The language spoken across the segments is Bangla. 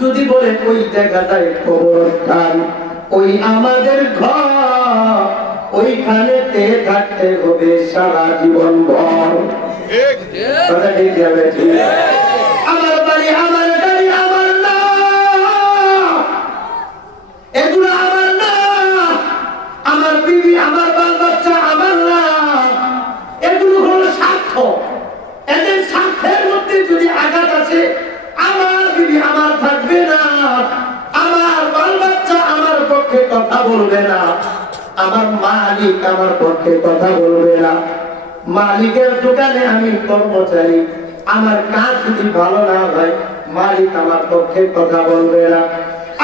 যদি বলে ওই দেখা যায় কবরস্থান, ওই আমাদের ঘর, ওইখানেতে থাকতে হবে সারা জীবন ভর। কথা ঠিক যাবে? আমার বাড়ি, আমার গাড়ি আমার না, এগুলো আমার না, আমার বিবি, আমার বাল বাচ্চা আমার না, এগুলো হলো স্বার্থ। এদের স্বার্থের মধ্যে যদি আঘাত আছে, আমার বিবি আমার থাকবে না, আমার বাল বাচ্চা আমার পক্ষে কথা বলবে না, আমার মালিক আমার পক্ষে কথা বলবে না। মালিকের দোকানে আমি কর্মচারী, আমার কাজ যদি ভালো না হয়, মালিক আমার পক্ষে কথা বলবে না।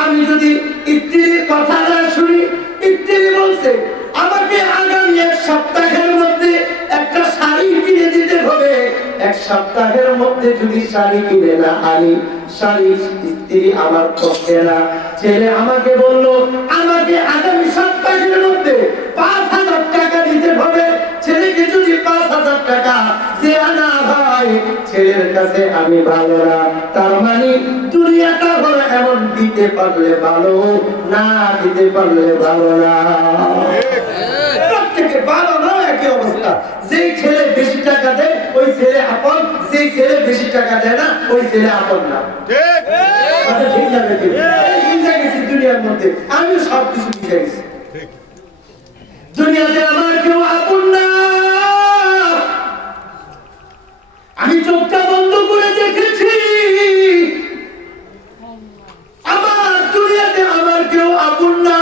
আমি যদি স্ত্রীর কথা না শুনি, স্ত্রী বলছে আমাকে আগামী 1 সপ্তাহের মধ্যে একটা শাড়ি কিনে দিতে হবে, 1 সপ্তাহের মধ্যে যদি শাড়ি কিনে না আনি, শাড়ি স্ত্রী আমার পক্ষে না। ছেলে আমাকে বলল আমাকে আগামী সপ্তাহের মধ্যে 5,000 টাকা দিতে হবে, ছেলেকে যদি 5,000 টাকা দেয়া না হয়, ছেলের কাছে আমি ভালো না। তার মানে দুনিয়াটা হলো এমন, দিতে পারলে ভালো, না দিতে পারলে ভালো না। প্রত্যেকে বাবা মা একই অবস্থা। যেই ছেলে বেশি টাকা দেয় ওই ছেলে আপন, যেই ছেলে বেশি টাকা দেয় না ওই ছেলে আপন না। ঠিক কথা ঠিক না? বুঝে গেছি দুনিয়ার মধ্যে, আমি সব কিছু বুঝে গেছি। দুনিয়াতে আমার কেউ আপন না। আমি চোখটা বন্ধ করে দেখেছি, আমার দুনিয়াতে আমার কেউ আপন না।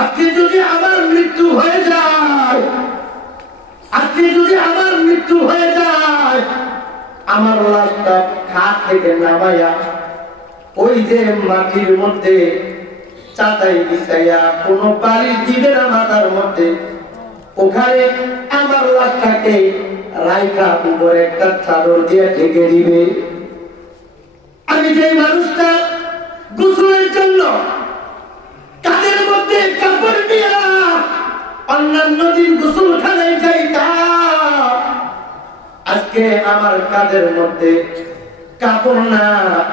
আজকে যদি আমার মৃত্যু হয়ে যায়, আজকে যদি আমার মৃত্যু হয়ে যায়, আমার লাশটা খাট থেকে নামাইয়া ওই যে মাটির মধ্যে চাটাই বিছাইয়া, কোনো বাড়ি দিবে না মাথার মধ্যে, ওখানে আমার লাশটাকে রাইখা উপরে একটা চাদর দিয়ে ঢেকে দিবে। আমি যে মানুষটা গোসলের জন্য কাদের মধ্যে কাপড় দিয়া অন্যান্য দিন গোসলখানায় যাইতাম, আজকে আমার কাদের মধ্যে কাপড় না,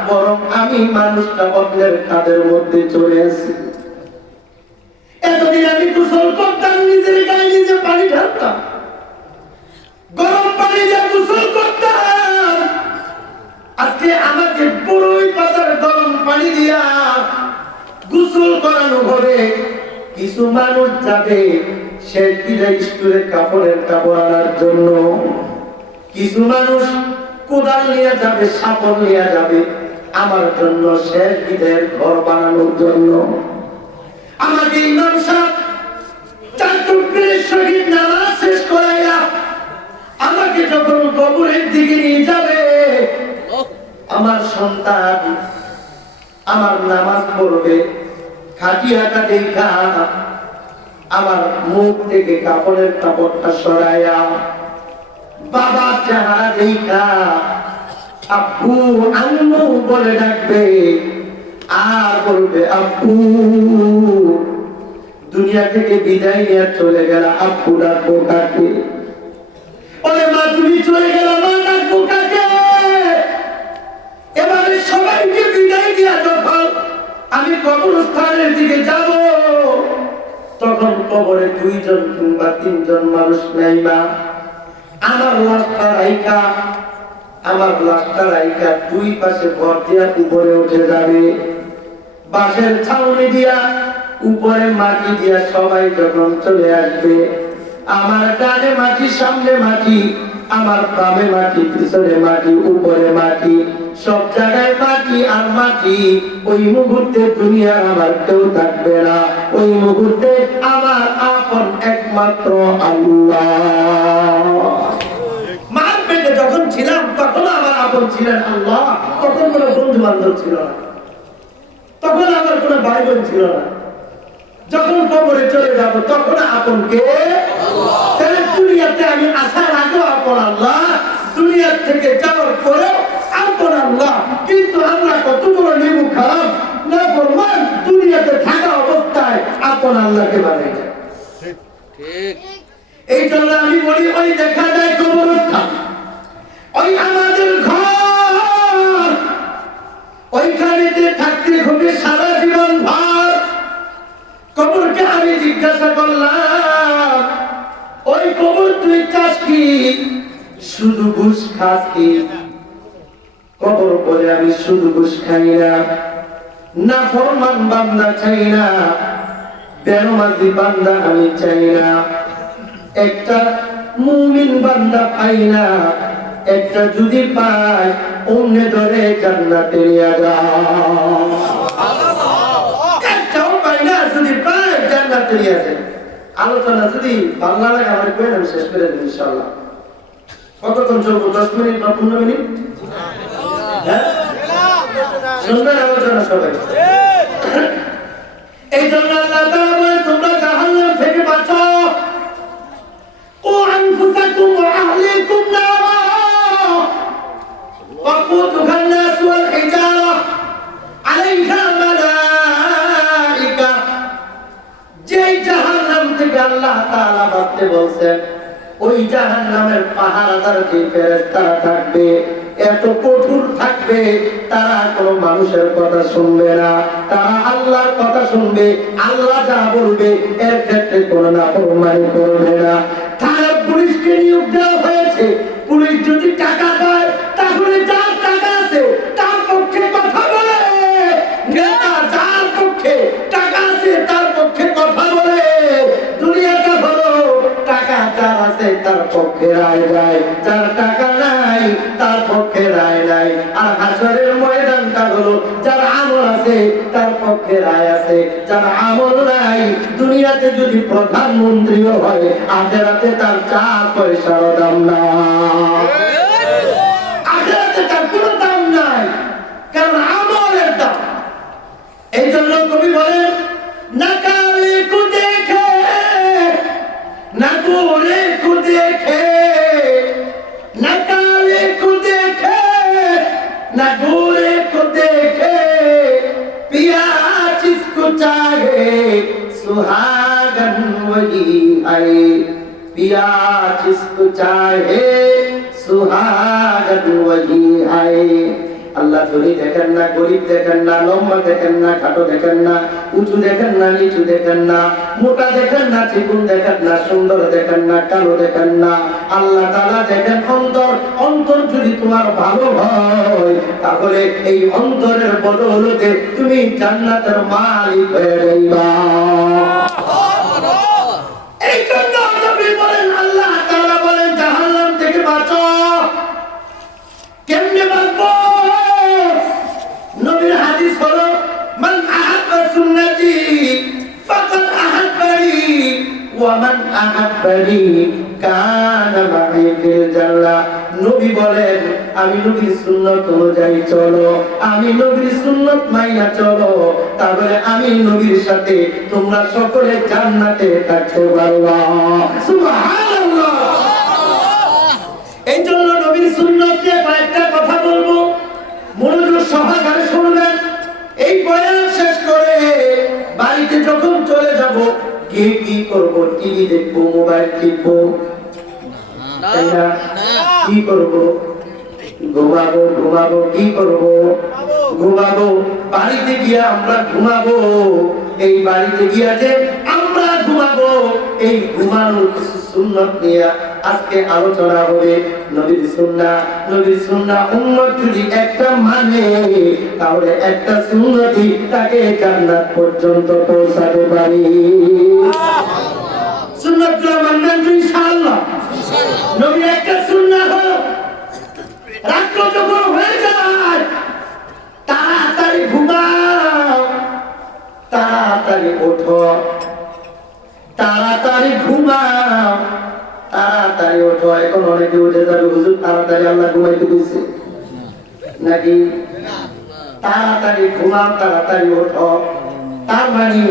বরং আমি মানুষটা অন্যের কাদের মধ্যে চলে আসি। এতদিন আমি গোসল করতাম, নিজের গায়ে নিজে পানি ঢালতাম, গরম পানি দিয়ে গোসল করতাম। আজকে আমাকে পুরোই পাতার গরম পানি দিয়া গোসল করানো হবে। কিছু মানুষ যাবে সে স্টোরে কাপড়ের কাপড় আনার জন্য, কিছু মানুষ কোদাল নিয়ে যাবে, সাপড় নিয়ে যাবে আমার জন্য, শেষ বিদের ঘর বানানোর জন্য। আমাকে ইমাম সাহেব 4 তাকবীরের সহিত নামাজ শেষ করাইয়া আমাকে যখন কবরের দিকে নিয়ে যাবে, আমার সন্তান আমার নামাজ পড়বে, খাটিয়াটা দেখা আমার মুখ থেকে কাপড়ের কাপড়টা সরাইয়া বাবার চেহারা দেখা আব্বু আম্মু বলে ডাকবে, আর বলবে আব্বু। দুনিয়া থেকে বিদায় নিয়ে চলে গেল, আব্বু ডাকবো কাকে? ওরে মা তুমি চলে গেল, মা ডাকবো কাকে? এবারে সবাইকে বিদায় দিয়া যখন আমি কবরস্থানের দিকে যাব, তখন কবরে 2 জন কিংবা 3 জন মানুষ নাই। মা আমার লাশটা রাইখা, আমার লাশটা রাইখা 2 পাশে ঘর দিয়া উপরে উঠে যাবে, বাঁশের ছাউনি দিয়া উপরে মাটি দিয়া সবাই যখন চলে আসবে, আমার ডানে মাটি, সামনে মাটি, আমার বামে মাটি, পিছনে মাটি, উপরে মাটি, সব জায়গায় মাটি আর মাটি। ওই মুহূর্তে দুনিয়ার আমার কেউ থাকবে না, ওই মুহূর্তে আমার আপন একমাত্র আল্লাহ। মার পেটে যখন ছিলাম তখন আমার আপন ছিলেন আল্লাহ, তখন কোনো বন্ধু বান্ধব ছিল না, তখন আমার কোনো ভাই বোন ছিল না। যখন কবরে চলে যাব তখন আপন কে? আল্লাহ। তাহলে দুনিয়াতে আমি আসার আগে আপন আল্লাহ, দুনিয়া থেকে যাওয়ার পরে আপন আল্লাহ। কিন্তু আমরা কত বড় নিমু খারাপ না ফরমান, দুনিয়াতে থাকা অবস্থায় আপন আল্লাহকে বানাই যায়। ঠিক। এই জন্য আমি বলি, ওই দেখা যায় কবরস্থান, ওই আমাদের ঘর, থাকতে হবে সারা জীবন ভর। কবরকে আমি জিজ্ঞাসা করলাম, ওই কবর তুই চাস কি, শুধু ঘুষ খাস কি? কবর পরে আমি শুধু ঘুষ খাই না, না ফরমান বান্দা চাই না, বেনমাজি বান্দা আমি চাই না, একটা মুমিন বান্দা পাই না, একটা যদি পাই অন্য ধরে জান্নাতে নিয়ে যাও। একটাও পাই না, যদি পাই জান্নাতে নিয়ে যাও। আলোচনা যদি বাংলা লাগে আমার কই আমি শেষ করে দেব ইনশাআল্লাহ। কতক্ষণ চলবো? 10 মিনিট বা 15 মিনিট? হ্যাঁ, শুনবেন আলোচনা সবাই। এই জন্য আল্লাহ তাআলা বলেন, তোমরা জাহান্নাম থেকে বাঁচো। কু আনফুসাকুম ওয়া আহলিকুম নারা ওয়াকুদুহা আন-নাস ওয়াল হিজারা আলাইহা মালাইকা। যেই জাহান্নাম থেকে আল্লাহ তাআলা বাঁচতে বলছেন, ওই জাহান্নামের পাহারাদার যে ফেরেশতারা থাকবে এত কঠোর থাকবে, তারা কোনো মানুষের কথা শুনবে না, তারা আল্লাহর কথা শুনবে। আল্লাহ যা বলবে এর ক্ষেত্রে কোনো নাফরমানি করবে না। থানা পুলিশকে নিয়োগ দেওয়া হয়েছে, পুলিশ যদি টাকা দেয় তাহলে যার টাকা আছে তার পক্ষে কথা বলে, নেতা যার পক্ষে টাকা আছে তার পক্ষে কথা বলে। দুনিয়াটা হলো টাকা যার আছে তার পক্ষে রায় যায়, যার টাকা নাই তার পক্ষে রায় নাই। আর হাসরের ময়দানটা হলো যার আমল আছে তার পক্ষে রায় আছে, যার আমল নাই দুনিয়াতে যদি প্রধানমন্ত্রীও হয় আখেরাতে তার 4 পয়সার দাম নাই। আখেরাতে তার কোনো দাম নাই, কারণ আমলের দাম। এই জন্য কবি বলেন, না কালে কো দেখে না গোরে কো দেখে, না কালে কো দেখে না गोरे को देखे, पिया जिसको चाहे सुहागन वही है, पिया जिसको चाहे सुहागन वही है। আল্লাহ ধনী দেখেন না, গরিব দেখেন না, লম্বা দেখেন না, খাটো দেখেন না, উঁচু দেখেন না, নিচু দেখেন না, মোটা দেখেন না, চিকন দেখেন না, সুন্দর দেখেন না, কালো দেখেন না। আল্লাহ তাআলা দেখেন অন্তর। অন্তর যদি তোমার ভালো হয় তাহলে এই অন্তরের বদৌলতে তুমি জান্নাতের মালিক হয়ে যাইবা। এই জন্য নবী বলেন, আল্লাহ তাআলা বলেন জাহান্নাম থেকে বাঁচো। কেমনে বাঁচবো? নবীর হাদিস হলো, মান আহাব্বা সুন্নতি ফাকাদ আহাব্বানি ওয়া মান আহাব্বানি কানা মাই ফিল জান্নাহ। নবী বলেন, আমি নবীর সুন্নাত অনুযায়ী চলো, আমি নবীর সুন্নাত মাইনা চলো, তাহলে আমি নবীর সাথে তোমরা সকলে জান্নাতে থাকতে পারবা। সুবহানাল্লাহ। এই জন্য নবীর সুন্নাত নিয়ে কয়েকটা কথা বলবো, মনোযোগ সহকারে শুনবেন। এই বয়ান শেষ করে বাড়িতে যখন চলে যাব, কি করব? টিভি দেখবো, মোবাইল টিপবো, তাই না? কি করব? ঘুমাবো। কি করব? ঘুমাবো। বাড়িতে গিয়ে আমরা ঘুমাবো। এই বাড়িতে গিয়ে যে আমরা ঘুমাবো, এই ঘুমানোর কিছু সুন্নাত নিয়ে আজকে আলোচনা হবে। নবীর সুন্নাহ উম্মত যদি একটা মানে, তাহলে একটা সুন্নতি তাকে জান্নাত পর্যন্ত পৌঁছাতে পারে। সুন্নাতগুলো মানবেন তো ইনশাআল্লাহ? নবীর একটা সুন্নাহ হলো, রাত্র যখন হয়ে যায় তাড়াতাড়ি ঘুমাও, তাড়াতাড়ি ওঠো, তাড়াতাড়ি ঘুমাও, তাড়াতাড়ি ওঠো। এখন অনেকে উঠে যাবে, হুজুর তাড়াতাড়ি আল্লাহ ঘুমাইতে দিয়েছে নাকি? তাড়াতাড়ি ঘুমাও, তাড়াতাড়ি ওঠো। তার মানে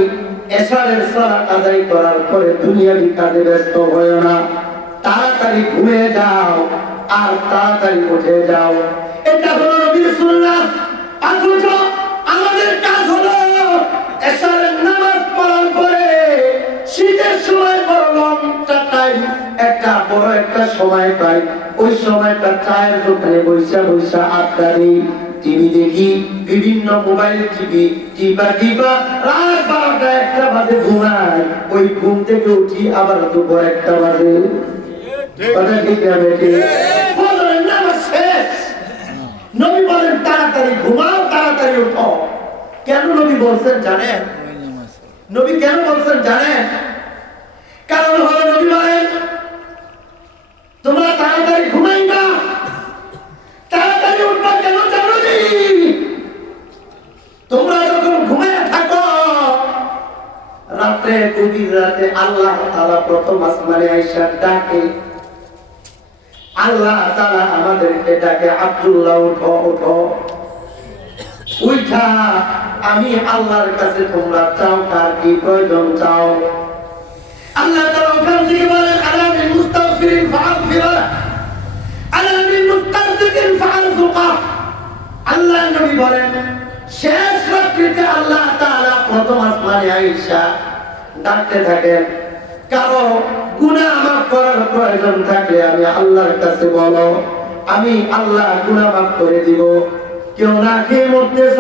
এশারের সালাত আদায় করার পরে দুনিয়াবি কাজে ব্যস্ত হয়ো না, তাড়াতাড়ি ঘুমিয়ে যাও আর তাড়াতাড়ি উঠে যাও। এটা হলো নবীর সুন্নাহ। অথচ আমাদের কাজ হলো এশারের নামাজ পড়ার পরে শীতের সময় বড় লম্বা টাইম, একটা বড় একটা সময় পাই, ওই সময়টা চায়ের দোকানে বৈশা আড্ডা দিই, টিভি দেখি, বিভিন্ন মোবাইল টিপা রাত 12টা 1টা বাজে ঘুমাই, ওই ঘুম থেকে উঠি আবার দুপুর 1টা বাজে। কথা ঠিক না বেটি? ফজরের নামাজ শেষ, নবী বলেন তাড়াতাড়ি ঘুমাও, তাড়াতাড়ি উঠো। কেন নবী বলছেন জানেন? নবী কেন বলছেন জানেন? কারণ হলো নবী বলেন তোমরা তাড়াতাড়ি ঘুমাইবা, তাড়াতাড়ি উঠবা। কেন জানো নি? তোমরা যখন ঘুমিয়ে থাকো, রাতে গভীর রাতে আল্লাহ তাআলা প্রথম আসমানে আয়েশা ডাকে, আল্লাহ তাআলা আমাদেরকে ডাকে, আব্দুল্লাহ উঠো উঠো। উঠা আমি আল্লাহর কাছে তোমরা চাও, কার কি প্রয়োজন চাও। আল্লাহ তাআলা ওখান থেকে বলেন আলামিল মুস্তাগফিরিন ফাগফিরা, আলামিল মুস্তাগফিরিন ফাগফিরা। আল্লাহ নবী বলেন শেষ রাত্রিতে আল্লাহ তাআলা প্রথম আসমানে আয়েশা ডাকতে থাকেন, কারো গুনাহ মাফ করার প্রয়োজন থাকলে আমি আল্লাহর কাছে বলো, আমি আল্লাহ গুনাহ মাফ করে দিব। কেউ না খেয়ে মরতেছ,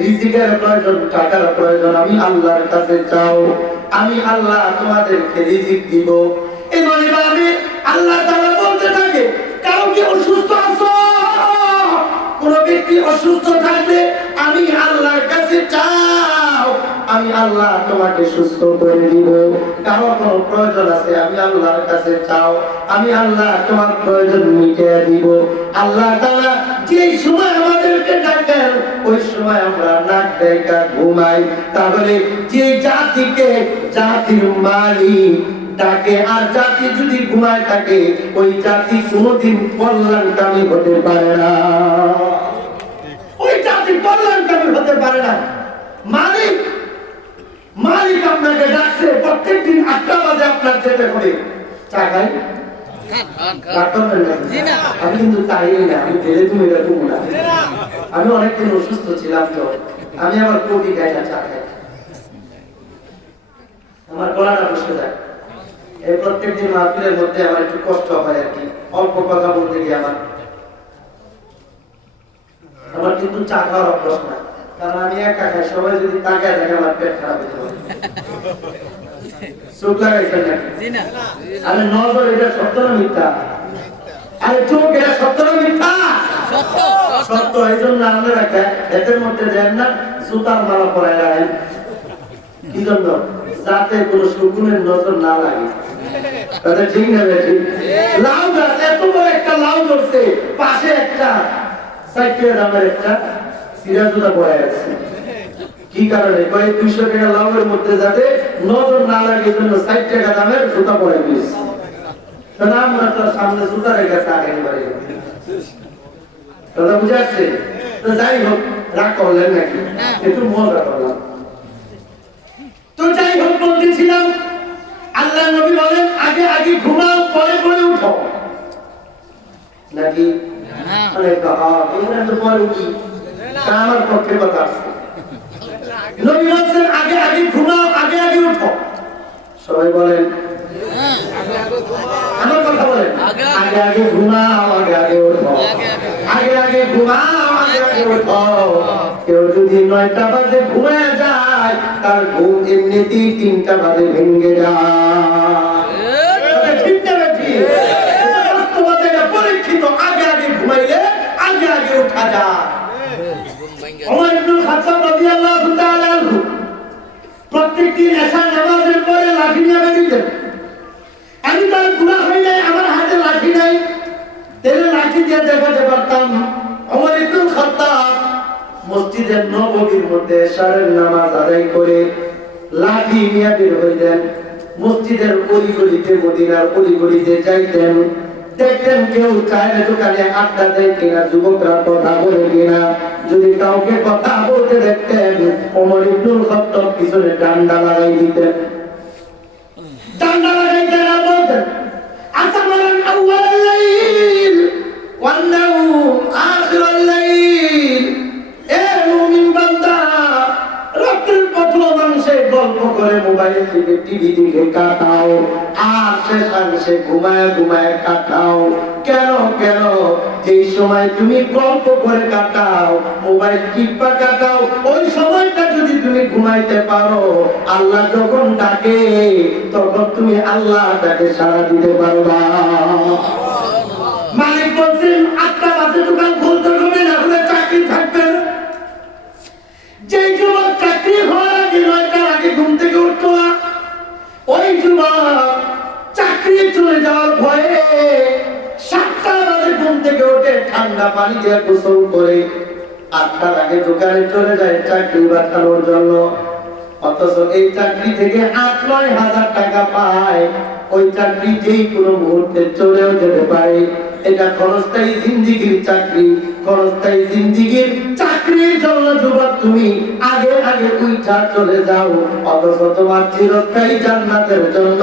রিজিকের প্রয়োজন, টাকার প্রয়োজন, আমি আল্লাহর কাছে চাও, আমি আল্লাহ তোমাদেরকে রিজিক দিব। এই আমি আল্লাহ তাআলা বলতে থাকে, কারো কি অসুস্থ আছো, কোন ব্যক্তি অসুস্থ থাকলে আমি আল্লাহর কাছে চাও, আমি আল্লাহ তোমাকে সুস্থ করে দিব। কারো কোনো প্রয়োজন আছে, আমি আল্লাহর কাছে চাও, আমি আল্লাহ তোমার প্রয়োজন মিটিয়ে দিব। আল্লাহ তাআলা যে সময় আমাদেরকে ডাকেন, ওই সময় আমরা নাক ডেকা ঘুমাই। তাহলে যে জাতিকে জাতির মালিক ডাকে, আর জাতি যদি ঘুমায় থাকে, ওই জাতি কোনোদিন কল্যাণকামী হতে পারে না, ওই জাতি কল্যাণকামী হতে পারে না। মালিক মালিক আপনাকে ডাকছে, প্রত্যেকদিন 8টা বাজে আপনার যেতে হবে। চা খাই? আমি কিন্তু তাই না, আমি গেলে তুমি এরকম না। আমি অনেকদিন অসুস্থ ছিলাম, তো আমি আবার কফি খাই না, চা খাই, আমার গলাটা বসে যায়। এই প্রত্যেকদিন মাহফিলের মধ্যে আমার একটু কষ্ট হয় আর কি, অল্প কথা বলতে গিয়ে আমার কিন্তু চা খাওয়ার অভ্যাস না, কারণ আমি একা খাই, সবাই যদি তাকায় থাকে আমার পেট খারাপ হয়ে যাবে। চোখ লাগাইছেন নাকি? আরে নজর এটা সত্য না মিথ্যা? আরে চোখ এটা সত্য না মিথ্যা? সত্য। এই জন্য আপনারা এদের মধ্যে দেন না, জুতার মালা পরায় রাখেন। কি জন্য? যাতে কোনো শকুনের নজর না লাগে। তাহলে ঠিক না বেশি? লাউ গাছ, এত বড় একটা লাউ ধরছে, পাশে একটা সাইকেল দামের একটা সিরা জুতা পরায় আছে। কি কারণে? কয়েক 200 টাকা লাউয়ের মধ্যে যাতে নজর না লাগে, জন্য 60 টাকা দামের জুতা পরায় দিয়েছে। তাহলে আমরা তো সামনে জুতা রেখে থাকেনি বাড়ি। কথা বুঝে আসছে? তো যাই হোক, রাগ করলেন নাকি? একটু মজা করলাম। তো যাই হোক, বলতেছিলাম আল্লাহ নবী বলেন আগে আগে ঘুমাও, পরে পরে উঠো। নাকি? পরে উঠি, আমার পক্ষে কথা আছে। নবী বলছেন আগে আগে ঘুমাও, আগে আগে উঠো। সবাই বলেন আমার কথা বলেন, আগে আগে ঘুমাও, আগে আগে উঠো, আগে আগে ঘুমাও, আগে আগে উঠো। কেউ যদি 9টা বাজে ঘুমায় যায়, তার ঘুম এমনিতেই 3টা বাজে ভেঙে যায়। ঠিক না বেটি? বাস্তবতা এটা পরীক্ষিত, আগে আগে ঘুমাইলে আগে আগে উঠা যায়। ওমর ইবনে খাত্তাব রাদিয়াল্লাহু তাআলা আনহু প্রত্যেকদিন এশার নামাজের পরে লাঠি নিয়ে বেরিয়েছেন। আমি তার গুনাহ হয়ে যায়, আমার হাতে লাঠি নাই, তেলে লাঠি দিয়ে দেখাতে পারতাম। ওমর ইবনে খাত্তাব মসজিদের নববীর মধ্যে এশারের নামাজ আদায় করে লাঠি নিয়ে বের হইলেন। মসজিদের অলিগলিতে, মদিনার অলিগলিতে যাইতেন, দেখতেন কেউ চায়ের দোকানে আড্ডা দেয় কিনা, যুবকরা কথা বলে কিনা। যদি কাউকে কথা বলতে দেখতেন, ওমর ইবনে খাত্তাব পিছনে ডান্ডা লাগাই দিতেন। ডান্ডা লাগাইতেন আর বলতেন আসামারান আউয়ালাল লাইল ওয়ান নাউম আখিরাল লাইল। এ মুমিন বান্দা, রাতের প্রথম অংশে গল্প গল্প করে মোবাইল থেকে টিভি দিকে কাটাও, আর শেষাংশে ঘুমায় ঘুমায় কাটাও। কেন কেন যেই সময় তুমি গল্প করে কাটাও, মোবাইল টিপা কাটাও, ওই সময়টা যদি তুমি ঘুমাইতে পারো, আল্লাহ যখন ডাকে তখন তুমি আল্লাহ ডাকে সাড়া দিতে পারবা। মালিক বলছেন 8টা বাজে দোকান খুলতে হবে, না হলে চাকরি থাকবে না। যে যুবক চাকরি হওয়ার আগে 9টার আগে ঘুম থেকে উঠতো না, ওই যুবক চাকরি চলে যাওয়ার ভয়ে 7টা বাজে ঘুম থেকে উঠে ঠান্ডা পানি দিয়ে গোসল করে 8টার আগে দোকানে চলে যায় চাকরি বাঁচানোর জন্য। অথচ এই চাকরি থেকে 8-9 হাজার টাকা পায়। ওই চাকরি যেই কোনো মুহূর্তে চলেও যেতে পারে। এটা ক্ষণস্থায়ী জিন্দেগির চাকরি, ক্ষণস্থায়ী জিন্দেগির চাকরির জন্য যুবক তুমি আগে আগে উঠা চলে যাও। অথচ তোমার চিরস্থায়ী জান্নাতের জন্য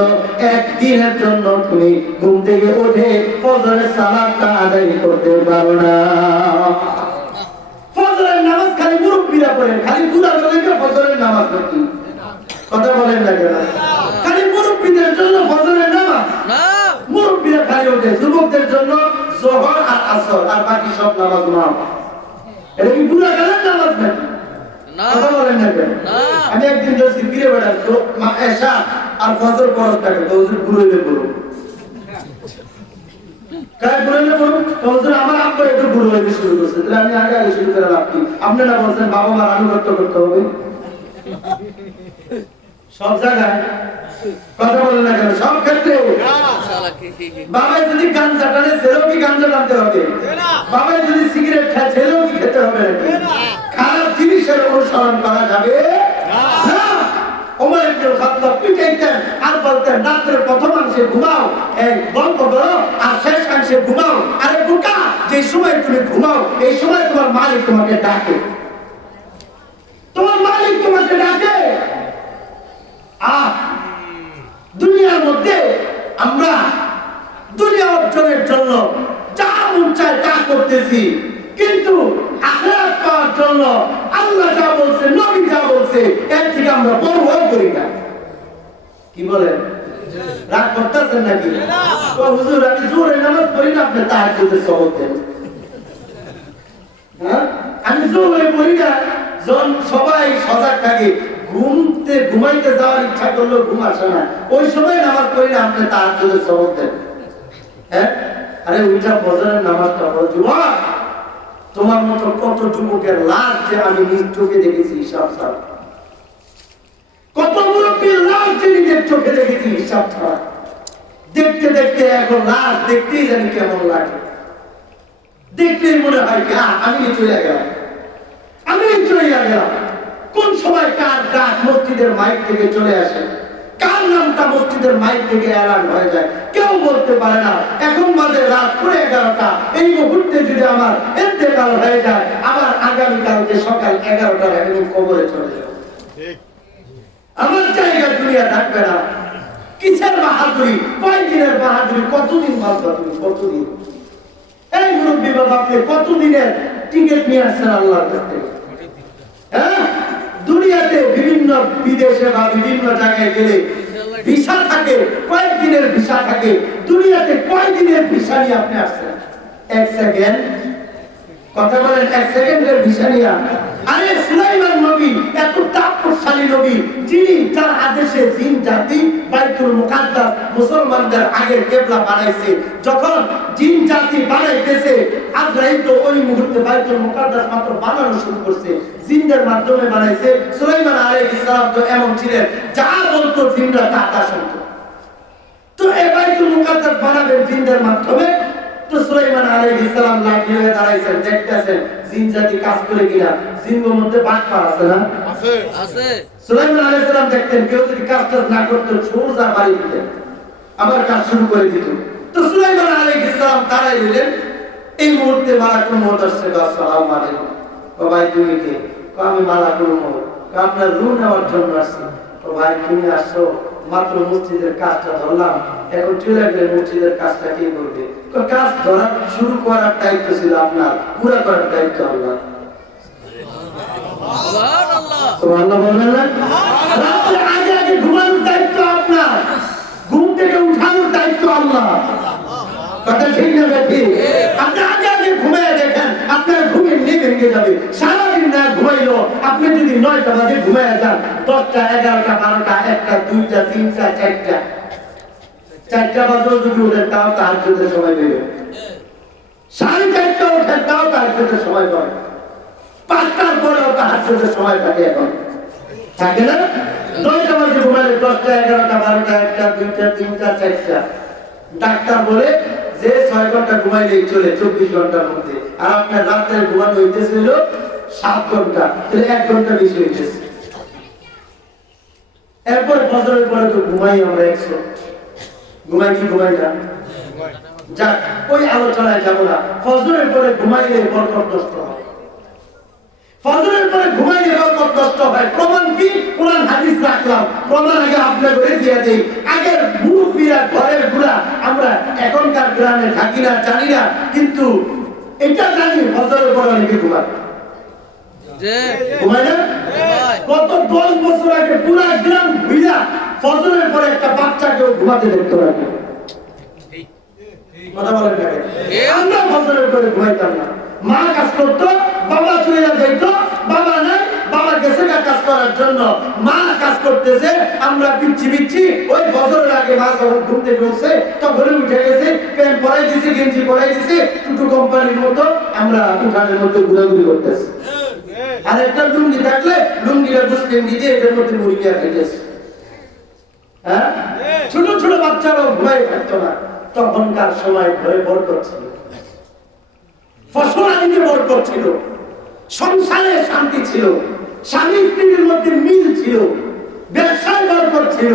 একদিনের জন্য তুমি ঘুম থেকে উঠে ফজরের সালাতটা আদায় করতে পারো না। ফজরের নামাজ খালি মুরব্বিরা পড়েন, খালি বুড়া বলে ফজরের নামাজ পড়ি। কথা বলেন না কেন? খালি মুরব্বিদের জন্য ফজরের নামাজ, মুরব্বিরা খালি ওঠে, যুবকদের জন্য যোহর আর আসর আর বাকি সব নামাজ মাফ। এটা কি বুড়া গেলেন নামাজ নাকি? কথা বলেন না কেন? আমি একদিন যদি ফিরে বেড়াচ্ছ এশা আর ফজর পরশ থাকে তো বুড়ো হইলে বলো কাজ বললে বলুন তো আমার আব্বা একটু বুড়ো হইতে শুরু করছে, তাহলে আমি আগে আগে শুরু করে লাভ কি? আপনারা বলছেন বাবা মার আনুগত্য করতে হবে সব জায়গায়। কথা বলেন না কেন? সব ক্ষেত্রে বাবাই যদি গাঞ্জা টানে ছেলেও কি গাঞ্জা টানতে হবে? বাবাই যদি সিগারেট খায় ছেলেও কি খেতে হবে নাকি? খারাপ জিনিসের অনুসরণ করা যাবে না। ওমর ইবনে খাত্তাব পিটাইতেন আর বলতেন রাত্রের প্রথমাংশে ঘুমাও, গল্প করো, আর শেষাংশে ঘুমাও। আরে বোকা, যে সময় তুমি ঘুমাও এই সময় তোমার মালিক তোমাকে ডাকে, তোমার মালিক তোমাকে ডাকে। দুনিয়ার মধ্যে আমরা দুনিয়া অর্জনের জন্য যা মন চায় তা করতেছি, কিন্তু আখিরাত পাওয়ার জন্য আল্লাহ যা বলছে, নবী যা বলছে, এর থেকে আমরা পরোয়া করি না। কি বলেন? রাগ করতেছেন নাকি? ও হুজুর আমি জোরে নামাজ পড়ি না, আপনি তাহাজ্জুদের সওয়াব দেন। হ্যাঁ, আমি জোরে পড়ি না, যখন সবাই সজাগ থাকে, ঘুমাইতে যাওয়ার ইচ্ছা করলেও ঘুম আসে না, ওই সময় নামাজ পড়ি না, আপনি তাহাজ্জুদের সওয়াব দেন। হ্যাঁ, আরে ওইটা ফজরের নামাজটা পড়ো। যুবক, তোমার মতো কত যুবকের লাশ যে আমি নিজ চোখে দেখেছি হিসাব ছাড়া, কত মুরব্বীর লাশ যে নিজের চোখে দেখেছি হিসাব ছাড়া। দেখতে দেখতে এখন লাশ দেখতেই জানি কেমন লাগে, দেখতেই মনে হয় কি আমি চলে গেলাম, আমি চলে গেলাম। কোন সময় কার ডাক মসজিদের মাইক থেকে চলে আসে, কার নামটা মসজিদের মাইক থেকে এলান হয়ে যায় কেউ বলতে পারে না। এখন বাজে রাত 11:30, এই মুহূর্তে যদি আমার ইন্তেকাল হয়ে যায়, আবার আগামীকালকে সকাল 11টার আমি কবরে চলে যাব, আমার জায়গা দুনিয়া থাকবে না। কিসের বাহাদুরি, কয়দিনের বাহাদুরি, কতদিন বাঁচবা তুমি, কতদিন? এই মুরব্বী বাবা, আপনি কতদিনের টিকিট নিয়ে আসছেন আল্লাহর কাছ থেকে? হ্যাঁ, দুনিয়াতে বিভিন্ন বিদেশে বা বিভিন্ন জায়গায় গেলে ভিসা থাকে, কয়েকদিনের ভিসা থাকে। দুনিয়াতে কয়দিনের ভিসা নিয়ে আপনি আসছেন? 1 সেকেন্ড। কথা বলেন, 1 সেকেন্ডের ভিসা নিয়ে। আরে সুলাইমান নবী এত তাপশালী নবী, যিনি যার আদেশে জিন জাতি বাইতুল মুকাদ্দাস মুসলমানদের আগের কিবলা বানাইছে। যখন জিন জাতি বানাইতেছে, আজরাইল তো ওই মুহূর্তে বাইতুল মুকাদ্দাস মাত্র বানানো শুরু করছে, জিনদের মাধ্যমে বানাইছে। সুলাইমান আলাইহিস সালাম তো এমন ছিলেন, যা বলতো জিনরা তা শুনতো। তো এই বাইতুল মুকাদ্দাস বানাবেন জিনদের মাধ্যমে। তো সুলাইমান আলাইহিস সালাম লাঠি হয়ে দাঁড়াইছেন, দেখতেছেন জিন জাতি কাজ করে কিনা। জিনদের মধ্যে বাটপার আছে না? আছে। সুলাইমান আলাইহিস সালাম দেখতেন কেউ যদি কাজটা না করতো সোজা বাড়ি দিতেন, আবার কাজ শুরু করে দিত। তো সুলাইমান আলাইহিস সালাম দাঁড়াই রইলেন। এই মুহূর্তে মালাকুল মউত আসছে, আসসালামু আলাইকুম। ভাই তুমি কে? আমি মালাকুল মউত। আপনার রূহ নেওয়ার জন্য আসছি। তো ভাই তুমি আসছো, মাত্র মসজিদের কাজটা ধরলাম, এখন চলে গেলে মসজিদের কাজটা কে করবে? কাজ ধরা শুরু করার দায়িত্ব ছিল আপনার, পুরা করার দায়িত্ব আল্লাহ। সুবহানাল্লাহ বলবেন না? রাতে আগে ঘুমানোর দায়িত্ব আপনার, ঘুম থেকে উঠানোর দায়িত্ব আল্লাহ। কথা ঠিক না বেশি? আপনি আগে আগে ঘুমিয়ে দেখেন, আপনার ঘুমে নিয়ে ভেঙে যাবে। সারাদিন না ঘুমাইলো, আপনি যদি 9টা বাজে ঘুমিয়ে যান, 10টা 11টা 12টা 1টা 2টা 3টা 4টা 4টা বাজেও যদি ওঠেন তাও তাহাজ্জুদের সময় দেবে, 4:30টা ওঠেন তাও তাহাজ্জুদের সময় পাবে, 5টার পরেও তাহাজ্জুদের সময় থাকে। এখন থাকে না? 9টা বাজে ঘুমাইলে 10টা 11টা 12টা 1টা 2টা 3টা 4টা। ডাক্তার বলে যে 6 ঘন্টা ঘুমাইলেই চলে 24 ঘন্টার মধ্যে, আর আপনার রাতের ঘুমানো হইতেছিল 7 ঘন্টা, তাহলে 1 ঘন্টা বেশি হইতেছে। এরপর ফজরের পরে তো ঘুমাই আমরা 100, ঘুমাই কি ঘুমাই না? যাক, ওই আলোচনায় যাব না। ফজরের পরে ঘুমাইলে বরকত নষ্ট হয়, ফজরের পরে ঘুমাইলে বরকত নষ্ট হয়। প্রমাণ কি? কোরআন হাদিস রাখলাম, প্রমাণ আগে আপনার করে দিয়ে দেই। আগের মুরব্বীরা ঘরের গুড়া, আমরা এখনকার গ্রামে থাকি না, জানি না, কিন্তু এটা জানি ফজরের পরে অনেকে ঘুমায়, ঘুমায় না? গত 10 বছর আগে পুরা গ্রাম ঘুরা ফজরের পরে একটা বাচ্চাকেও ঘুমাতে দেখতে পারি। কথা বলেন না? আমরা ফজরের পরে ঘুমাইতাম না। মা কাজ করতো, বাবা চলে যাইত, বাবা নাই, বাবা গেছে কাজ করার জন্য, মা কাজ করতেছে, আমরা পিচ্ছি পিচ্ছি ওই ফজরের আগে মা যখন ঘুম থেকে উঠছে তখন উঠে গেছে, প্যান্ট পরাই দিছে, গেঞ্জি পরাই দিছে, টুটু কোম্পানির মতো আমরা উঠানের মধ্যে ঘুরাঘুরি করতেছি। আর একটা লুঙ্গি থাকলে লুঙ্গিটা বুঝতেন দিতে এটার মধ্যে মুরগি আর খেতেছে। হ্যাঁ, ছোট ছোট বাচ্চারাও ঘুমাই থাকতো না। তখনকার সময় ঘরে বরকত ছিল, ফসলাদিতে বরকত ছিল, সংসারে শান্তি ছিল, স্বামী স্ত্রীর মধ্যে মিল ছিল, ব্যবসায় বরকত ছিল।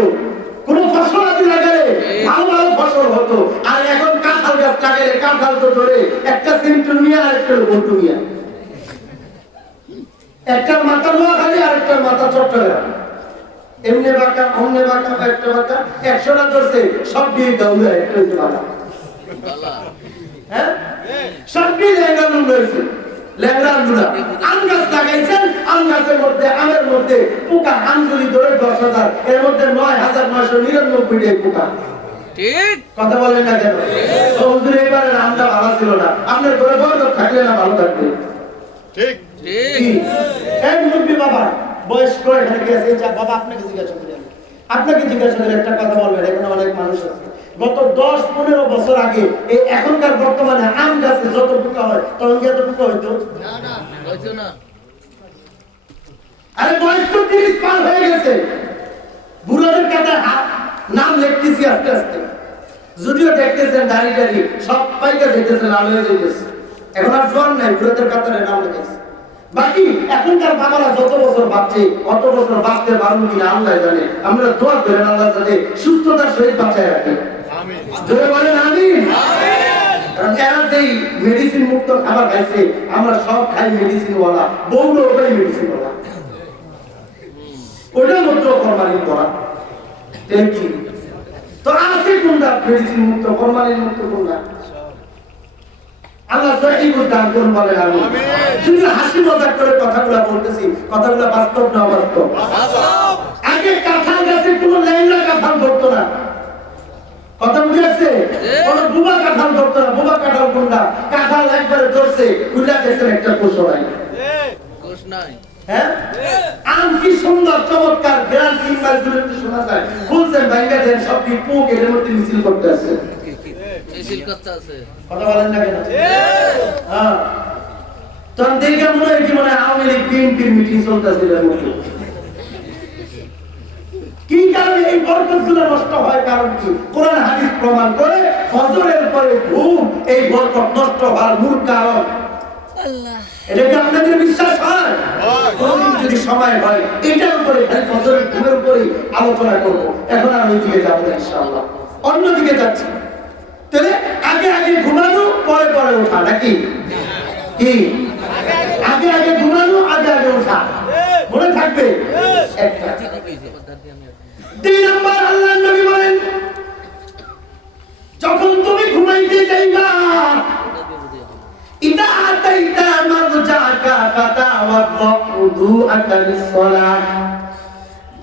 কোন ফসলাদি লাগালে ভালো ভালো ফসল হতো। আর এখন কাঁঠাল গাছ লাগালে কাঁঠাল তো ধরে একটা সেন্টুমিয়া আর একটা বন্টুমিয়া, একটা মাথা নোয়াখালী আর একটা মাথা চট্টগ্রাম, এমনি বাঁকা অমনে বাঁকা, একটা বাঁকা 100টা ধরছে, সব দিয়ে গাউলে একটা হইতে বাঁকা। হ্যাঁ, সব দিয়ে ল্যাংড়া লুম রয়েছে, ল্যাংড়া লুড়া। আম গাছ লাগাইছেন, আম গাছের মধ্যে আমের মধ্যে পোকা, আমগুলি ধরে 10,000, এর মধ্যে 9,999 পোকা। ঠিক কথা বলেন না কেন? হুজুর এবারে আমটা ভালো ছিল না, আপনার ঘরে বরকত থাকলে না ভালো থাকবে। ঠিক ঠিক। এই মুরব্বি বাবা বয়স্ক এখানে গেছে, বাবা আপনাকে জিজ্ঞাসা করি, আপনাকে জিজ্ঞাসা করে একটা কথা বলবেন। এখানে অনেক মানুষ আছে, গত 10-15 বছর আগে এই এখনকার বর্তমানে আম গাছে যত পোকা হয় তখন কি এত পোকা হইতো? না। আরে বয়স তো 30 পার হয়ে গেছে, বুড়োদের কাছে নাম লিখতেছি আস্তে আস্তে, যদিও দেখতেছেন দাড়ি দাড়ি সব পাইকা দেখতেছেন, লাল হয়ে যেতেছে। এখন আর জোয়ান নাই, বুড়োদের কাতারে নাম লিখেছে। বাকি এখনকার বাবারা যত বছর বাঁচছে, অত বছর বাঁচতে পারবো কিনা আল্লাহ জানে। আমরা দোয়া করেন আল্লাহ যাতে সুস্থতার সহিত বাঁচায় রাখে। জোরে বলেন আমিন। কারণ এরা যেই মেডিসিন মুক্ত খাবার খাইছে, আমরা সব খাই মেডিসিন ওয়ালা, বউগুলো ওটাই মেডিসিন ওয়ালা, ওটা মাত্র ফরমালিন করা। কি তো আছে কোনটা মেডিসিন মুক্ত, ফরমালিন মুক্ত কোনটা? আল্লাহ সহি বুঝান কোন বলেন আমিন। শুধু হাসি মজাক করে কথাগুলো বলতেছি, কথাগুলো বাস্তব না অবাস্তব? বাস্তব। আগে কাঁঠাল গাছে কোনো ল্যাংড়া কাঁঠাল ধরতো না, কথা বুঝেছে? কোন বুবা কাঁঠাল ধরতো না। বুবা কাঁঠাল কোনটা? কাঁঠাল একবারে ধরছে, খুলে গেছে, একটা কোষ নাই, কোষ নাই। হ্যাঁ, আম কি সুন্দর চমৎকার, গ্রাম 3 মাইল দূরে শোনা যায়, খুলছেন ভাঙ্গা দেন, সব কি পোক এর মধ্যে মিছিল করতে আছে, মিছিল করতে আছে। কথা বলেন না কেন? হ্যাঁ, তখন দেখে মনে হয় কি, মনে আওয়ামী লীগ বিএনপির মিটিং চলতেছিল। কি কারণে এই বরকতগুলো নষ্ট হয়? কারণ কি? কোরআন হাদিস প্রমাণ করে ফজরের পরে ঘুম এই বরকত নষ্ট হওয়ার মূল কারণ। আল্লাহ, এটা কি আপনাদের বিশ্বাস হয়? কোনদিন যদি সময় হয় এটার উপরে, খালি ফজরের ঘুমের উপরে আলোচনা করব। এখন আমি ওইদিকে যাবো না ইনশাআল্লাহ, অন্যদিকে যাচ্ছি। তাহলে আগে আগে ঘুমানো, পরে পরে ওঠা, নাকি? কি আগে আগে ঘুমানো, আগে আগে ওঠা, মনে থাকবে? একটা 2 নম্বর আল্লাহর নবী বলেন, যখন তুমি ঘুমাইতে যাইবা, ইদা আতাইতা মারজাকা ফাতাওয়াদ্দা উযুআকা লিস-সালাহ,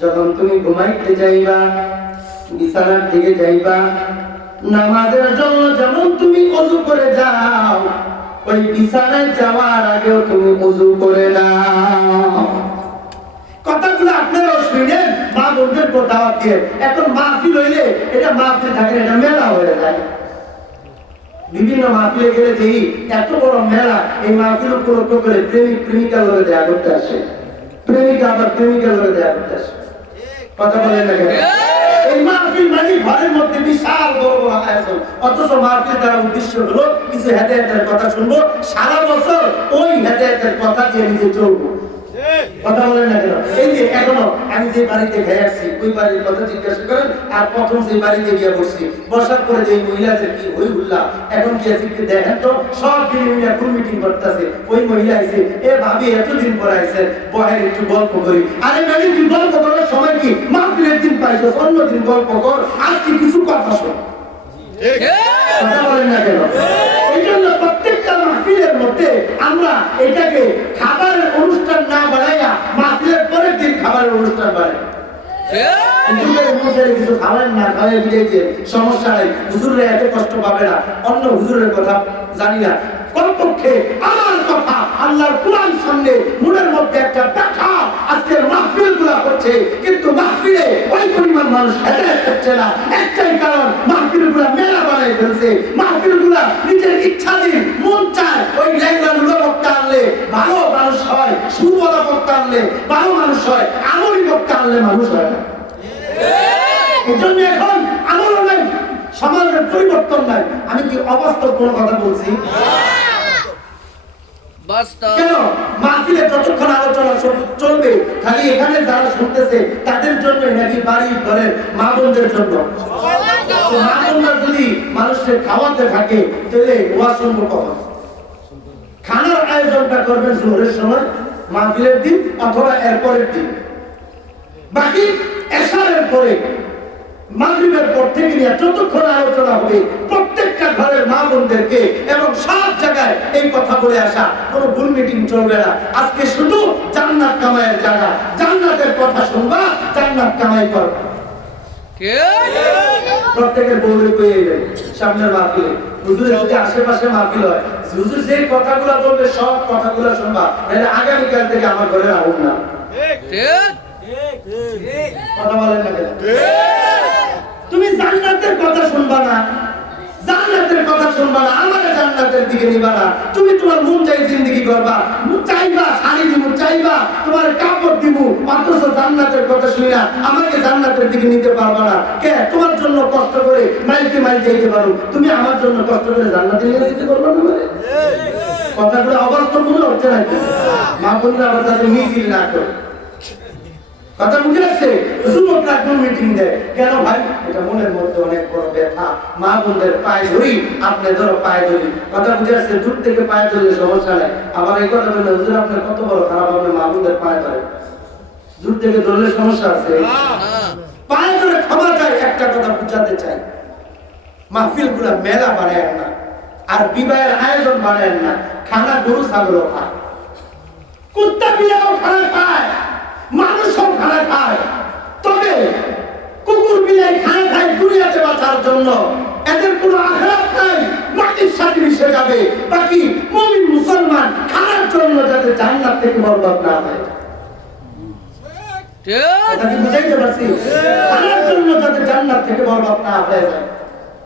যখন তুমি ঘুমাইতে যাইবা, বিছানার দিকে যাইবা, নামাজের জন্য যেমন তুমি ওযু করে যাও, ওই বিছানায় যাওয়ার আগেও তুমি ওযু করে নাও। কথাগুলো আপনারা শুনেন, মা বোনদের দাওয়াত দিয়ে। এখন মাহফিল হইলে এটা মাহফিল থাকে না, এটা মেলা হয়ে যায়। বিভিন্ন মাহফিলে গেলে দেখি এত বড় মেলা, এই মাহফিল উপলক্ষ করে প্রেমিক প্রেমিকার লগে দেখা করতে আসে, প্রেমিকা আবার প্রেমিকার লগে দেখা করতে আসে। কথা বলেন না কেন? এই মাহফিল মানে ঘরের মধ্যে বিশাল বড় বড় আয়োজন, অথচ মাহফিল দ্বারা উদ্দেশ্য হলো কিছু হেদায়েতের কথা শুনবো, সারা বছর ওই হেদায়েতের কথা দিয়ে নিজে চলবো। কথা বলেন না কেন? এই যে এখনো আমি যে বাড়িতে খেয়ে আসছি, ওই বাড়ির কথা জিজ্ঞাসা করেন, আর প্রথম যে বাড়িতে গিয়ে বসছি, বসার পরে যে মহিলাদের কি হই হুল্লা, এখন কি আছে দেখেন তো, সব দিন মিলিয়া কোন মিটিং করতেছে। ওই মহিলা আইছে, এ ভাবি এতদিন পর আইছে, বহের একটু গল্প করি। আরে ম্যাডি, তুই গল্প করার সময় কি মাহফিলের দিন পাইছ, অন্যদিন গল্প কর, আজকে কিছু কথা শোন। কথা বলেন না কেন? এই জন্য প্রত্যেকটা মাহফিলের মধ্যে আমরা এটাকে খাবারের অনুষ্ঠান না বানাইয়া মাহফিলের পরের দিন খাবারের অনুষ্ঠান বানাই। কিছু খাবেন না, খাওয়াই বিদায় দিয়ে সমস্যা নাই, হুজুররা এত কষ্ট পাবে না। অন্য হুজুরের কথা জানি না, কমপক্ষে আমার কথা আল্লাহর কুরআন সামনে মনের মধ্যে একটা ব্যথা আজকের মাহফিলগুলো হচ্ছে, কিন্তু মাহফিলে ওই পরিমাণ মানুষ হেদায়েত হচ্ছে না। একটাই কারণ, মাহফিলগুলো মেলা বানাই ফেলছে। মাহফিলগুলো নিজের ইচ্ছাধীন মন চায়, ওই ল্যাংড়া বক্তা আনলে ভালো মানুষ হয়, সুরওয়ালা বক্তা আনলে ভালো মানুষ হয়, আমলি বক্তা আনলে মানুষ হয় না। এজন্য এখন আমলও নাই, সমাজের পরিবর্তন নাই। আমি কি অবাস্তব কোনো কথা বলছি? কেন মাহফিলে যতক্ষণ আলোচনা চলবে, খালি এখানে যারা শুনতেছে তাদের জন্য নাকি বাড়ি ঘরের মা বোনদের জন্য? মা বোনরা যদি মানুষকে খাওয়াতে থাকে, তাহলে ওয়া শুনবো কখন? খানার আয়োজনটা করবেন জোহরের সময়, মাহফিলের দিন অথবা এরপরের দিন। বাকি এশারের পরে, মাগরিবের পর থেকে নিয়ে যতক্ষণ আলোচনা হবে, প্রত্যেকটা ঘরের মা বোনদেরকে এবং সব জায়গায় এই কথা বলে আসা, কোনো ভুল মিটিং চলবে না। আজকে শুধু জান্নাত কামাইয়ের জায়গা, জান্নাতের কথা শুনবা, জান্নাত কামাই করবা। প্রত্যেকের বউরে কইয়ে যাবে সামনের মাহফিলে, হুজুরের যদি আশেপাশে মাহফিল হয়, হুজুর যে কথাগুলো বলবে সব কথাগুলো শুনবা, নাহলে আগামীকাল থেকে আমার ঘরে আহুন না। কথা বলেন না কেন? তুমি জান্নাতের কথা শুনবা না, জান্নাতের কথা শুনবা না, আমাকে জান্নাতের দিকে নিবা না। তুমি তোমার মন চাই জিন্দেগি করবা, চাইবা শাড়ি দিব, চাইবা তোমার কাপড় দিব, অথচ জান্নাতের কথা শুনি না, আমাকে জান্নাতের দিকে নিতে পারবা না। কে তোমার জন্য কষ্ট করে মাইলকে মাইল যাইতে পারো, তুমি আমার জন্য কষ্ট করে জান্নাতে নিয়ে যেতে পারবা না? কথাগুলো অবাস্তব মনে হচ্ছে নাকি? মা বোনরা আবার তাদের মিছিল না করে কথা বুঝে আসছে। যুবকরা কোন মিটিং দেয় কেন ভাই? এটা মনের মধ্যে অনেক বড় ব্যথা। মা বোনদের পায়ে ধরি, আপনি ধরো পায়ে ধরি, কথা বুঝে আসছে। দূর থেকে পায়ে ধরলে সমস্যা নাই। আবার এই কথা বললে হুজুর আপনার কত বড় খারাপ হবে, মা বোনদের পায়ে ধরে, দূর থেকে ধরলে সমস্যা আছে? পায়ে ধরে ক্ষমা চাই। একটা কথা বুঝাতে চাই, মাহফিল গুলা মেলা বানায় না, আর বিবাহের আয়োজন বানায় না। খানা গরু ছাগলও খায়, কুত্তা বিড়ালও খানা খায়, মানুষও খানা খায়। তবে কুকুর বিলাই খানা খায় দুনিয়াতে বাঁচার জন্য, এদের কোনো আখিরাত নাই, মাটির সাথে মিশে যাবে। বাকি মুমিন মুসলমান খানার জন্য যাতে জান্নাত থেকে বরবাদ না হয়, বুঝাইতে পারছি? খানার জন্য যাতে জান্নাত থেকে বরবাদ না হয়ে যায়।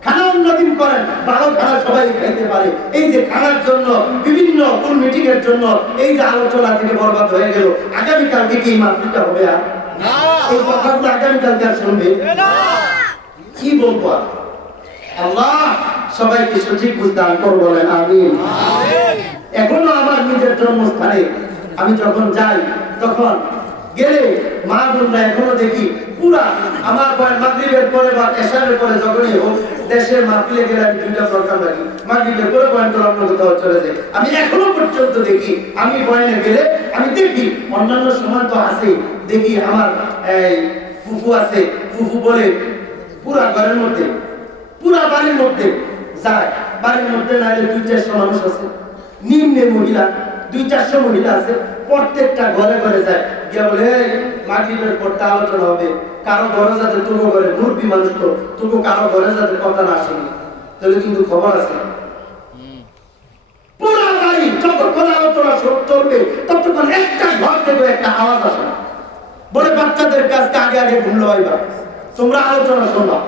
খানা উন্নতি করেন, ভালো খানা সবাই খাইতে পারে। এই যে খানার জন্য বিভিন্ন কোন মিটিং এর জন্য এই যে আলোচনা থেকে বরবাদ হয়ে গেল, আগামীকাল থেকে এই মাহফিলটা হবে আর এই কথাগুলো আগামীকালকে আর শুনবে কি বলবো? আল্লাহ সবাইকে সঠিক বুঝদান করো, বলেন আমিন। এখনো আমার নিজের জন্মস্থানে আমি যখন যাই, তখন গেলে মা বোনরা এখনো দেখি পুরা আমার মাগরিবের পরে বা এশারের পরে যখনই হোক, দেশের মাহফিলে গেলে আমি দুইটা প্রোগ্রাম রাখি, মাগরিবের পরে বয়ান অন্য কোথাও চলে যায়। আমি এখনো পর্যন্ত দেখি, আমি বয়ানে গেলে আমি দেখি, অন্যান্য সময় তো আছে, দেখি আমার ফুফু আছে, ফুফু বলে পুরা ঘরের মধ্যে, পুরা বাড়ির মধ্যে যায়, বাড়ির মধ্যে নাইলে 200-400 মানুষ আছে, নিম্নে মহিলা 200-400 মহিলা আছে, প্রত্যেকটা ঘরে ঘরে যায় গিয়ে বলে এই মাগরিবের পড়তে আলোচনা হবে, কারো ঘরে যাতে তুলো ঘরে মুরব্বী মানুষ তো তুলো কারো ঘরে যাতে কথা না আসেনি, তাহলে কিন্তু খবর আছে পুরা বাড়ি যতক্ষণ আলোচনা চলবে ততক্ষণ একটা ঘর থেকে একটা আওয়াজ আসে না। বলে বাচ্চাদের কাছে আগে আগে ঘুমলো হইবা, তোমরা আলোচনা শোনা।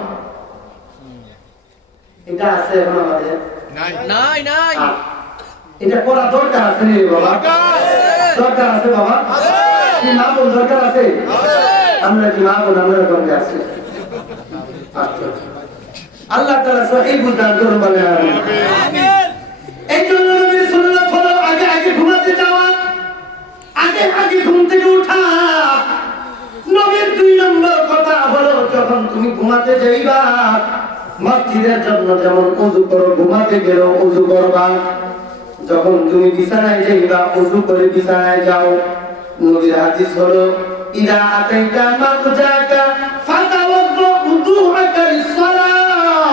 এটা আছে এখন আমাদের নাই নাই এটা করা দরকার আছে রে বাবা, দরকার আছে বাবা, কি মা বোন দরকার আছে, আমরা কি মা বোন আমরা দরকার আছে। আল্লাহ তাআলা সহিহ বুঝান করুন বলে আমিন। এই জন্য নবী সাল্লাল্লাহু আলাইহি ওয়াসাল্লাম আগে আগে ঘুমাতে যাওয়া, আগে আগে ঘুম থেকে ওঠা। নবীর 2 নম্বর কথা হলো যখন তুমি ঘুমাতে যাইবা মসজিদের জন্য যেমন ওযু করো, ঘুমাতে গেলেও ওযু করবা। যখন তুমি বিছানায় যাইবা ওযু করে বিছানায় যাও। নবীর হাদিস হলো ইদা আতাইতা মাকজাকা ফাতাওয়াদ্দু উযুআকা লিস-সালাহ।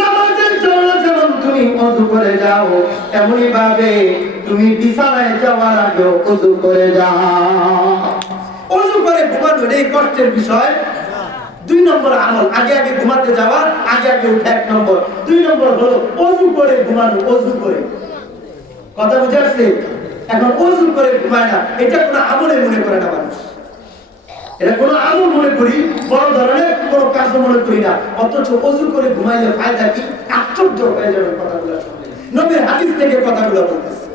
নামাজের জন্য যেমন তুমি ওযু করে যাও এমনি ভাবে তুমি বিছানায় যাওয়ার আগে ওযু করে যাও। ওযু করে ঘুমানো এই কষ্টের বিষয়। 2 নম্বর আমল আগে আগে ঘুমাতে যাওয়া, আগে আগে উঠা 1 নম্বর। 2 নম্বর হলো ওযু করে ঘুমানো, ওযু করে। কথা বুঝে আসছে? এখন ওযু করে ঘুমায় না, এটা কোনো আমলে মনে করে না মানুষ, এটা কোনো আমল মনে করি, বড় ধরনের কোনো কাজ মনে করি না। অথচ ওযু করে ঘুমাইলে ফায়দা কি? আশ্চর্য হয়ে যাবে কথাগুলো শুনলে। নবীর হাদিস থেকে কথাগুলো বলতেছে।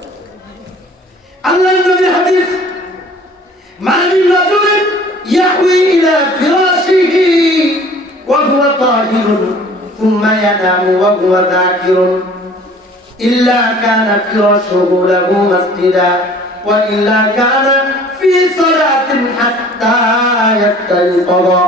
আল্লাহর নবীর হাদিস মালিন রাজুলিন ইয়াহউই ইলা ফিরাশিহি ওয়া হুয়া তাহিরুন থুম্মা ইয়ানামু ওয়া হুয়া যাকিরুন ইল্লা কানা ফিরাশুহু লাহু মাসজিদা ওয়া ইল্লা কানা ফি সালাতিন হাত্তা ইয়াস্তাইকাযা।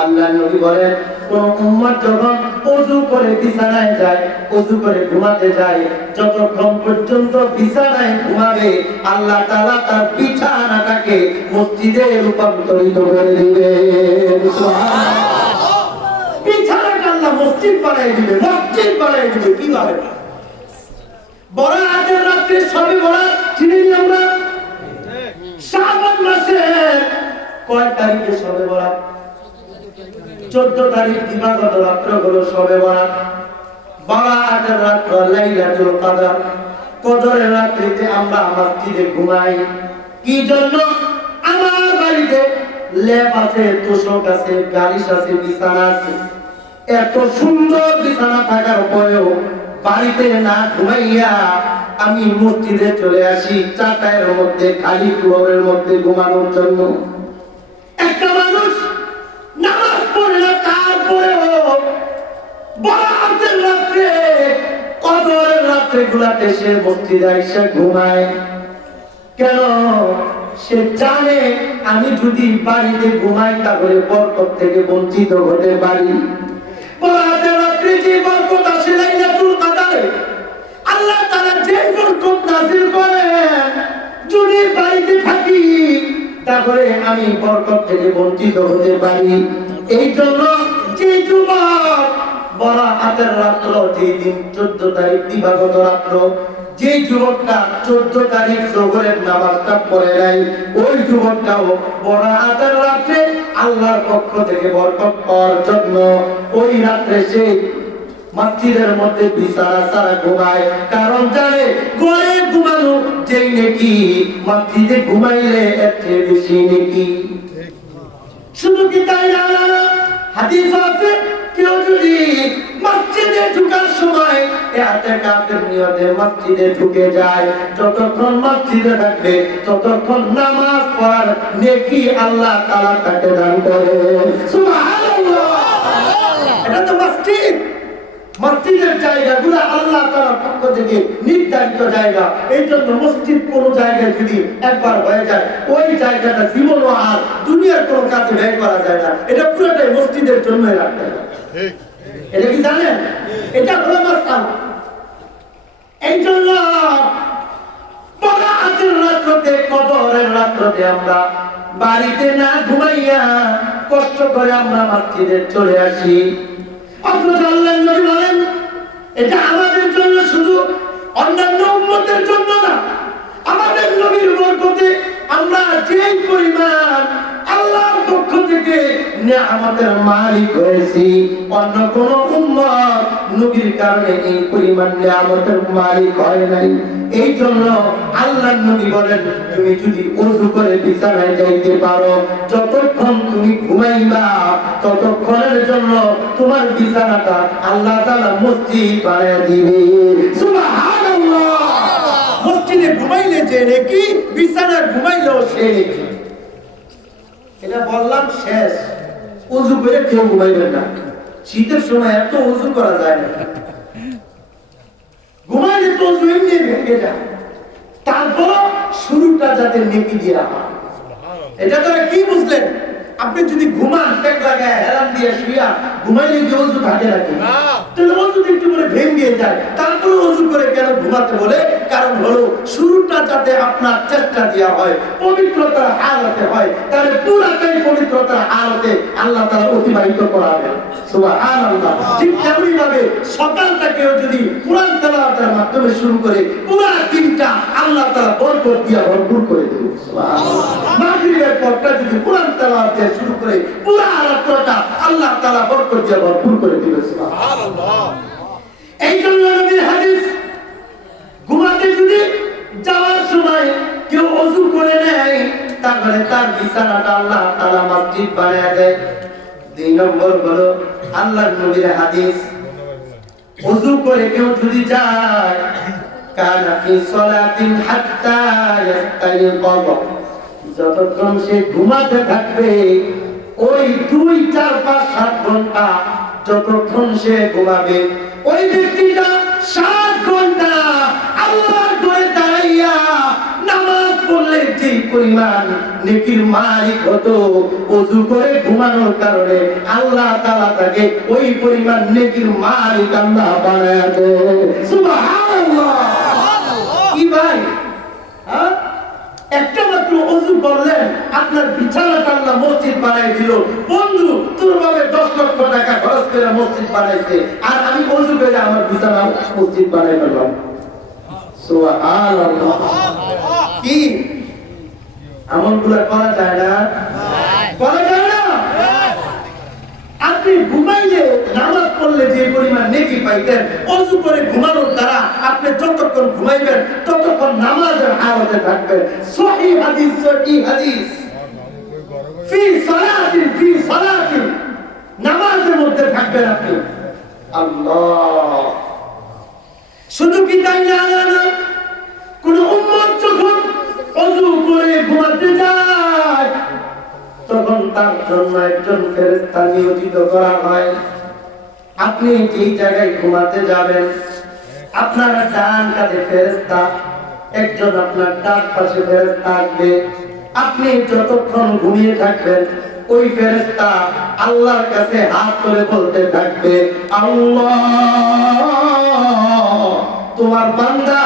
আল্লাহর নবী বলেন কোন উম্মত যখন ওযু করে বিছানায় যায়, ওযু করে ঘুমাতে যায়, যতক্ষণ পর্যন্ত বিছানায় ঘুমাবে আল্লাহ তাআলা তার বিছানাটাকে মসজিদে রূপান্তরিত করে দিবেন। সুবহানাল্লাহ। বিছানাকে আল্লাহ মসজিদ বানিয়ে দিবে, মসজিদ বানিয়ে দিবে। কিভাবে? বরাতের রাতে সবে বরাত চিনি আমরা, শাবান মাসের কয় তারিখে সবে বরাত? 14 তারিখ দিবাগত রাত্র হলো সবে বরাত। বরাতের রাত লাইলাতুল কদর, কদরের রাত্রিতে আমরা মসজিদে ঘুমাই। কি জন্য? আমার বাড়িতে লেপ আছে, তোষক আছে, বালিশ আছে, বিছানা আছে। এত সুন্দর বিছানা থাকার পরেও বাড়িতে না ঘুমাইয়া আমি মসজিদে চলে আসি চাটাইয়ের মধ্যে, খালি ফ্লোরের মধ্যে ঘুমানোর জন্য। একটা মানুষ নামাজ পড়ে না, তারপরেও বরাতের রাত্রে, কদরের রাত্রে গুলাতে সে মসজিদে এসে ঘুমায়। কেন? সে জানে আমি যদি বাড়িতে ঘুমাই তাহলে বরকত থেকে বঞ্চিত হতে পারি। বরাতের রাত্রে যে বরকত আসে লাইলাতুল কদরে, আল্লাহ তাআলা যে বরকত নাযিল করেন, যদি বাড়িতে থাকি তাহলে আমি বরকত থেকে বঞ্চিত হতে পারি। এই জন্য যে যুবক বরাতের রাত্র, যে দিন 14 তারিখ দিবাগত রাত্র, যে যুবকটা 14 তারিখ যোহরের নামাজটা পড়ে নাই, ওই যুবকটাও বরাতের রাত্রে আল্লাহর পক্ষ থেকে বরকত পাওয়ার জন্য ওই রাত্রে সে মসজিদের মধ্যে বিছানা ছাড়া ঘুমায়। কারণ জানে ঘরে ঘুমানো যেই নেকি, মসজিদে ঘুমাইলে এর চেয়ে বেশি নেকি। শুধু কি তাই না? হাদিস আছে কেউ যদি মসজিদে ঢোকার সময় ইতিকাফের নিয়তে মসজিদে ঢুকে যায়, যতক্ষণ মসজিদে থাকবে ততক্ষণ নামাজ পড়ার নেকি আল্লাহ তাআলা তাকে দান করে। সুবহানাল্লাহ। এটা তো মসজিদ, মসজিদের জায়গাগুলো আল্লাহ তাআলার পক্ষ থেকে নির্ধারিত জায়গা। এই জন্য মসজিদ কোন জায়গায় যদি একবার হয়ে যায়, ওই জায়গাটা জীবন আর দুনিয়ার কোনো কাজে ব্যয় করা যায় না। এটা পুরোটাই মসজিদের জন্য রাখতে হবে। এটা কি জানেন? এটা হলো মাসআলা। এই জন্য বরাতের রাত্রে, কদরের রাত্রে আমরা বাড়িতে না ঘুমাইয়া কষ্ট করে আমরা মসজিদে চলে আসি। অথচ আল্লাহর নবী বলেন এটা আমাদের জন্য, শুধু অন্যান্য উম্মতের জন্য না, আমাদের নবীর বরকতে আমরা যেই পরিমাণ আল্লাহর পক্ষ থেকে নিয়ামতের মালিক হয়েছি, অন্য কোন উম্মত নবীর কারণে এই পরিমাণ নিয়ামতের মালিক হয় নাই। এই জন্য আল্লাহর নবী বলেন, তুমি যদি ওযু করে বিছানায় যাইতে পারো, যতক্ষণ তুমি ঘুমাইবা ততক্ষণের জন্য তোমার বিছানাটা আল্লাহ তাআলা মসজিদ বানায় দিবে। সুবহানাল্লাহ। মসজিদে ঘুমাইলে যে নাকি, বিছানায় ঘুমাইলেও সে নাকি। এটা বললাম শেষ। ওযু করে কেউ ঘুমাইবেন না। শীতের সময় এত ওযু করা যায় না, ঘুমাইলে তো ওযু এমনি ভেঙে যায়। তারপর শুরুটা যাতে নেকি দিয়ে হয়। এটা তারা কি বুঝলেন? আপনি যদি ঘুমান পেট লাগায় হেলান দিয়ে শুয়া ঘুমাইলে কি ওযু থাকে নাকি? তাহলে ওযু একটু করে ভেঙে যায়। তারপরে ওযু করে কেন ঘুমাতে বলে? কারণ হলো শুরুটা যাতে আপনার চেষ্টা দেওয়া হয়, পবিত্রতার হালতে হয়, তাহলে পুরাটাই পবিত্রতার হালতে আল্লাহ তাআলা অতিবাহিত করাবেন। সুবহানাল্লাহ। ঠিক তেমনি ভাবে সকালটাকেও যদি কুরআন তেলাওয়াতের মাধ্যমে শুরু করে পুরা দিনটা আল্লাহ তাআলা বরকত দিয়ে ভরপুর করে দেবে। সুবহানাল্লাহ। মাগরিবের পরটা যদি কুরআন তেলাওয়াত শুরু করে পুরা রাতটা আল্লাহ তাআলা বরকত দিয়ে ভরপুর করে দিবে। সুবহানাল্লাহ। এই জন্য নবীর হাদিস, ঘুমাতে যদি যাওয়ার সময় কেউ ওযু করে নেয়, তাহলে তার বিছানাটা আল্লাহ তাআলা মসজিদ বানায় দেয়। 2 নম্বর হলো আল্লাহর নবীর হাদিস, ওযু করে কেউ যদি যায়, কানা ফি সালাতিন হাত্তা ইয়াস্তাইকায, যতক্ষণ সে ঘুমাতে থাকবে, ওই 2, 4, 5, 7 ঘন্টা যতক্ষণ সে ঘুমাবে, ওই ব্যক্তিটা 7 ঘন্টা আল্লাহর ঘরে দাঁড়াইয়া নামাজ পড়লে যে পরিমাণ নেকির মালিক হতো, ওযু করে ঘুমানোর কারণে আল্লাহ তাআলা তাকে ওই পরিমাণ নেকির মালিক আল্লাহ বানায় দেয়। সুবহানাল্লাহ। কি ভাই, হ্যাঁ, একটা মাত্র ওযু করলেন, আপনার বিছানাটা আল্লাহ মসজিদ বানায় দিল। বন্ধু তোর ভাবে 10 লক্ষ টাকা খরচ করে মসজিদ বানাইছে, আর আমি ওযু করে আমার বিছানা মসজিদ বানাই ফেললাম। সুবহানাল্লাহ। কি আমলগুলো করা যায় না? করা যায় না? আপনি ঘুমাইলে নামাজ পড়লে যে পরিমাণ নেকি পাইতেন, ওযু করে ঘুমানোর দ্বারা আপনি যতক্ষণ ঘুমাইবেন ততক্ষণ নামাজের হালতে থাকবেন। সহিহ হাদিস, সহিহ হাদিস, ফি সালাতিন, নামাজের মধ্যে থাকবেন আপনি। আল্লাহ। শুধু কি তাই না, কোন উম্মত যখন ওযু করে ঘুমাতে যায়, তখন তার জন্য একজন ফেরেশতা নিয়োজিত করা হয়। আপনি যেই জায়গায় ঘুমাতে যাবেন, আপনার ডান কাঁধে ফেরেশতা, একজন আপনার ডান পাশে ফেরেশতা আসবে। আপনি যতক্ষণ ঘুমিয়ে থাকবেন, ওই ফেরেশতা আল্লাহর কাছে হাত তুলে বলতে থাকবে, আল্লাহ, তোমার বান্দা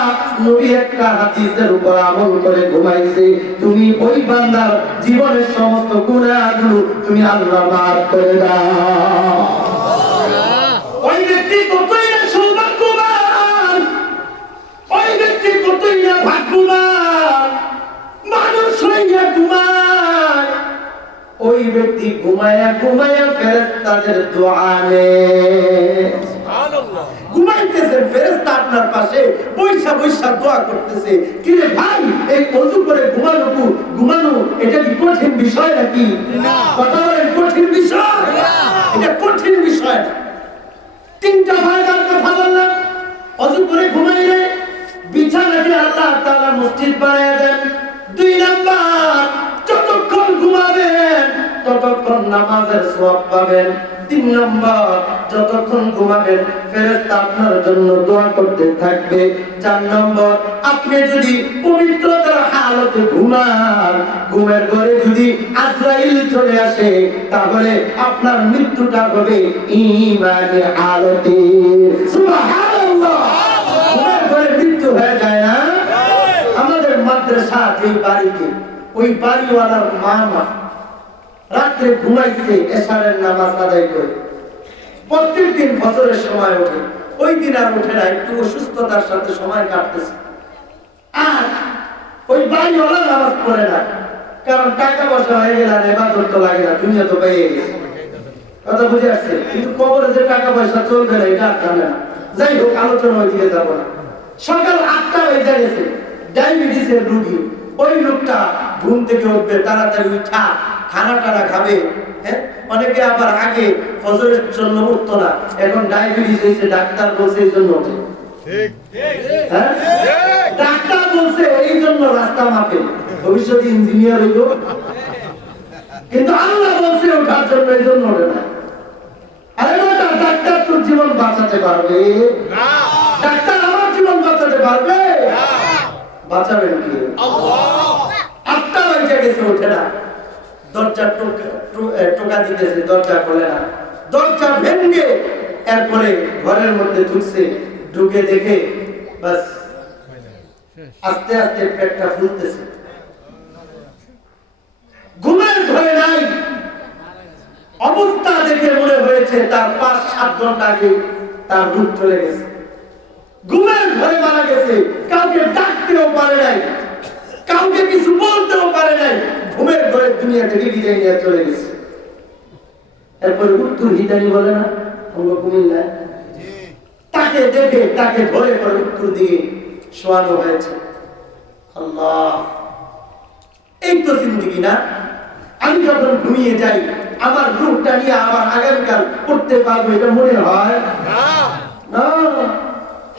নবী একটা হাদিসের উপর আমল করে ঘুমাইছে, তুমি ওই বান্দার জীবনের সমস্ত গুনাহগুলো তুমি আল্লাহ মাফ করে দাও। ওই ব্যক্তি কতই না সৌভাগ্যবান, ওই ব্যক্তি কতই না ভাগ্যবান। মানুষ হইয়া ঘুমায়, ওই ব্যক্তি ঘুমায়া ঘুমায়া ফেরেশতাদের দোয়া নেয়। সুবহানাল্লাহ। ঘুমাইতেছেন, ফেরেশতা আপনার পাশে বৈশা বৈশা দোয়া করতেছে। কি রে ভাই, এই ওযু করে ঘুমানো এটা কি কঠিন বিষয় নাকি? না। কথা বলেন, কঠিন বিষয়? এটা কঠিন বিষয়। 3টা ফায়দার কথা বললাম। ওযু করে ঘুমাইলে বিছানাকে আল্লাহ তাআলা মসজিদ বানায় দেন। 2 নাম্বার, যতক্ষণ ঘুমাবেন ততক্ষণ নামাজের সওয়াব পাবেন। 3 নম্বর, যতক্ষণ ঘুমাবেন ফেরেশতা আপনার জন্য দোয়া করতে থাকবে। 4 নম্বর, আপনি যদি পবিত্রতার হালতে ঘুমান, ঘুমের ঘরে যদি আজরাইল চলে আসে, তাহলে আপনার মৃত্যুটা হবে ঈমানের হালতে। সুবহানাল্লাহ। ঘুমের ঘরে মৃত্যু হয়ে যায় না? আমাদের মাদ্রাসা যে বাড়িতে, ওই বাড়িওয়ালার মা রাত্রে ঘুমাইছে এশারের নামাজ আদায় করে, প্রত্যেকদিন ফজরের সময় ওঠে। ওই দিন আর ওঠে না, একটু অসুস্থতার সাথে সময় কাটতেছে। আর ওই বাড়িওয়ালা নামাজ পড়ে না, কারণ টাকা পয়সা হয়ে গেলে আর ইবাদত তো লাগে না, দুনিয়া তো পেয়ে গেছে। কথা বুঝে আসছে? কিন্তু কবরে যে টাকা পয়সা চলবে না এটা আর জানে না। যাই হোক, আলোচনা ওইদিকে যাবো না। সকাল 8টা বেজে গেছে, ডায়াবেটিসের রোগী ওই লোকটা ঘুম থেকে উঠবে, তাড়াতাড়ি উঠা খানা টানা খাবে। হ্যাঁ, অনেকে আবার আগে ফজরের জন্য উঠতো না, এখন ডায়াবেটিস হয়েছে, ডাক্তার বলছে এই জন্য ওঠে। হ্যাঁ, ডাক্তার বলছে এই জন্য রাস্তা মাপে, ভবিষ্যতে ইঞ্জিনিয়ার হইল, কিন্তু আল্লাহ বলছে ওঠার জন্য, এই জন্য ওঠে না। আরে বেটা, ডাক্তার তোর জীবন বাঁচাতে পারবে না, ডাক্তার আমার জীবন বাঁচাতে পারবে না, বাঁচাবেন কি? আল্লাহ। 8টা বেজে গেছে, ওঠে না, দরজা টোকা দিতেছে, দরজা খোলে না, দরজা ভেঙে এরপরে ঘরের মধ্যে ঢুকছে, ঢুকে দেখে বাস আস্তে আস্তে পেটটা ফুলতেছে, ঘুমের ঘরে নাই। অবস্থা দেখে মনে হয়েছে তার 5-7 ঘন্টা আগে তার রূপ চলে গেছে, ঘুমের ঘরে মারা গেছে, কাউকে ডাকতেও পারে নাই, কাউকে কিছু বলতেও পারে নাই, ঘুমের ঘরে দুনিয়া থেকে বিদায় নিয়ে চলে গেছে। এরপরে উত্তর হিদানি বলে না, আমরা কুমিল্লা, তাকে দেখে তাকে ধরে করে উত্তর দিয়ে শোয়ানো হয়েছে। আল্লাহ, এই তো জিন্দেগি না? আমি যখন ঘুমিয়ে যাই আমার রূপটা নিয়ে আবার আগামীকাল করতে পারবো এটা মনে হয় না।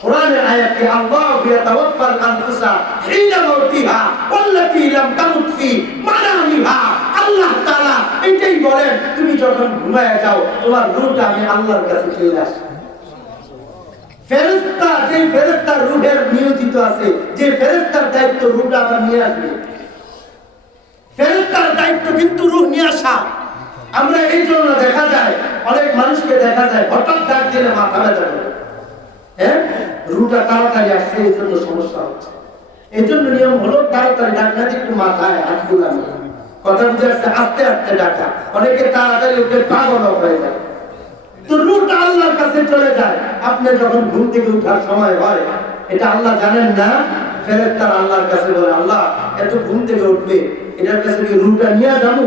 কোরআনের আয়াতে আল্লাহু ইয়াতাওয়াফাল আনফুসা হিনা মাউতিহা ওয়াল্লাতী লাম তামুত ফি মানামিহা। আল্লাহ তাআলা এটাই বলেন, তুমি যখন ঘুমায় যাও তোমার রূহটা আমি আল্লাহর কাছে চলে আসে। ফেরেশতা, যে ফেরেশতা রূহের নিয়োজিত আছে, যে ফেরেশতার দায়িত্ব রূহটা আবার নিয়ে আসবে, ফেরেশতার দায়িত্ব কিন্তু রূহ নিয়ে আসা। আমরা এই জন্য দেখা যায় অনেক মানুষকে দেখা যায় হঠাৎ ডাক দিলে মাথা ব্যথা করে, হ্যাঁ, রূহটা তাড়াতাড়ি আসছে, এই জন্য সমস্যা হচ্ছে। এই জন্য নিয়ম হলো তাড়াতাড়ি ডাক না দিয়ে একটু মাথায় হাত বুলানো, কথা বুঝে আসছে, আস্তে আস্তে ডাকা। অনেকে তাড়াতাড়ি উঠে পাগল হয়ে যায়, তো রূহটা আল্লাহর কাছে চলে যায়। আপনি যখন ঘুম থেকে উঠার সময় হয়, এটা আল্লাহ জানেন না? ফেরেশতারা আল্লাহর কাছে বলে, আল্লাহ এত ঘুম থেকে উঠবে, এটার কাছে কি রূহটা নিয়ে যাবো?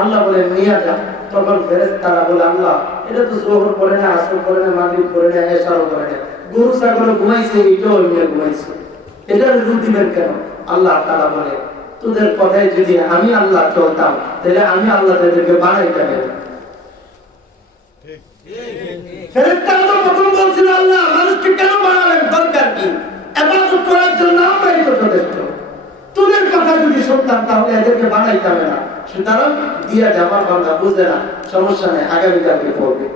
আল্লাহ বলে নিয়ে যা। তখন ফেরেশতারা বলে, আল্লাহ এটা তো যোহর করে না, আসর করে না, মাগরিব করে না, এশারও করে না, গরু ছাগল ঘুমাইছে, এটাও নিয়ে ঘুমাইছে, এটার রূহ দিবেন কেন? আল্লাহ তাআলা বলে, তোদের কথায় যদি আমি আল্লাহ চলতাম তাহলে আমি আল্লাহ তাদেরকে বানাইতে পারতাম। ফেরেশতারা তো প্রথম বলছিল, আল্লাহ মানুষকে কেন বানালেন, দরকার কি? ইবাদত করার জন্য আমরাই তো যথেষ্ট, তোদের কথা যদি শুনতাম তাহলে এদেরকে বানাইতাম না। সুতরাং দিয়া জামা বান্দা বুঝে না, সমস্যা নেই, আগামীকালকে পড়বে।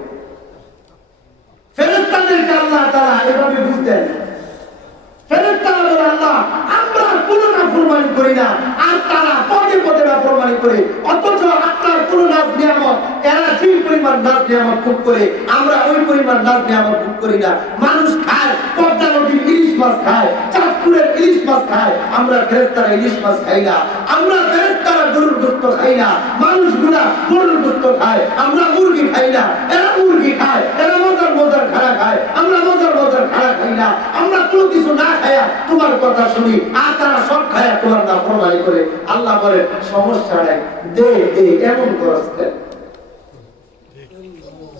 ফেরেশতাদেরকে আল্লাহ তাআলা এভাবে বুঝতেন। ফেরেশতারা বলে, আল্লাহ আমরা কোনো নাফরমানি করি না, আর তারা পদে পদে নাফরমানি করে, অথচ আপনার কোনো নাজ নিয়ামত এরা যে পরিমাণ নাজ নিয়ামত ভোগ করে আমরা ওই পরিমাণ নাজ নিয়ামত ভোগ করি না। মানুষ খায়, পদ্মা নদীর ইলিশ মাছ খায়, চাঁদপুরের ইলিশ মাছ খায়, আমরা ফেরেশতারা ইলিশ মাছ খাই না। আমরা ফেরেশতারা গরুর গোশত খাই না, মানুষগুলা গরুর গোশত খায়, আমরা মুরগি খাই না। এরা মুরগি খায়, এরা মজার মজার খানা খায়, আমরা মজার মজার খানা খাই না। আমরা কোনো কিছু না খায়া তোমার কথা শুনি, আর তারা সব খায়া তোমার নাফরমানি করে। আল্লাহ বলে, সমস্যা নাই, দে দে, এমন করস কেন?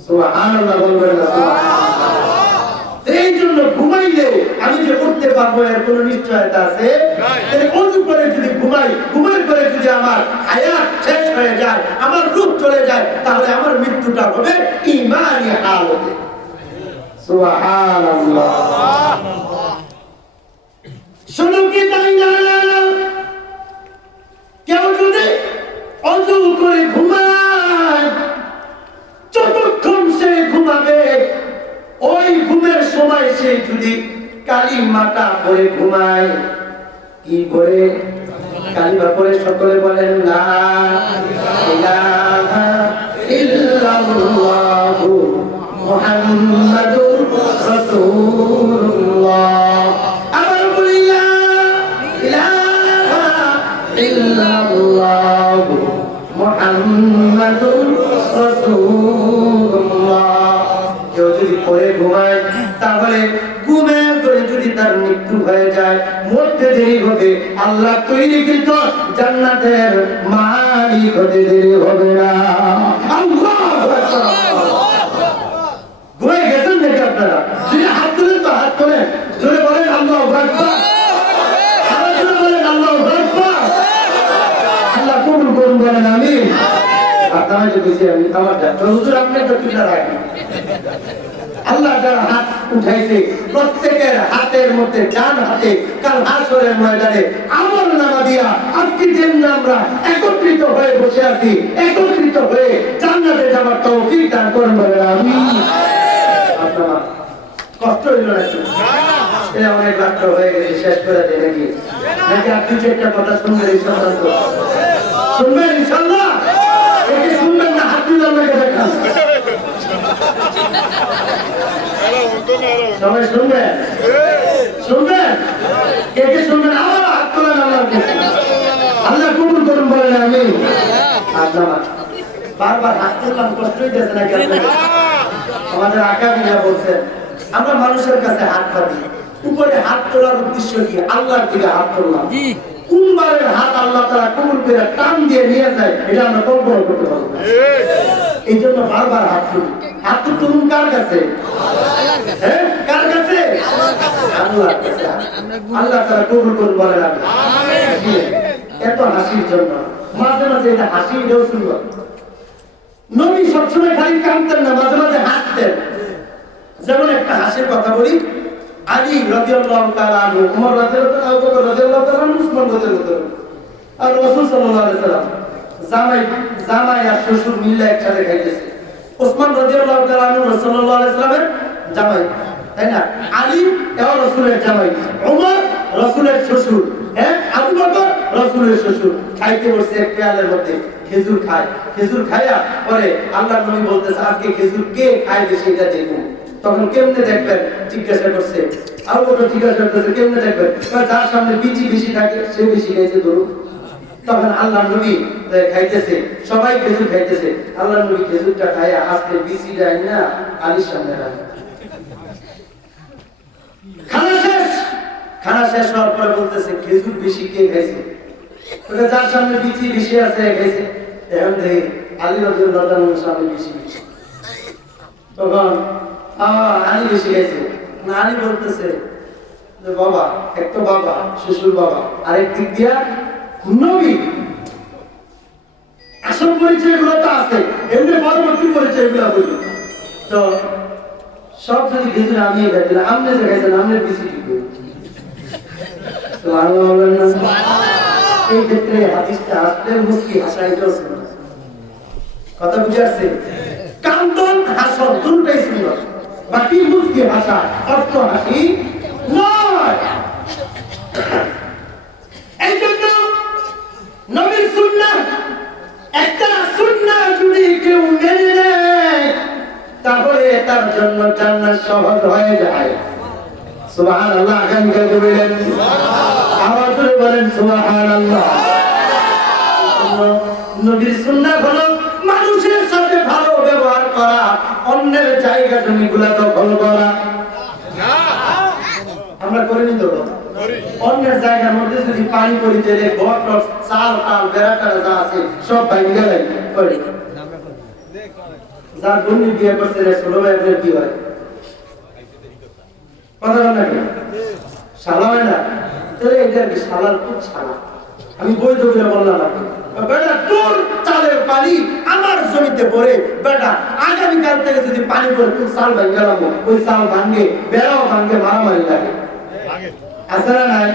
সুবহানাল্লাহ বলবেন না? সুবহানাল্লাহ। এই জন্য ঘুমাইলে আমি যে করতে পারবো এর কোনো নিশ্চয়তা আছে? ওযু করে যদি ঘুমাই, ঘুমের করে যদি আমার হায়াত শেষ হয়ে যায়, আমার রূহ চলে যায়, তাহলে আমার মৃত্যুটা হবে ঈমানি হালতে। সুবহানাল্লাহ। শুনো কি তাই না? কেউ যদি ওযু করে ঘুমায়, যতক্ষণ সে ঘুমাবে ওই ঘুমের সময় সে যদি কালিমাটা পড়ে ঘুমায়, কি পড়ে? কালিমা পড়ে সকলে বলেন লা ইলাহা ইল্লাল্লাহু মুহাম্মাদুর রাসূলুল্লাহ। আবার বলি লা ইলাহা ইল্লাল্লাহু মুহাম্মাদুর রাসূলুল্লাহ। কেউ যদি পড়ে ঘুমায়, তাহলে ঘুমে করে যদি তার মৃত্যু হয়ে যায়, যায়, মরতে দেরি হবে, আল্লাহ তৈরিকৃত জান্নাতের মালিক হতে দেরি হবে না। আল্লাহু আকবার। ঘুরে গেছেন নাকি আপনারা? যদি হাত তুলেন তো হাত তোলেন, জোরে বলেন আল্লাহু আকবার। আরো জোরে বলেন আল্লাহু আকবার। আল্লাহ কবুল করুন, বলেন আমিন। আপনারা যে বলছি আমি আমার হুজুর আপনি তো তুলে রাখেন। আল্লাহ যারা হাত উঠাইছে প্রত্যেকের হাতের মধ্যে ডান হাতে কাল হাসরের ময়দানে আমলনামা দিয়া আজকে যেমন আমরা একত্রিত হয়ে বসে আছি, একত্রিত হয়ে জান্নাতে যাওয়ার তৌফিক দান করুন, বলেন আমিন। আপনারা কষ্ট হইল নাকি? এটা অনেক রাত্র হয়ে গেছে, শেষ করে দেয় নাকি? নাকি আপনি যে একটা কথা শুনবেন ইনশাআল্লাহ? তো শুনবেন ইনশাআল্লাহ? একে শুনবেন না? হাত তুলে আমাকে দেখান। সবাই শুনবেন? শুনবেন? কে কে শুনবেন? আবার হাত তোলেন আল্লাহকে। আল্লাহ কবুল করুন, বলেন আমিন। আপনারা বারবার হাত তুললাম, কষ্ট হইতেছে নাকি আপনাদের? আমাদের আকাবিরা বলছেন আমরা মানুষের কাছে হাত পাতি, উপরে হাত তোলার উদ্দেশ্য কি? আল্লাহর দিকে হাত তুললাম। কোন বারের হাত আল্লাহ তাআলা কবুল করে টান দিয়ে নিয়ে যায় এটা আমরা কল্পনা করতে পারবো না। এই জন্য বারবার হাত তুলি। হাত তো তুলুন কার কাছে? হ্যাঁ, কার কাছে? আল্লাহর কাছে। আল্লাহ তাআলা কবুল করুন, বলেন আমিন। এত হাসির জন্য মাঝে মাঝে এটা হাসি, এটাও শুনলাম। নবী সবসময় খালি কাঁদতেন না, মাঝে মাঝে হাসতেন। যেমন একটা হাসির কথা বলি, আলী রাদিয়াল্লাহু তাআলা আনহু, ওমর রাদিয়াল্লাহু তাআলা, আবু বকর রাদিয়াল্লাহু তাআলা, উসমান রাদিয়াল্লাহু তাআলা, আর রাসূল সাল্লাল্লাহু আলাইহি সাল্লাম জামাই আর শ্বশুর মিলে একসাথে খাইতেছে। ওসমান রাদিয়াল্লাহু তাআলা আনহু রাসূলুল্লাহ সাল্লাল্লাহু আলাইহি সাল্লামের জামাই, তাই না? আলী এও রাসূলের জামাই, ওমর রাসূলের শ্বশুর, হ্যাঁ, আবু বকর রাসূলের শ্বশুর। খাইতে বসে এক পেয়ালের মধ্যে খেজুর খায়। খেজুর খায়া পরে আল্লাহর নবী বলতেছে আজকে খেজুর কে খায় বেশি এটা দেখুন। তখন কেমনে দেখবেন জিজ্ঞাসা করছে। আবু বকর জিজ্ঞাসা করতেছে কেমনে দেখবেন? যার সামনে বিচি বেশি থাকে সে বেশি খাইছে ধরুন। তখন আল্লাহর নবী খাইতেছে, সবাই খেজুর খাইতেছে, আল্লাহর নবী খেজুরটা খায় আজকে বিচি যায় না আলীর সামনে রাখে। খানা শেষ হওয়ার পরে বলতেছে খেজুর বেশি কে খাইছে? যার সামনে বিচি বেশি আছে খাইছে। এখন দেখি আলী রাদিয়াল্লাহু তাআলার সামনে বেশি। তখন আলী বেশি খাইছে না? আলী বলতেছে যে বাবা, এক তো বাবা, শ্বশুর বাবা, আরেক দিক দিয়া নবী। আসল পরিচয় গুলো তো আছে, এমনি পরবর্তী পরিচয় গুলো বলি। তো সব যদি খেজুর আমি খাইছিলাম, আপনি যে খাইছেন আপনি বেশি ঠিক করি। এই ক্ষেত্রে হাদিসটা আসলে মুস্কি হাসাইটাও ছিল। কথা বুঝে আসছে? কান্দন হাসন দুটোই ছিল, বাকি মুস্কি হাসা, অর্থ হাসি নয়। এই জন্য নবীর সুন্নাহ, একটা সুন্নাহ যদি কেউ মেনে নেয় তাহলে তার জন্য জান্নাত সহজ হয়ে যায়। সুবহানাল্লাহ। আগামীকাল বলেন আওয়াজ করে বলেন সুবহানাল্লাহ। নবীর সুন্নাহ হলো মানুষের সাথে ভালো ব্যবহার করা, অন্যের জায়গা জমিগুলো দখল করা। আমরা করিনি তো? অন্যের জায়গার মধ্যে যদি পানি পড়ে দিলে ঘর টর চাল টাল বেড়াটা যা আছে সব ভাঙে গেলে করে। যার বোন বিয়ে করছে ষোলো ভাইয়ের কি হয়? কথা বল নাকি? শালা হয় না? তাহলে এটা শালার খুব শালা। আমি বৈধ করে বললাম নাকি বেটা তোর চালের পানি আমার জমিতে পড়ে, বেটা আগামীকাল থেকে যদি পানি পড়ে তোর চাল ভাঙে গেলাম, ওই চাল ভাঙে, বেড়াও ভাঙে, মারামারি লাগে। আসলে নাই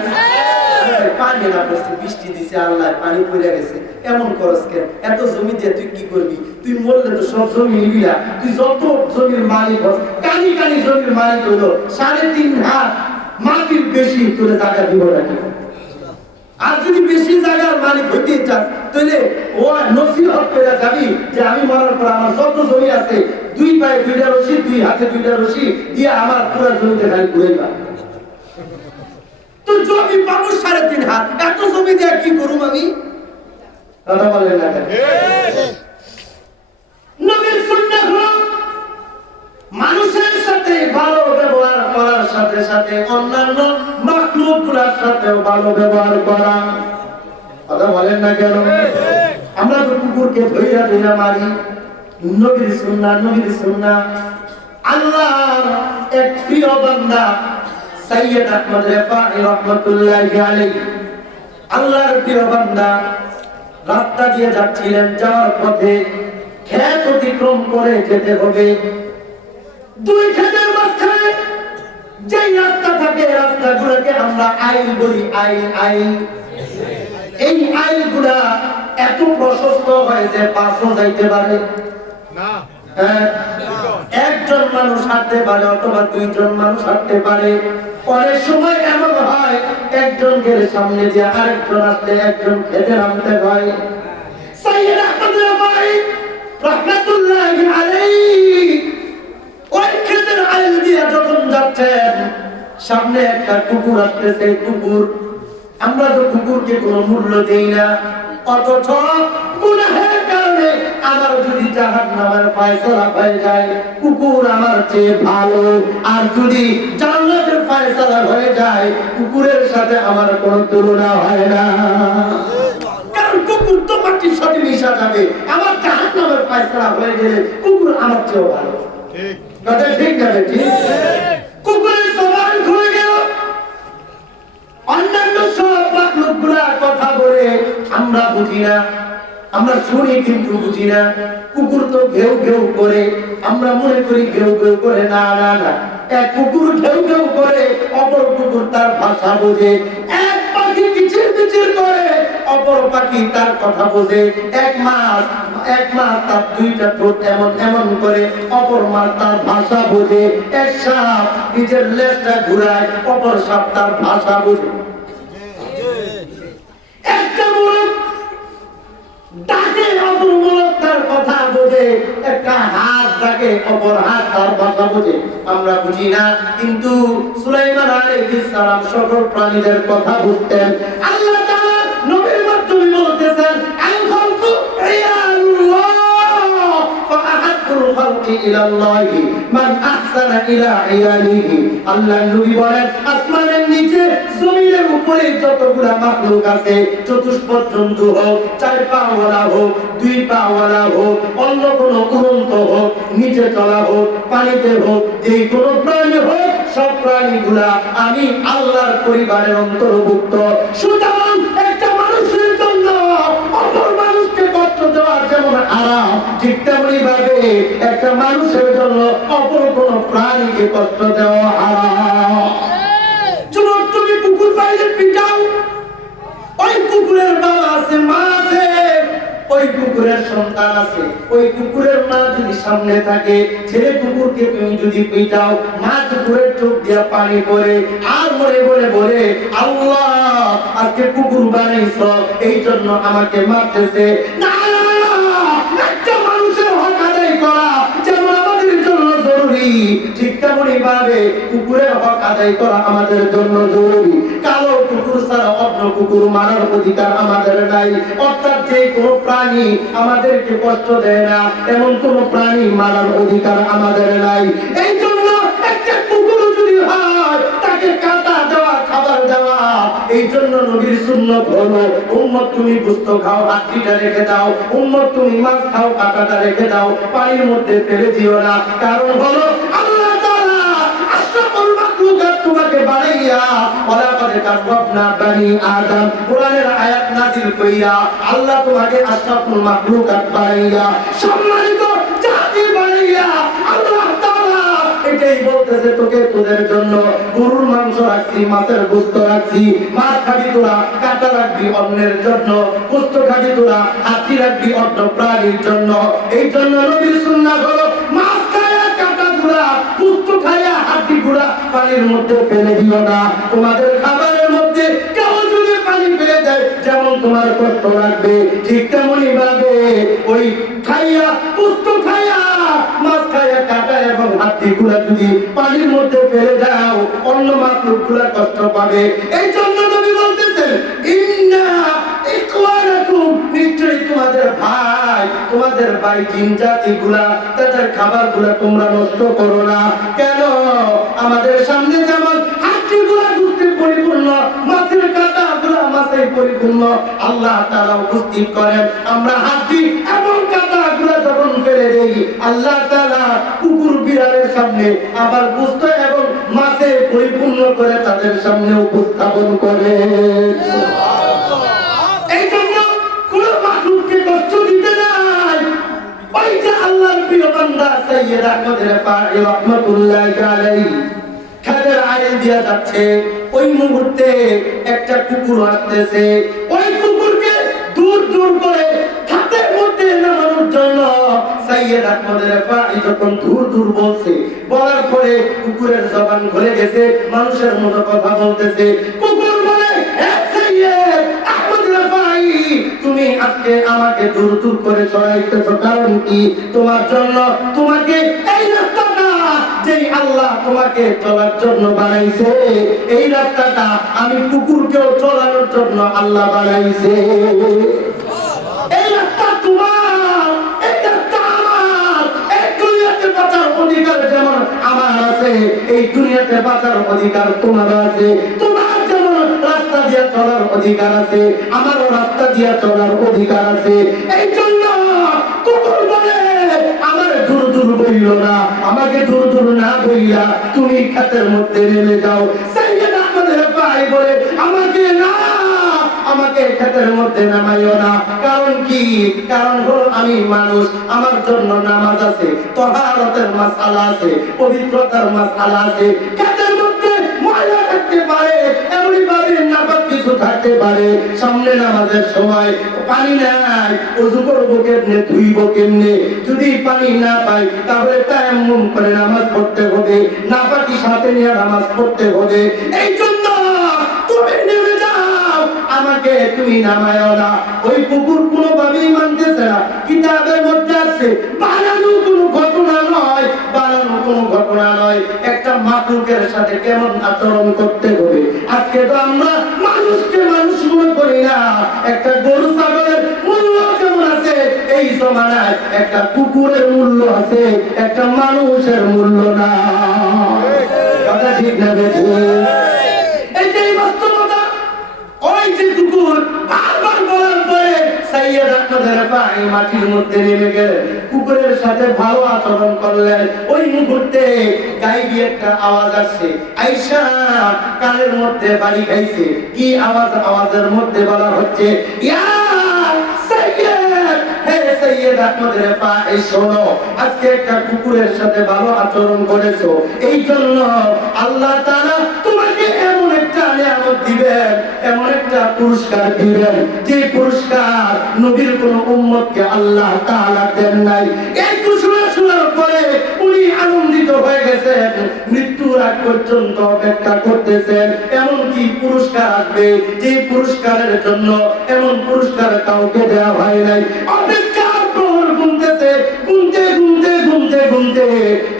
পানি না পড়ছে, বৃষ্টি দিছে, আল্লাহ পানি পড়ে গেছে, এমন করস কেন? এত জমি দিয়ে তুই কি করবি? তুই মরলে তো সব জমি নিবি না। তুই যত জমির মালিক হস, কানি কানি জমির মালিক হইলো 3.5 হাত মাটির বেশি তোরে জায়গা দিব নাকি? আর যদি বেশি জায়গার মালিক হইতে চাস তাহলে ও নসিহত করে যাবি যে আমি মরার পর আমার যত জমি আছে 2 পায়ে 2টা রশি, 2 হাতে 2টা রশি দিয়ে আমার পুরো জমিতে খালি ঘুরাইবা। তো জমি পাবো 3.5 হাত, এত জমি দিয়ে কি করুম আমি? কথা বলেন না কেন? নবীর সুন্নাহ হলো মানুষের সাথে ভালো ব্যবহার করার সাথে সাথে অন্যান্য মাখলুকগুলোর ভালো ব্যবহার করা। কথা বলেন না কেন? আমরা তো কুকুরকে ধইরা ধইরা মারি। নবীর সুন্নাহ আল্লাহর এক প্রিয় বান্দা সাইয়্যিদ আহমদ রিফাঈ রাহমাতুল্লাহি আলাইহি, আল্লাহর প্রিয় বান্দা রাস্তা দিয়ে যাচ্ছিলেন, যাওয়ার পথে ক্ষেত অতিক্রম করে যেতে হবে। দুই ক্ষেতের মাঝখানে যে রাস্তা থাকে, রাস্তাগুলোকে আমরা আইল বলি, আইল। এই আইলগুলা এত প্রশস্ত হয় যে পাঁচও যাইতে পারে না। একজন মানুষ হাঁটতে পারে অথবা দুইজন মানুষ হাঁটতে পারে। অনেক সময় এমন হয় একজন গেলে সামনে দিয়ে আরেকজন আসতে, একজন খেতে নামতে হয়। সাইয়্যিদ আহমদ রিফাঈ রাহমাতুল্লাহি আলাইহি ওই খেতের আইল দিয়ে যখন যাচ্ছেন, সামনে একটা কুকুর আসতেছে। কুকুর, আমরা তো কুকুরকে কোনো মূল্য দেই না, অথচ গুনাহের কারণে আমার যদি জাহান্নামের ফয়সালা হয়ে যায়, কুকুর আমার চেয়ে ভালো। আর যদি জান্নাতের ফয়সালা হয়ে যায়, কুকুরের সাথে আমার কোনো তুলনা হয় না। কারণ কুকুর তো মাটির সাথে মিশা যাবে। আমার জাহান্নামের ফয়সালা হয়ে গেলে কুকুর আমার চেয়ে ভালো। ঠিক কথা, ঠিক না? ঠিক। কুকুরের জবান খুলে গেল। অন্যান্য সব লোকগুলা কথা বলে আমরা বুঝি না, আমরা শুনি কিন্তু বুঝি না। কুকুর তো ঘেউ ঘেউ করে, আমরা মনে করি ঘেউ ঘেউ করে। না না না, এক কুকুর ঘেউ ঘেউ করে, অপর কুকুর তার ভাষা বোঝে। এক পাখি কিচির মিচির করে, অপর পাখি তার কথা বোঝে। এক মাছ তার দুইটা ঠোঁট এমন এমন করে, অপর মাছ তার ভাষা বোঝে। এক সাপ নিজের লেজটা ঘুরায়, অপর সাপ তার ভাষা বোঝে। একটা মুলক ডাকে, অপর মুলক তার কথা বোঝে। একটা হাত ডাকে, অপর হাত তার ভাষা বোঝে। আমরা বুঝি না, কিন্তু সুলাইমান আলাইহিস সালাম সকল প্রাণীদের কথা বুঝতেন। আল্লাহ তাআলা নবীর মাধ্যমে বলতেছেন, আল খালকু ইয়াল্লাহ ফাআহাব্বুল খালকি ইলাল্লাহি মান আহসানা ইলা ইয়ালিহি। আল্লাহ নবী বলেন, আসমানের নিচে জমিনের উপরে যতগুলা মাখলুক আছে, চতুষ্পদ জন্তু হোক, চার পাওয়ালা হোক, দুই পাওয়ালা হোক, অন্য কোনো উড়ন্ত হোক, নিচে চলা হোক, পানিতে হোক, যে কোনো প্রাণী হোক, সব প্রাণীগুলা আমি আল্লাহর পরিবারের অন্তর্ভুক্ত। সুতরাং একটা মানুষের জন্য অপর মানুষকে কষ্ট দেওয়া যেমন হারাম, ঠিক তেমনি ভাবে একটা মানুষের জন্য অপর কোন প্রাণীকে কষ্ট দেওয়া হারাম। যখন তুমি কুকুর পাইলে পিটাও, ওই কুকুরের বাবা আছে, মা আছে, ওই কুকুরের সন্তান আছে। ওই কুকুরের মা যদি সামনে থাকে, ছেলে কুকুরকে তুমি যদি পিটাও, মা কুকুরের চোখ দিয়ে পানি পড়ে আর মরে বলে বলে, আল্লাহ আজকে কুকুর বানাইছ, এই জন্য আমাকে মারতেছে। না, একটা মানুষের হক আদায় করা যেমন আমাদের জন্য জরুরি, ঠিক তেমনি ভাবে কুকুরের হক আদায় করা আমাদের জন্য জরুরি। কালো কুকুর ছাড়া অন্য কুকুর মারার অধিকার আমাদের নাই। অর্থাৎ যে কোনো প্রাণী আমাদেরকে কষ্ট দেয় না, এমন কোন প্রাণী মারার অধিকার আমাদের নাই। এই জন্য একটা কুকুর যদি হয়, তাকে কাটা দেওয়া, খাবার দেওয়া। এই জন্য নবীর সুন্নাত হলো, উম্মত তুমি গোশত খাও, হাড্ডিটা রেখে দাও। উম্মত তুমি মাছ খাও, কাঁটাটা রেখে দাও, পানির মধ্যে ফেলে দিও না। কারণ হলো আল্লাহ তাআলা আশরাফুল মাখলুকাত তোমাকে বানাইয়া, ওয়ালাকাদ কাররামনা বানি আদম, কোরআনের আয়াত নাযিল কইরা আল্লাহ তোমাকে আশরাফুল মাখলুকাত বানাইয়া, সম্মানিত জাতি বানাইয়া আল্লাহ তাআলা এটাই বলতেছে, তোকে তোদের জন্য গরুর মাংস রাখছি, মাছের গোশত রাখছি। মাছ খাবি তোরা, কাঁটা রাখবি অন্যের জন্য, গোশত খাবি তোরা, হাতি রাখবি অন্য প্রাণীর জন্য। এই জন্য নবীর সুন্নাত হলো, মাছ খায়া কাঁটা গুড়া, গোশত খায়া হাতি গুড়া পানির মধ্যে ফেলে দিও না। তোমাদের খাবারের মধ্যে কেউ যদি পানি ফেলে দেয়, যেমন তোমার কষ্ট লাগবে, ঠিক তেমনি ভাবে ওই খাইয়া, গোশত খাইয়া, মাছ খাইয়া, কাঁটা এবং হাতি গুলা যদি পানির মধ্যে ফেলে দাও, অন্য মাখলুক গুলা কষ্ট পাবে। এই জন্য নবী বলতেছেন, ইন্না ইখওয়ানাকুম, নিশ্চয়ই তোমাদের ভাই, তোমাদের ভাই জিন জাতি গুলা, তাদের খাবার গুলা তোমরা নষ্ট করো না। কেন? আমাদের সামনে যেমন হাতি গুলা গুস্তি পরিপূর্ণ, মাছের কাঁটা পরিপূর্ণ আল্লাহ তাআলা উপস্থিত করেন। আমরা হাতি এবং কাঁটাগুলো যখন ফেলে দেই, আল্লাহ তাআলা কুকুর বিড়ালের সামনে আবার গোশত এবং মাছে পরিপূর্ণ করে তাদের সামনে উপস্থাপন করে। এই জন্য কোন মাখলুককে কষ্ট দিতে নাই। ওই যে আল্লাহর প্রিয় বান্দা সাইয়্যিদ আহমদ রেফাঈ রাহমাতুল্লাহি আলাইহি খাদের আইল দিয়া যাচ্ছে, ওই মুহূর্তে একটা কুকুর আসতেছে। ওই কুকুরকে দূর দূর করে খাদের মধ্যে নামানোর জন্য সাইয়্যিদ আহমদ রেফাঈ যখন দূর দূর বলছে, বলার পরে কুকুরের জবান খুলে গেছে, মানুষের মতো কথা বলতেছে। কুকুর বলে, হে সাইয়্যিদ আহমদ রেফাঈ, তুমি আজকে আমাকে দূর দূর করে সরাইতেছো, কারণ কি? তোমার জন্য তোমাকে এই রাস্তাটা যেই আল্লাহ তোমাকে চলার জন্য বানাইছে, এই রাস্তাটা আমি কুকুরকেও চলানোর জন্য আল্লাহ বানাইছে। এই রাস্তা তোমার, এই রাস্তা আমার। এই দুনিয়াতে বাঁচার অধিকার যেমন আমার আছে, এই দুনিয়াতে বাঁচার অধিকার তোমার আছে। তোমার যেমন রাস্তা দিয়ে চলার অধিকার আছে, আমারও রাস্তা দিয়ে চলার অধিকার আছে। এই জন্য কুকুর বলে, আমার দূর দূর বইল না, আমাকে দূর দূর না বইলা তুমি খাতের মধ্যে নেমে যাও। সাইয়্যিদ আহমদ রেফাঈ বলে, আমাকে না, আমাকে খাতের মধ্যে নামাইও না। কারণ কি? কারণ হলো আমি মানুষ, আমার জন্য নামাজ আছে, তাহারাতের মাসআলা আছে, পবিত্রতার মাসআলা আছে। খাতের মধ্যে ময়লা থাকতে পারে, এমনি ভাবে নাপাক কিছু থাকতে পারে। সামনে নামাজের সময় পানি নাই, ওযু করব কেমনে, ধুইব কেমনে? যদি পানি না পাই তাহলে তায়াম্মুম করে নামাজ পড়তে হবে, নাপাকি সাথে নিয়ে নামাজ পড়তে হবে। এই জন্য তুমি নেমে যাও, আমাকে তুমি নামায়ও না। ওই কুকুর কোনোভাবেই মানতেছে না। কিতাবের মধ্যে আছে, বানানো কোনো ঘটনা নয়, বানানো কোনো ঘটনা নয়। একটা মাখলুকের সাথে কেমন আচরণ করতে হবে। আজকে তো আমরা মানুষকে মানুষ মনে করি না। একটা গরু ছাগলের মূল্য কেমন আছে এই জমানায়, একটা কুকুরের মূল্য আছে, একটা মানুষের মূল্য না। কথা ঠিক না বেঠিক? এটাই বাস্তবতা। ওই যে কুকুর বারবার বলার পরে সাইয়্যিদ আহমদ রেফাঈ মাটির মধ্যে নেমে গেলেন, কুকুরের সাথে ভালো আচরণ করলেন। ওই মুহূর্তে গায়েবী একটা আওয়াজ আসছে, আয়েশা কানের মধ্যে বাড়ি খাইছে। কি আওয়াজ? আওয়াজের মধ্যে বলা হচ্ছে, ইয়া সাইয়্যিদ, হে সাইয়্যিদ আহমদ রেফাঈ, শোনো, আজকে একটা কুকুরের সাথে ভালো আচরণ করেছো, এই জন্য আল্লাহ তাআলা তোমাকে এমন একটা নিয়ামত দিবেন, এমন একটা পুরস্কার দিবেন, যে পুরস্কার নবীর কোন উম্মতকে আল্লাহ তাআলা দেন নাই। এই ঘোষণা শোনার পরে উনি আনন্দিত হয়ে গেছেন, মৃত্যুর আগ পর্যন্ত অপেক্ষা করতেছেন এমন কি পুরস্কার আসবে, যে পুরস্কারের জন্য এমন পুরস্কার কাউকে দেওয়া হয় নাই। অপেক্ষা গুনতেছে, গুনতে গুনতে গুনতে গুনতে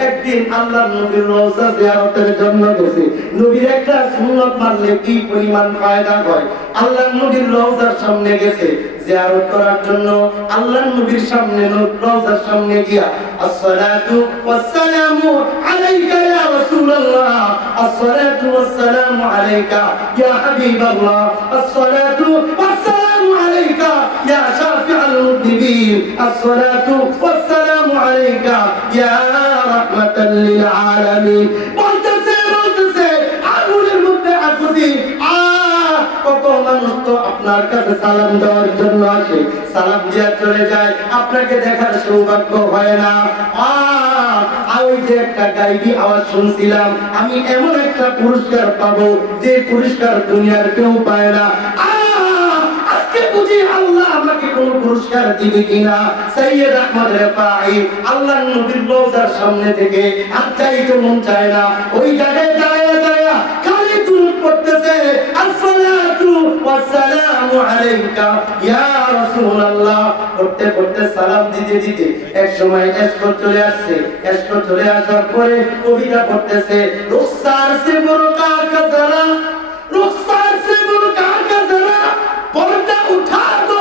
একদিন আল্লাহর নবীর রওজা জিয়ারতের জন্য গেছে। নবীর একটা সুন্নাত মানলে কি পরিমাণ ফায়দা হয়। আল্লাহর নবীর রওজার সামনে গেছে জিয়ারত করার জন্য। আল্লাহর নবীর সামনে, রওজার সামনে গিয়া, আসসালাতু ওয়াসসালামু আলাইকা ইয়া রাসূলুল্লাহ, আসসালাতু ওয়াসসালামু আলাইকা ইয়া হাবিবাল্লাহ, আসসালাতু ওয়াসসালামু আলাইকা ইয়া শাফিউল মুযনিবিন, আসসালাতু ওয়াসসালামু আলাইকা ইয়া রাহমাতাল লিল আলামিন। বলতেছে আগুনের মধ্যে আগুদি। কত মানুষ তো আপনার কাছে সালাম দেওয়ার জন্য আসে, সালাম দিয়ে চলে যায়, আপনাকে দেখার সৌভাগ্য হয় না। ওই যে একটা গায়েবী আওয়াজ শুনছিলাম, আমি এমন একটা পুরস্কার পাবো যে পুরস্কার দুনিয়ার কেউ পায় না। আজকে বুঝি আল্লাহ আমাকে কোন পুরস্কার দিবে কিনা। সাইয়্যিদ আহমদ রেফাঈ আল্লাহর নবীর রওজার সামনে থেকে আর চাইতে মন চায় না, ওই জায়গায় দাঁড়ায়া দাঁড়ায়া খালি দুরূদ পড়তেছে, আসসালাতু ওয়াসসালামু আলাইকা ইয়া রাসূলুল্লাহ। পড়তে পড়তে সালাম দিতে দিতে এক সময় এশক চলে আসছে। এশক চলে আসার পরে কবিতা পড়তেছে, রুখসার সে মুরকা কা যারা, রুখসার সে মুরকা কা যারা, पर्दा उठा दो,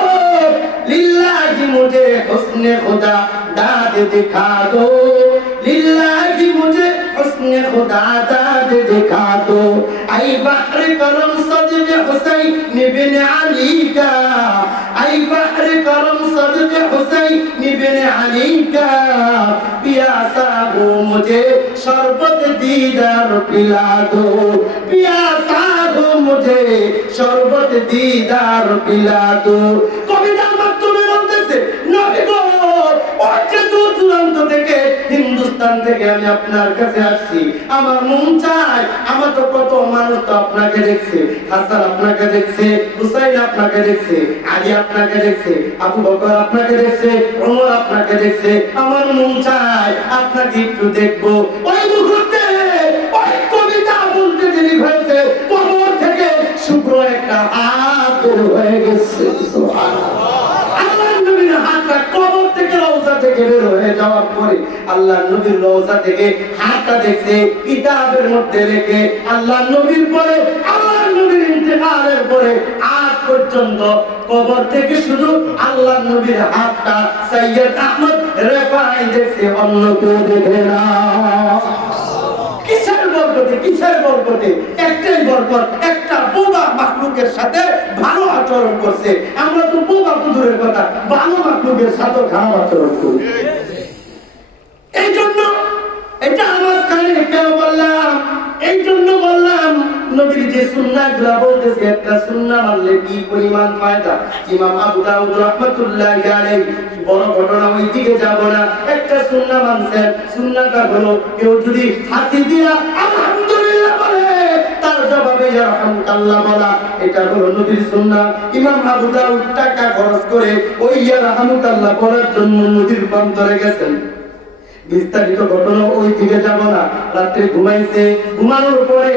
लिल्लाही मुझे हुस्ने खुदा दाद दिखा दो, लिल्लाही मुझे हुस्ने खुदा दाद दिखा दो। आई बहर करम सज صدق حسين بن علي کا اے بحر کرم صدق حسین بن علی کا پیاسا ہو مجھے شربت دیدار پلا دو پیاسا ہو مجھے শরবত দিদার পিলা দো কবিতার মাধ্যমে বলতেছে নবী গো ওই দূরান্ত থেকে হিন্দুস্তান থেকে আমি আপনার কাছে আসছি আমার মন চায় আমার তো কত মানুষ তো আপনাকে দেখছে হাসান আপনাকে দেখছে হুসাইন আপনাকে দেখছে আলী আপনাকে দেখছে আবু বকর আপনাকে দেখছে ওমর আপনাকে দেখছে আমার মন চায় আপনাকে একটু দেখবো ওই মুহূর্তে ওই কবিতা বলতে দেরি হয়েছে কবর থেকে শুভ্র একটা হাত বের হয়ে গেছে আল্লাহর নবীর হাতটা কবর থেকে রওজা থেকে বের হয়ে যাওয়ার পরে আল্লাহর নবীর রওজা থেকে হাতটা দেখছে কিতাবের মধ্যে রেখে আল্লাহর নবীর পরে আল্লাহর নবীর ইন্তেকালের পরে আজ পর্যন্ত কবর থেকে শুধু আল্লাহর নবীর হাতটা সৈয়দ আহমদ রেফাই দেখছে অন্য কেউ দেখে না কিসের বরকতে একটাই বরকত একটা বোবা মাখলুকের সাথে ভালো আচরণ করছে আমরা তো বোবা দূরের কথা ভালো মাখলুকের সাথে খারাপ আচরণ করি এই জন্য এটা আমার কানে কেন বললাম এই জন্য বললাম নবীর যে সুন্নাহগুলো বলতেছে একটা সুন্নাহ মানলে কি পরিমাণ ফায়দা ইমাম আবু দাউদ রাহমাতুল্লাহি আলাইহি বড় ঘটনা ওই দিকে যাব না একটা সুন্নাহ মানছেন সুন্নাহটা হলো কেউ যদি হাসি দিয়া আলহামদুলিল্লাহ বলে তার জবাবে ইয়ারহামুকাল্লাহ বলা এটা হলো নবীর সুন্নাহ ইমাম আবু দাউদ টাকা খরচ করে ওই ইয়ারহামুকাল্লাহ বলার জন্য নদীর প্রান্তরে গেছেন বিস্তারিত ঘটনা ওই দিকে যাব না রাতে ঘুমাইছে ঘুমানোর পরে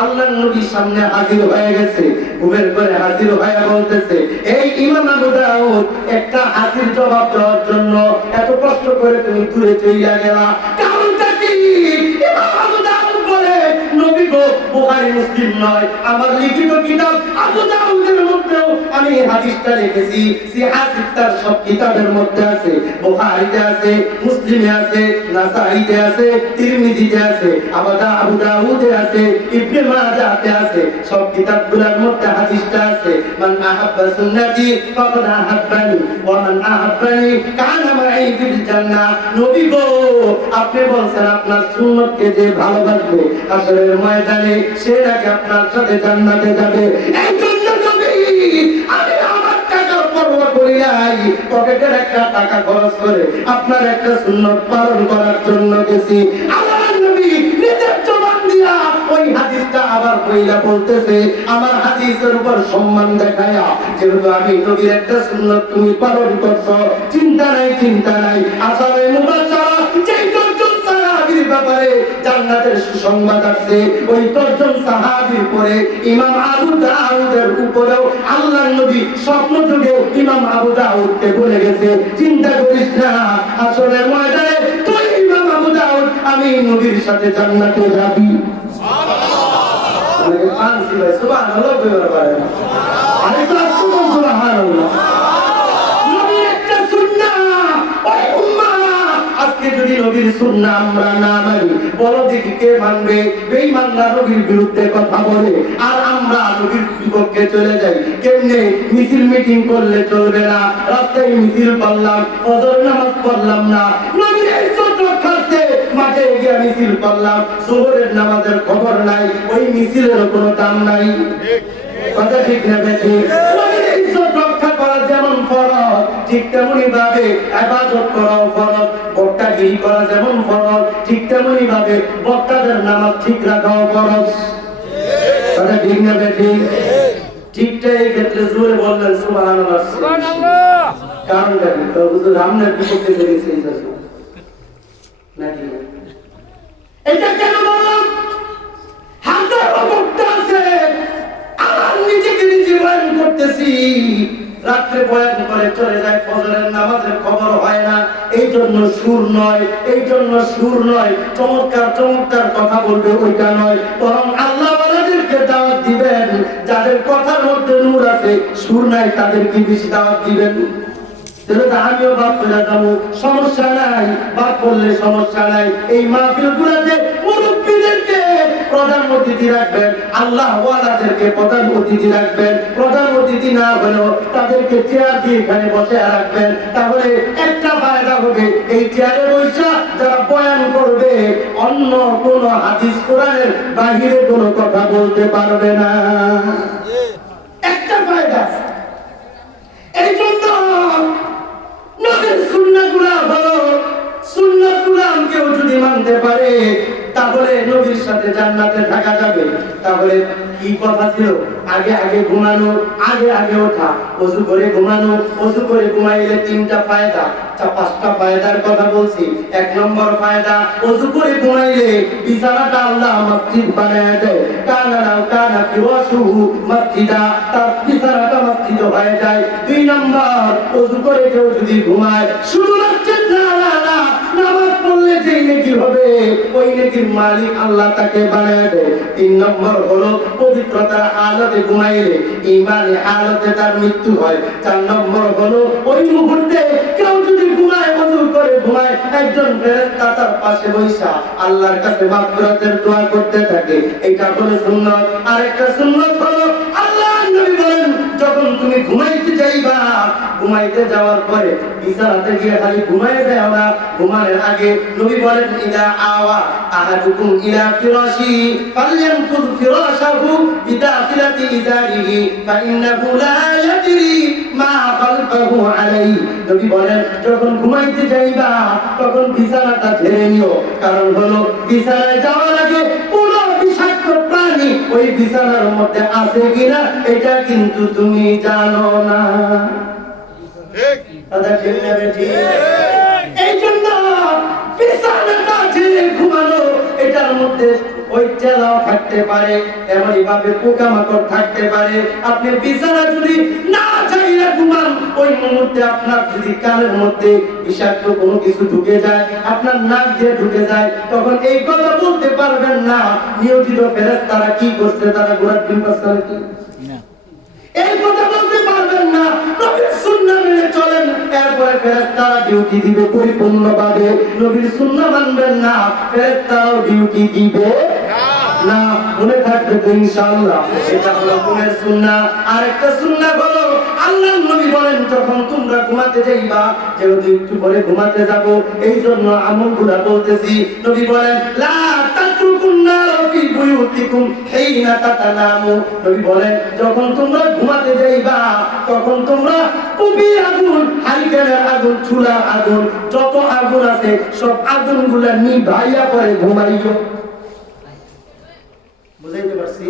আল্লাহর নবীর সামনে হাজির হয়ে গেছে ঘুমের পরে হাজির হয়ে বলতেছে এই ইমাম আবু দাউদ একটা হাসির জবাব দেওয়ার জন্য এত কষ্ট করে তুমি দূরে চলে গেলা কারণটা কি ইমাম আবু দাউদ বলে নবী গো বুখারী মুসলিম নয় আমার লিখিত কিতাব আবু দাউদের মধ্যেও আমি হাদিসটা লিখেছি সেই হাদিসটা সব কিতাবের মধ্যে আছে বুখারীতে আছে মুসলিমে আছে নাসাইতে আছে তিরমিজিতে আছে আবু দাউদে আছে ইবনে মাজাহতে আছে সব কিতাবগুলোর মধ্যে হাদিসটা আছে মান আহাব্বা সুন্নতি ফাকাদ আহাব্বানি ওয়া মান আহাব্বানি কানা মাই ফিল জান্নাহ নবী গো আপনি বলছেন আপনার সুন্নতকে যে ভালোবাসবে হাশরের ময়দানে সে নাকি আপনার সাথে জান্নাতে যাবে এই জন্য নবী আমি আমার টাকার পরোয়া করি নাই পকেটের একটা টাকা খরচ করে আপনার একটা সুন্নত পালন করার জন্য গেছি আল্লাহর নবী নিজের জবান দিয়া ওই হাদিসটা আবার কইলা বলতেছে আমার হাদিসের উপর সম্মান দেখায়া যেহেতু আমি নবীর একটা সুন্নত তুমি পালন করছো চিন্তা নাই আসলে মুবাশশারা যেই দশজন সাহাবীর ব্যাপারে জান্নাতের সুসংবাদ আছে ওই দশজন সাহাবীর পরে ইমাম আবু দাউদের উপরেও আল্লাহর নবী স্বপ্ন যুগে ইমাম আবু দাউদকে বলে গেছে চিন্তা করিস না আসলে ময়দানে তুই ইমাম আবু দাউদ আমি নবীর সাথে জান্নাতে যাবি সুবহানাল্লাহ সুবহানাল্লাহ সুবহানাল্লাহ নবীর একটা সুন্নাহ ওই উম্মাহ আজকে যদি নবীর সুন্নাহ আমরা না মানি বলো দেখি কে মানবে বেঈমানরা নবীর বিরুদ্ধে কথা বলে আর আমরা নবীর বিপক্ষে চলে যাই কেমনে মিছিল মিটিং করলে চলবে না রাস্তায় মিছিল করলাম ফজর নামাজ পড়লাম না নবীর ইজ্জত রক্ষার্থে মাঠে গিয়ে মিছিল করলাম যোহরের নামাজের খবর নাই ওই মিছিলের কোনো দাম নাই কথা ঠিক না বেশি নবীর ইজ্জত রক্ষা করা যেমন ফরজ ঠিক তেমনি ভাবে ইবাদত করাও ফরজ বক্তাগিরি করা যেমন ফরজ ঠিক তেমনি ভাবে বক্তাদের নামাজ ঠিক রাখাও ফরজ কথা ঠিক না বেশি ঠিকটা এই ক্ষেত্রে জোরে বললেন সুবহানাল্লাহ সুবহানাল্লাহ কারণটা কি তো হুজুর আমনের বিপক্ষে বেরিয়েছে নাকি এটা কেন বললাম হাজারো বক্তা আছে আমার নিজেকে নিজে বয়ান করতেছি রাত্রে বয়ান করে চলে যায় ফজরের নামাজের খবর হয় না এই জন্য সুর নয় চমৎকার কথা বলবে ওইটা নয় বরং আল্লাহ ওয়ালাদেরকে দাওয়াত দিবেন যাদের কথার মধ্যে নূর আছে সুর নাই তাদেরকে বেশি দাওয়াত দিবেন আমিও বাদ করে যাবো সমস্যা নাই বাদ করলে সমস্যা নাই এই মাহফিলগুলোতে মুরব্বীদেরকে প্রধান অতিথি রাখবেন, আল্লাহ ওয়ালাদেরকে প্রধান অতিথি রাখবেন। প্রধান অতিথি না হলেও তাদেরকে চেয়ার দিয়ে এখানে বসে রাখবেন। তাহলে একটা ফায়দা হবে, এই চেয়ারে বসে যারা বয়ান করবে অন্য কোন হাদিস কোরআনের বাহিরে কোনো কথা বলতে পারবে না। একটা ফায়দা। এই জন্য নবীর সুন্নাহগুলো হলো, সুন্নাহগুলো কেউ যদি মানতে পারে তাহলে নবীর সাথে জান্নাতে থাকা যাবে। তাহলে কি কথা ছিল? আগে আগে ঘুমানো, আগে আগে ওঠা, ওযু করে ঘুমানো, ওযু করে ঘুমাইলে তিনটা ফায়দা, পাঁচটা ফায়দার কথা বলছি। এক নম্বর ফায়দা, ওযু করে ঘুমাইলে বিছানাটা আল্লাহ মসজিদ বানায় দেয়। কানা ফিরাশুহু মসজিদা, তার বিছানাটা মসজিদ হয়ে যায়। দুই নম্বর, ওযু করে কেউ যদি ঘুমায় শুধু মসজিদ না, নামাজ পড়লে যেই নেকি হবে ওই নেকির মালিক আল্লাহ তাকে বানায় দেয়। তিন নম্বর হলো পবিত্রতার হালতে ঘুমাইলে ঈমানে হালতে তার মৃত্যু হয়। চার নম্বর হলো ওই মুহূর্তে কেউ যদি ঘুমায়, ওযু করে ঘুমায়, একজন ফেরেশতা তার পাশে বসা আল্লাহর কাছে মাগফিরাতের দোয়া করতে থাকে। এটা হলো সুন্নাত। আরেকটা সুন্নাত হলো আল্লাহর নবী বলেন, যখন তুমি ঘুমাইতে যাইবা, ঘুমাইতে যাওয়ার পরে বিছানাতে গিয়ে খালি ঘুমাইতে যাও না, ঘুমানোর আগে নবী বলেন, ইদা আওয়া আহাদুকুম ইলা ফিরাশি ফালয়ানফুয ফিরাশাহু বিদাখিলাতি ইজারিহি ফাইন্নাহু লা ইয়াদরি মা খালফাহু আলাইহি। নবী বলেন, যখন ঘুমাইতে যাইবা তখন বিছানাটা ঝেড়ে নিও। কারণ হলো বিছানায় যাওয়ার আগে পুরো বিষাক্ত প্রাণী ওই বিছানার মধ্যে আছে কিনা এটা কিন্তু তুমি জানো না। ঠিক কথা ঠিক না ঠিক? এই জন্য বিছানাটা ঝেড়ে ঘুমানো, এটার মধ্যে ওই চেলাও থাকতে পারে, এমনই ভাবে পোকামাকড় থাকতে পারে। আপনি বিছানা যদি না চাইলে ঘুমান, ওই মুহূর্তে আপনার যদি কানের মধ্যে বিষাক্ত কোনো কিছু ঢুকে যায়, আপনার নাক দিয়ে ঢুকে যায়, তখন এই কথা বলতে পারবেন না নিয়োজিত ফেরেশতারা কি করছে, তারা ঘোরাঘুরি করছে কি না, এই কথা বলতে পারবেন না। নবীর সুন্নাহ মেনে চলেন, এরপরে ফেরেশতারা ডিউটি দিবে পরিপূর্ণভাবে। নবীর সুন্নাহ মানবেন না, ফেরেশতারাও ডিউটি দিবে না। মনে থাকবে তো ইনশাআল্লাহ। এটা হলো কোনের সুন্নাহ। আরেকটা সুন্নাহ হলো আল্লাহর নবী বলেন, যখন তোমরা ঘুমাতে যাইবা, যেহেতু একটু পরে ঘুমাতে যাব এই জন্য আমলগুলো বলতেছি। নবী বলেন, লা তাতরুকুন নার ফি বুয়ুতিকুম হিনা তাতানামু। নবী বলেন, যখন তোমরা ঘুমাতে যাইবা তখন তোমরা কবি আগুন, হারিকেনের আগুন, চুলার আগুন, যত আগুন আছে সব আগুনগুলো নিভাইয়া পরে ঘুমাইও। বুঝাইতে পারছি?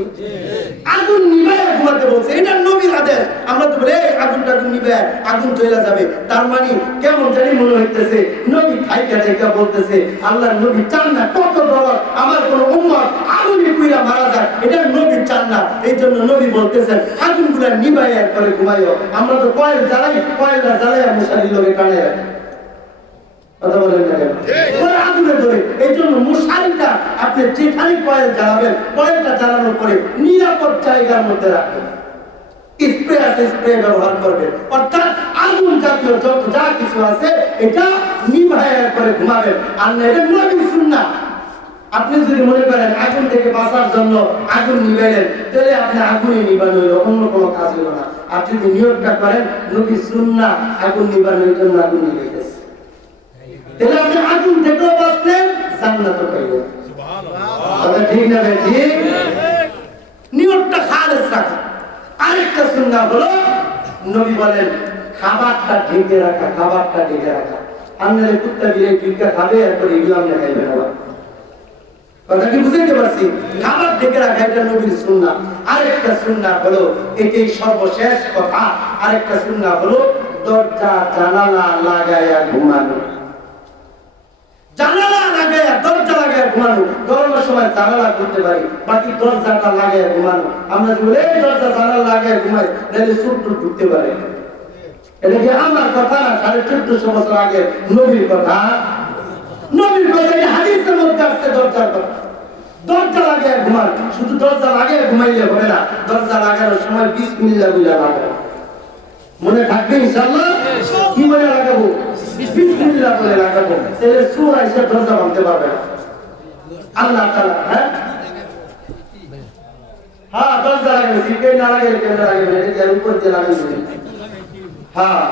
আগুন নিভাইয়া ঘুমাতে বলছে, এটা নবীর আদেশ। আমরা তো বলে আগুনটা নিভাইয়া আগুন চলে যাবে, তার মানে কেমন জানি মনে হইতেছে নবী থাইকা থাইকা বলতেছে আল্লাহর নবী চান না কত বড় আমার কোন উম্মত আগুনে পুইরা মারা যায়, এটা নবী চান না। এই জন্য নবী বলতেছেন আগুনগুলা নিভাইয়া করে ঘুমাইও। আমরা তো কয়েল জ্বালাই, কয়েলটা জ্বালাই মশারি লোকে টানে রাখি, কথা বলেন না কেন? ওরা আগুনে ধরে। এই জন্য মশারিটা আপনি যেখানে কয়েল জ্বালাবেন, কয়েলটা জ্বালানোর পরে নিরাপদ জায়গার মধ্যে রাখবেন। স্প্রে আছে, স্প্রে ব্যবহার করবেন। অর্থাৎ আগুন জাতীয় যত যা কিছু আছে এটা নিভাইয়া করে ঘুমাবেন। আর না, এটা নবীর সুন্নাহ। আপনি যদি মনে করেন আগুন থেকে বাঁচার জন্য আগুন নিভাইলেন, তাহলে আপনি আগুনই নিভানো হইল, অন্য কোনো কাজ হইল না। আর যদি নিয়োগটা করেন নবীর সুন্নাহ, আগুন নিভানোর জন্য আগুন নিভাইতেছে, তাহলে আপনি আগুন থেকেও বাঁচলেন, জান্নাতও পাইলেন। সুবহানাল্লাহ। ঠিক না ভাই? ঠিক। নিয়তটা খালেস রাখা। আরেকটা সুন্নাহ হলো নবী বলেন খাবারটা ঢেকে রাখা, খাবারটা ঢেকে রাখা। আমনে কুত্তা বিলে টিকা খাবে, এরপর এগুলো আপনি খাইবেন না। কথা কি বুঝাইতে পারছি? খাবার ঢেকে রাখা এটা নবীর সুন্নাহ। আরেকটা সুন্নাহ হলো, এটাই সর্বশেষ কথা, আরেকটা সুন্নাহ হলো দরজা জানালা লাগায়া ঘুমানো। জানালা লাগায়া, দরজা লাগায়া ঘুমানো। গরমের সময় জানালা করতে পারি, বাকি দরজাটা লাগায়া ঘুমানো। আমরা যদি বলি এই দরজা জানালা লাগায়া ঘুমাই, তাহলে চোখ ঢুকতে পারে। এটা কি আমার কথা না? 1450 বছর আগে নবীর কথা। নবীর কথা, এই হাদিসের মধ্যে আছে দরজার কথা। দরজা লাগায়া ঘুমান। শুধু দরজা লাগায়া ঘুমাইলে হবে না, দরজা লাগানোর সময় বিসমিল্লাহ বলে লাগাবো। মনে থাকবে ইনশাআল্লাহ? কি বলে লাগাবো? বিসমিল্লাহ বলে লাগাবো। তাহলে চোর এসে দরজা ভাঙতে পারবে না। আল্লাহ তাআলা হ্যাঁ দরজা লাগাবে সিটে না লাগাবে কেন লাগাবে এটা উপর দিয়ে লাগাবে হ্যাঁ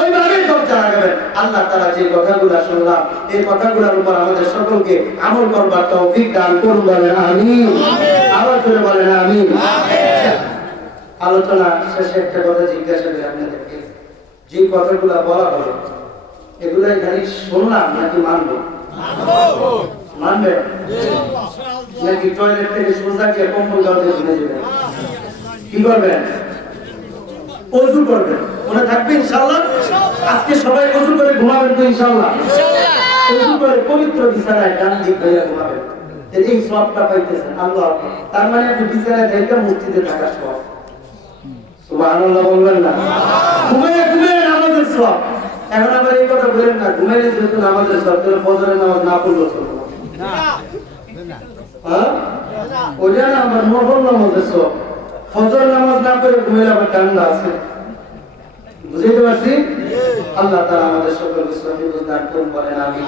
ওইভাবে দরজা লাগাবেন আল্লাহ তাআলা যে কথাগুলো শুনলাম এই কথাগুলোর উপর আমাদের সকলকে আমল করবার তৌফিক দান করুন বলেন আমিন আওয়াজ করে বলেন আমিন আলোচনা শেষে একটা কথা জিজ্ঞাসা করি আপনাদেরকে যে কথাগুলো বলা হলো এগুলো খালি শুনলাম নাকি মানবো মানবে নাকি টয়লেট থেকে সোজা গিয়ে কম্বল গাড়িতে ঘুরে যাবেন কি করবেন ওযু করবেন মনে থাকবে ইনশাআল্লাহ আজকে সবাই ওযু করে ঘুমাবেন তো ইনশাআল্লাহ ওযু করে পবিত্র বিছানায় ডান দিক হয়ে ঘুমাবেন এই সওয়াবটা পাইতেছেন আল্লাহ তার মানে আপনি বিছানায় থেকে মসজিদে থাকার সওয়াব সুবহানাল্লাহ বলবেন না ঘুমিয়ে ঘুমিয়ে নামাজের সওয়াব এখন আবার এই কথা বলেন না ঘুমাইলে যেহেতু নামাজের সওয়াব তাহলে ফজরের নামাজ না পড়লেও চলবে না হ্যাঁ ওইটা না আমার নফল নামাজের সওয়াব ফজর নামাজ না পড়ে ঘুমাইলে আবার ঠান্ডা আছে বুঝতে পারছি আল্লাহ তাআলা আমাদের সকলকে সহিহ দান করুন বলেন আমিন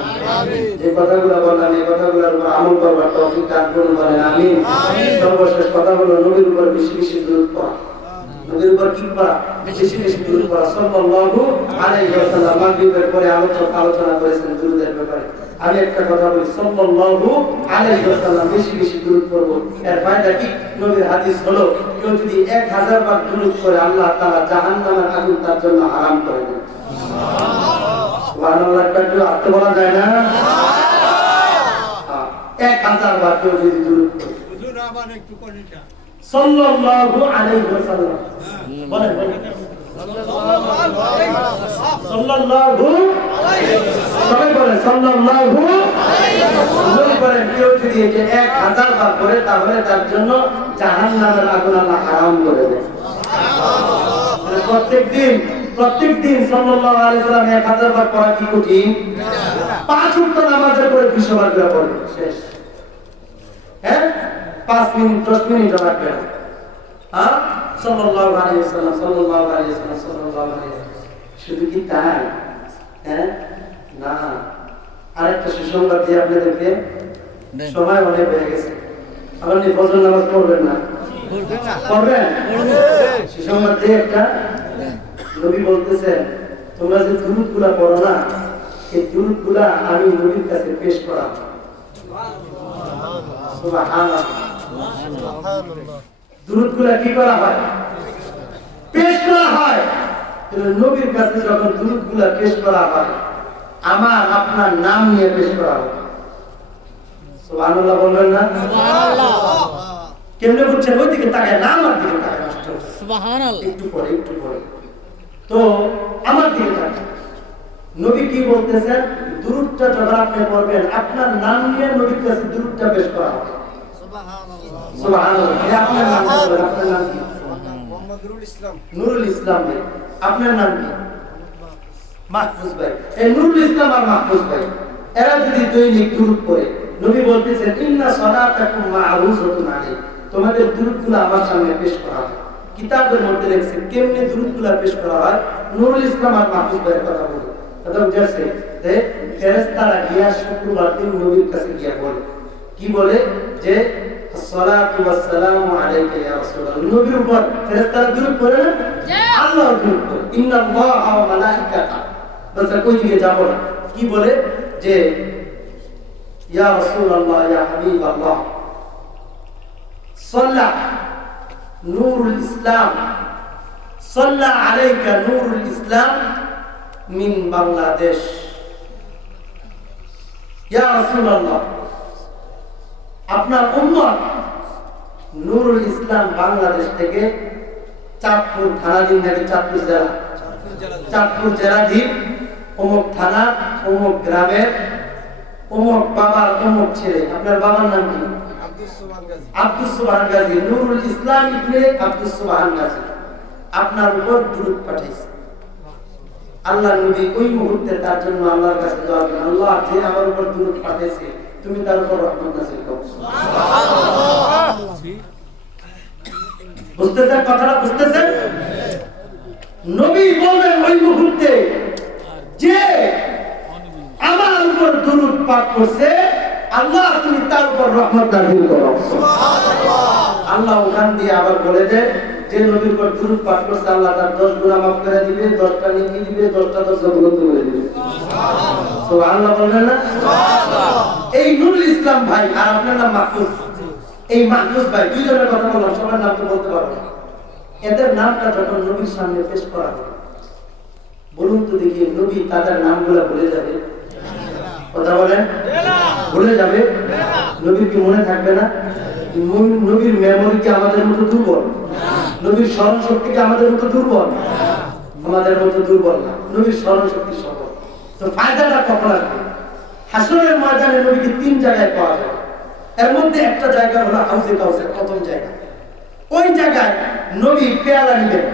যে কথাগুলো বললাম এই কথাগুলোর উপর আমল করবার তৌফিক দান করুন বলেন আমিন সর্বশেষ কথা হলো নবীর উপর বেশি বেশি দরুদ পড়া নবীর উপর কি পড়া বেশি বেশি দরুদ পড়া সাল্লাল্লাহু আলাইহি ওয়াসাল্লাম মাগরিবের পরে আলোচনা করেছেন দরুদের ব্যাপারে আমি একটা কথা বলি সাল্লাল্লাহু আলাইহি ওয়াসাল্লাম বেশি বেশি দরুদ পড়ব এর ফায়দা কি নবীর হাদিস হলো কেউ যদি 1000 বার দরুদ করে আল্লাহ তাআলা জাহান্নামের আগুন তার জন্য হারাম করে দেন সুবহানাল্লাহ একটু আস্তে বলা যায় না 1000 বার কেউ যদি দরুদ করে হুজুর আবার একটু করে না সাল্লাল্লাহু আলাইহি ওয়াসাল্লাম বলেন সাল্লাল্লাহু আলাইহি সবাই বলেন সাল্লাল্লাহু আলাইহি ওয়াসাল্লাম বলেন কেউ যদি এটা 1000 বার করে তাহলে তার জন্য জাহান্নামের আগুন আল্লাহ হারাম করে দেন সুবহানাল্লাহ প্রত্যেকদিন সাল্লাল্লাহু আলাইহি ওয়াসাল্লাম 1000 বার পড়া কি কঠিন 5 ওয়াক্ত নামাজের পরে 200 বার করে পড়বে শেষ হ্যাঁ 5 মিনিট 10 মিনিট লাগবে না হ্যাঁ সাল্লাল্লাহু আলাইহি ওয়াসাল্লাম সাল্লাল্লাহু আলাইহি ওয়াসাল্লাম সাল্লাল্লাহু আলাইহি ওয়াসাল্লাম শুধু কি তাই হ্যাঁ না আরেকটা সুসংবাদ দিয়ে আপনাদেরকে সময় অনেক হয়ে গেছে আপনি ফজর নামাজ পড়বেন না পড়বেন সুসংবাদ দিয়ে একটা নবী বলতেছেন তোমরা যে দুরূদগুলা পড়ো না এই দুরূদগুলা আমি নবীর কাছে পেশ করা সুবহানাল্লাহ দুরূদগুলা কি করা হয় পেশ করা হয় নবীর কাছে যখন দুরূদগুলা পেশ করা হয় আমার আপনার নাম নিয়ে পেশ করা হয় সুবহানাল্লাহ বলবেন না সুবহানাল্লাহ কেমনে বুঝছেন ওইদিকে তাকায় না আমার দিকে তাকায় সুবহানাল্লাহ একটু পরে তো আমার দিকে তাকায় নবী কি বলতেছেন দুরূদটা যখন আপনি পড়বেন আপনার নাম নিয়ে নবীর কাছে দুরূদটা পেশ করা হবে সুবহানাল্লাহ সুবহানাল্লাহ আপনার নাম কি মোহাম্মদ নুরুল ইসলাম ভাই আপনার নাম কি মাহফুজ ভাই এই নুরুল ইসলাম আর মাহফুজ ভাই এরা যদি দৈনিক দুরূদ পড়ে নবী বলতেছেন ইন্না সালাতাকুম মা'রুজাতুন আলাইহি তোমাদের দুরূদগুলো আমার সামনে পেশ করা হয় কিতাবের মধ্যে লেখছে কেমনে দুরূদগুলো পেশ করা হয় নুরুল ইসলাম আর মাহফুজ ভাইয়ের কথা বলি কথা বুঝাচ্ছে যে ফেরেশতারা গিয়া শুক্রবার দিন নবীর কাছে গিয়া বলে কি বলে যে আসসালাতু ওয়াসসালামু আলাইকা ইয়া রাসূলুল্লাহ নবীর উপর ফেরেশতারা দুরূদ পড়ে না আল্লাহ দুরূদ পড়ে ইন্নাল্লাহা ওয়া মালাইকাতা বলতে কই দিকে যাব না কি বলে যে ইয়া রাসূলুল্লাহ ইয়া হাবিবাল্লাহ সাল্লা নূরুল ইসলাম সাল্লা আলাইকা নূরুল ইসলাম মিন বাংলাদেশ ইয়া রাসূলুল্লাহ আপনার উম্মত নূরুল ইসলাম বাংলাদেশ থেকে চাঁদপুর থানাধীন নাকি চাঁদপুর জেলাধীন অমুক থানা অমুক গ্রামের অমুক বাবার অমুক ছেলে আপনার বাবার নাম কি আব্দুস সুবহান গাজী নূরুল ইসলাম ইবনে আব্দুস সুবহান গাজী আপনার উপর দুরূদ পাঠাইছে আল্লাহর নবী ওই মুহূর্তে তার জন্য আল্লাহর কাছে দোয়া করেন আল্লাহ যে আমার উপর দুরূদ পাঠাইছে তুমি তার উপর রহমত নাযিল করো সুবহানাল্লাহ বুঝতেছেন কথাটা বুঝতেছেন নবী বলেন ওই মুহূর্তে যে আমার উপর দুরূদ পাঠ করছে আল্লাহ তুমি তার উপর রহমত নাযিল করো সুবহানাল্লাহ আল্লাহ ওখান দিয়ে আবার বলে দেয় যে নবীর উপর দুরূদ পাঠ করছে আল্লাহ তার 10 গুনাহ মাফ করে দিবে, 10টা নেকি দিবে, 10টা দরজা বন্ধ করে দিবে। সুবহানাল্লাহ বলবেন না? এই নুরুল ইসলাম ভাই আর আপনার নাম মাহফুজ, এই মাহফুজ ভাই দুইজনের কথা বললাম, সবার নাম তো বলতে পারবো না। এদের নামটা যখন নবীর সামনে পেশ করা হবে, বলুন তো দেখি নবী তাদের নামগুলো ভুলে যাবে? কথা বলেন, ভুলে যাবে? নবীর কি মনে থাকবে না? নবীর মেমোরি কি আমাদের মতো দুর্বল? নবীর স্মরণ শক্তি কি আমাদের মতো দুর্বল? আমাদের মতো দুর্বল না, নবীর স্মরণ শক্তি সবল। তো ফায়দাটা কখন আসবে? হাসরের ময়দানে নবীকে 3 জায়গায় পাওয়া যায়। এর মধ্যে একটা জায়গা হলো হাউজে কাউসার, প্রথম জায়গা। ওই জায়গায় নবী পেয়ালা নেবেন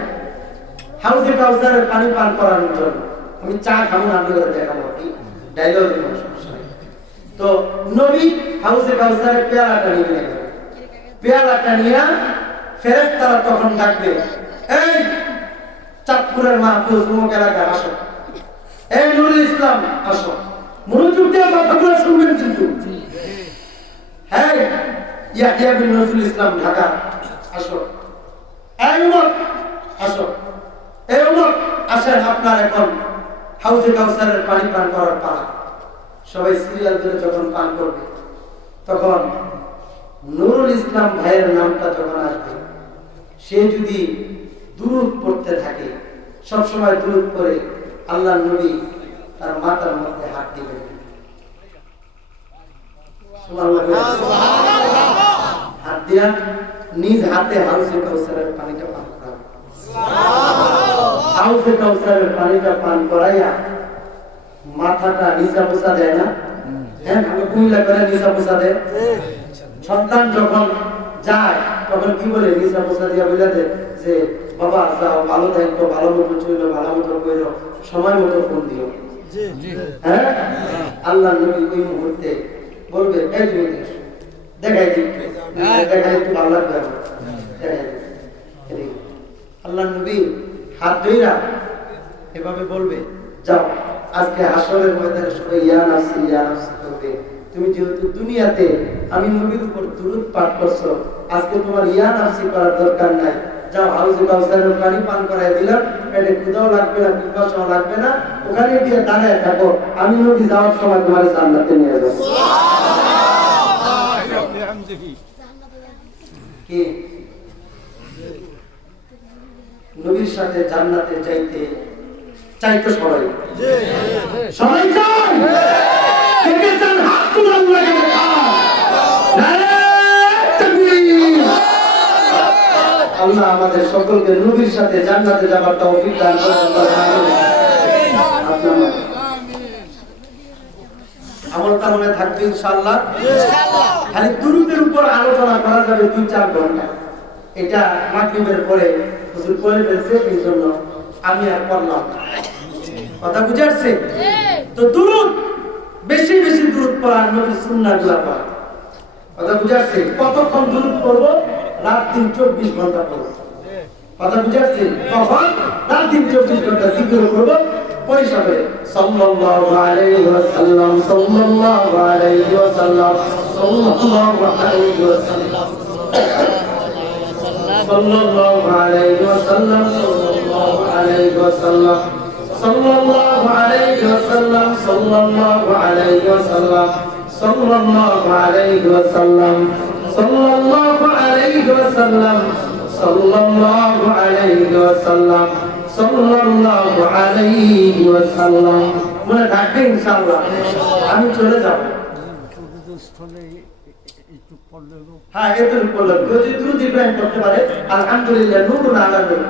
হাউজে কাউসারের পানি পান করানোর জন্য। আমি চা খাবো না, আপনাদের দেখাবো ডায়লগ। তো নবী হাউজে কাউসারের পেয়ালাটা নিয়ে পেয়ালাটা নিয়ে ফেরেশতারা তখন ডাকবে, এই চাঁদপুরের মাহফুজ মুখ এলাকায় আসো, এই নুরুল ইসলাম আসো, মনোযোগ দিয়ে কথাগুলো শুনবেন কিন্তু। হ্যাঁ, ইয়াহিয়া বিন নজরুল ইসলাম ঢাকা আসো, এই উমর আসো, এই উমর আসেন, আপনার এখন হাউজে কাউসারের পানি পান করার পালা। সবাই সিরিয়াল ধরে যখন পান করবে, তখন নুরুল ইসলাম ভাইয়ের নামটা যখন আসবে, সে যদি দুরূদ পড়তে থাকে, সবসময় দুরূদ পড়ে, আল্লাহ নবী তার মাথার মধ্যে হাত দিবেন, হাত দিয়া নিজ হাতে হাউজে কাউসারের পানিটা পান করাবে। হাউজে কাউসারের পানিটা পান করাইয়া মাথাটা নিচা পোষা দেয় না? হ্যাঁ, কুমিল্লা করে নিচা পোষা দেয়। সন্তান যখন যায় তখন কি বলে? নিচা পোষা দিয়া বলে দেয় যে বাবা যাও, ভালো থাকো, ভালো মতো চলো, ভালো মতো কইরো, সময় মতো ফোন দিও। হ্যাঁ, আল্লাহ নবী ওই মুহূর্তে বলবে, এই তুমি দেখাই দিই, দেখাই একটু ভালো লাগবে, আল্লাহ নবী হাত ধইরা এভাবে বলবে, যাও আজকে হাসরের ময়দানে সবাই ইয়া নাফসি ইয়া নাফসি করবে। তুমি যেহেতু দুনিয়াতে আমি নবীর উপর দুরূদ পাঠ করছো, আজকে তোমার ইয়া নাফসি করার দরকার নাই। যাও হাউজে কাউসারের পানি পান করায় দিলাম, পেটে ক্ষুধাও লাগবে না, পিপাসাও লাগবে না, ওখানে গিয়ে দাঁড়ায় থাকো, আমি নবী যাওয়ার সময় তোমার জান্নাতে নিয়ে যাবো। কি নবীর সাথে জান্নাতে যাইতে চাইতো সবাই? সবাই চায়? কে কে চান হাত তুলে লাগে? আল্লাহ আমাদের সকলকে নবীর সাথে জান্নাতে যাবার তৌফিক দান করুন। আমলটা মনে থাকবে ইনশাআল্লাহ। খালি দুরূদের উপর আলোচনা করা যাবে 2-4 ঘন্টা। এটা মাগরিবের পরে হুজুর করে ফেলছে, এই জন্য আমি আর পড়লাম না। কথা বুঝে আসছে? তো দুরূদ বেশি বেশি দুরূদ পড়া, নবীর সুন্নাহগুলো পড়া। কথা বুঝে আসছে? কতক্ষণ দুরূদ পড়বো? রাত দিন 24 ঘন্টা পড়বো। কথা বুঝে আসছে? কখন? রাত দিন 24 ঘন্টা জিকির করবো পরিসরে। সাল্লাল্লাহু আলাইহি ওয়াসাল্লাম, সাল্লাল্লাহু আলাইহি ওয়াসাল্লাম, সাল্লাল্লাহু আলাইহি ওয়াসাল্লাম, সাল্লাল্লাহু আলাইহি ওয়াসাল্লাম, সাল্লাল্লাহু আলাইহি ওয়াসাল্লাম, সাল্লাল্লাহু আলাইহি ওয়াসাল্লাম, সাল্লাল্লাহু আলাইহি ওয়াসাল্লাম, সাল্লাল্লাহু আলাইহি ওয়াসাল্লাম, সাল্লাল্লাহু আলাইহি ওয়াসাল্লাম, সাল্লাল্লাহু আলাইহি ওয়াসাল্লাম, সাল্লাল্লাহু আলাইহি ওয়াসাল্লাম। মনে রাখবেন ইনশাআল্লাহ। আমি চলে যাব। হ্যাঁ, এদের পড়লে যদি দ্রুত ইব্রাহিম করতে পারে আলহামদুলিল্লাহ, নূরুন আলা নূর,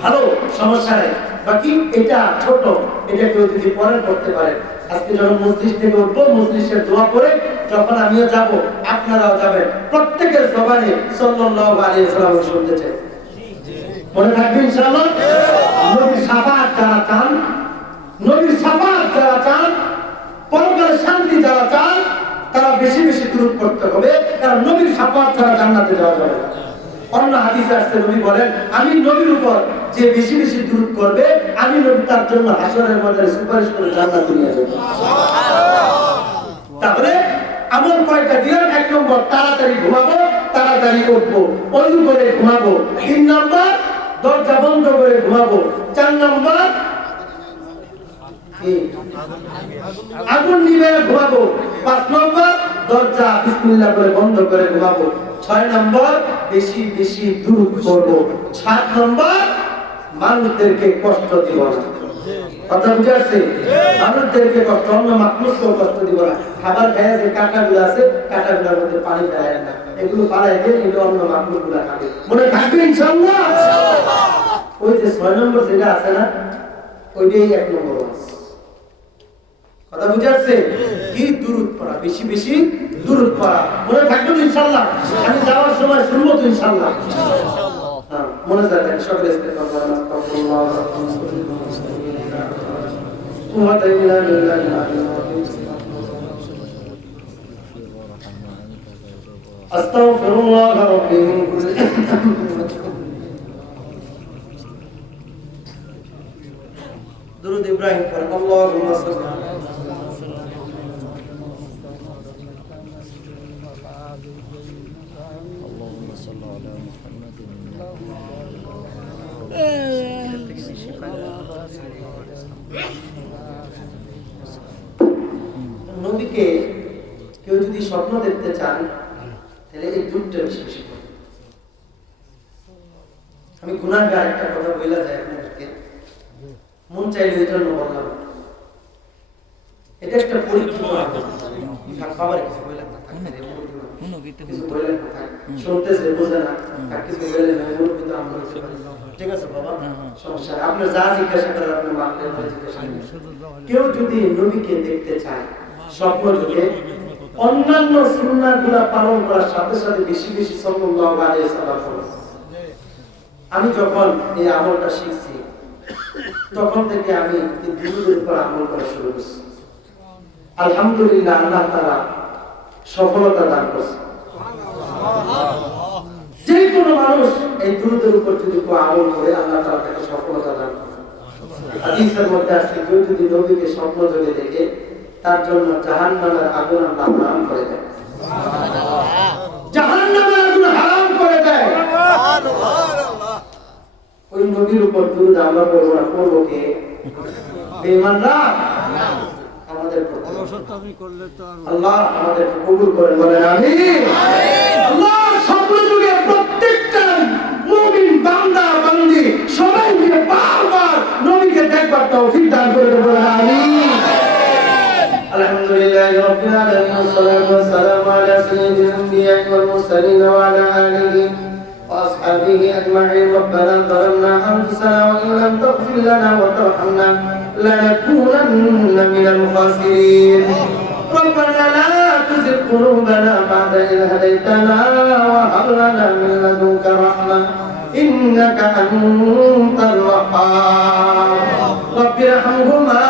ভালো, সমস্যা নেই। বাকি এটা ছোট, এটা কেউ যদি পরে করতে পারে। আজকে যখন মজলিস থেকে উঠবো, মজলিসের দোয়া করে যখন আমিও যাব, আপনারাও যাবেন, প্রত্যেকের জবানে সাল্লাল্লাহু আলাইহি ওয়াসাল্লাম শুনতে চাই। মনে থাকবে ইনশাআল্লাহ। নবীর শাফাআত যারা চান, নবীর শাফাআত যারা চান, পরকালে শান্তি যারা চান, তারা বেশি বেশি দুরূদ পড়তে হবে, কারণ নবীর শাফাআত ছাড়া জান্নাতে যাওয়া যাবে না। অন্য হাদিসে আসছে, নবী বলেন, আমি নবীর উপর যে বেশি বেশি দুরূদ করবে, আমি নবী তার জন্য হাসরের ময়দানে সুপারিশ করে জান্নাতে নিয়ে যাব। তাহলে আমল কয়টা দিলাম? 1 নম্বর তাড়াতাড়ি ঘুমাবো, তাড়াতাড়ি উঠবো, ওযু করে ঘুমাবো। 3 নম্বর দরজা বন্ধ করে ঘুমাবো। 4 নম্বর আগুন নিভে ঘুমাবো। 5 নম্বর দরজা বিসমিল্লাহ করে বন্ধ করে ঘুমাবো। 6 নম্বর বেশি বেশি দুরূদ পড়বো। 7 নম্বর মানুষদেরকে কষ্ট দিব না। কথা বুঝে আসছে? মানুষদেরকে কষ্ট, অন্য মাখলুককে কষ্ট দিব না। খাবার খায় যে কাঁটাগুলো আছে, কাঁটাগুলোর মধ্যে পানি ফেলায় না, এগুলো ফালাই দিয়ে এগুলো অন্য মাখলুকগুলো খাবে। মনে থাকবে ইনশাআল্লাহ। ওই যে 6 নম্বর যেটা আছে না, ওইটাই 1 নম্বর আছে। কথা বুঝে আসছে? কি দুরূদ পড়া, বেশি বেশি দুরূদ পড়া। মনে থাকবে তো ইনশাআল্লাহ? আমি যাওয়ার সময় শুনবো তো ইনশাআল্লাহ? হ্যাঁ, মনে থাকবে। সকলে ইস্তেগফার করেন। আস্তাগফিরুল্লাহ ওয়া আস্তাগফিরুল্লাহ রাব্বি মিন কুল্লি দুরূদ ইব্রাহিম পড়েন। আল্লাহুম্মা সাল্লি আলা নবীকে কেউ যদি স্বপ্ন দেখতে চান তাহলে এই দুটো বিশেষ করে। আমি গুনাহগার একটা কথা বইলা যায় আপনাদেরকে, মন চাইলে এই জন্য বললাম। এটা একটা পরীক্ষা খাবার কিছু বললেন না, কিছু বললেন না, শুনতেছে বোঝে না, কিছু বললেন না, মুরব্বি তো আমরা হতে পারি। ঠিক আছে বাবা, সমস্যা নেই। আপনি যা জিজ্ঞাসা করেন আপনি মানলেন, জিজ্ঞাসা করেন। কেউ যদি নবীকে দেখতে চায় স্বপ্ন যুগে, অন্যান্য সুন্নাহগুলো পালন করার সাথে সাথে বেশি বেশি সাল্লাল্লাহু আলাইহি ওয়াসাল্লাম। আমি যখন এই আমলটা শিখছি তখন থেকে আমি এই দুরূদের উপর আমল করা শুরু করছি। আলহামদুলিল্লাহ, আল্লাহ তাআলা সফলতা দান করছে। যে কোনো মানুষ এই দুরূদের উপর যদি আমল করে আল্লাহ তাআলা তাকে সফলতা দান করে। হাদিসের মধ্যে আছে, কেউ যদি নবীকে স্বপ্ন যোগে দেখে তার জন্য জাহান্নামের আগুন আল্লাহ হারাম করে দেয়। জাহান্নামের আগুন হারাম করে দেয়। ওই নবীর উপর দুরূদ আমরা পড়ব না, পড়ব কে? বেঈমানরা। আমাদের অলসতামি করলে তো আল্লাহ আমাদের কবুল করেন, বলেন আমিন। আল্লাহ স্বপ্ন যুগে প্রত্যেকটা মুমিন বান্দা বান্দি সবাইকে বারবার নবীকে দেখবার তৌফিক দান করে দেন, বলেন আমিন। আলহামদুলিল্লাহি রাব্বিল আলামিন, ওয়াসসালাতু ওয়াসসালামু আলা সাইয়্যিদিল আমবিয়া'i ওয়াল মুরসালিন ওয়া আলা আলিহি ওয়া আসহাবিহি আজমাইন। রব্বানা যালামনা আনফুসানা ওয়া ইন লাম তাগফির লানা ওয়া তারহামনা লানাকুনান্না মিনাল খাসিরিন। রব্বানা লা তুযিগ কুলুবানা বা'দা ইয হাদাইতানা ওয়া হাব লানা মিন লাদুনকা রাহমাহ ইন্নাকা আনতাল ওয়াহ্হাব। রব্বিরহামহুমা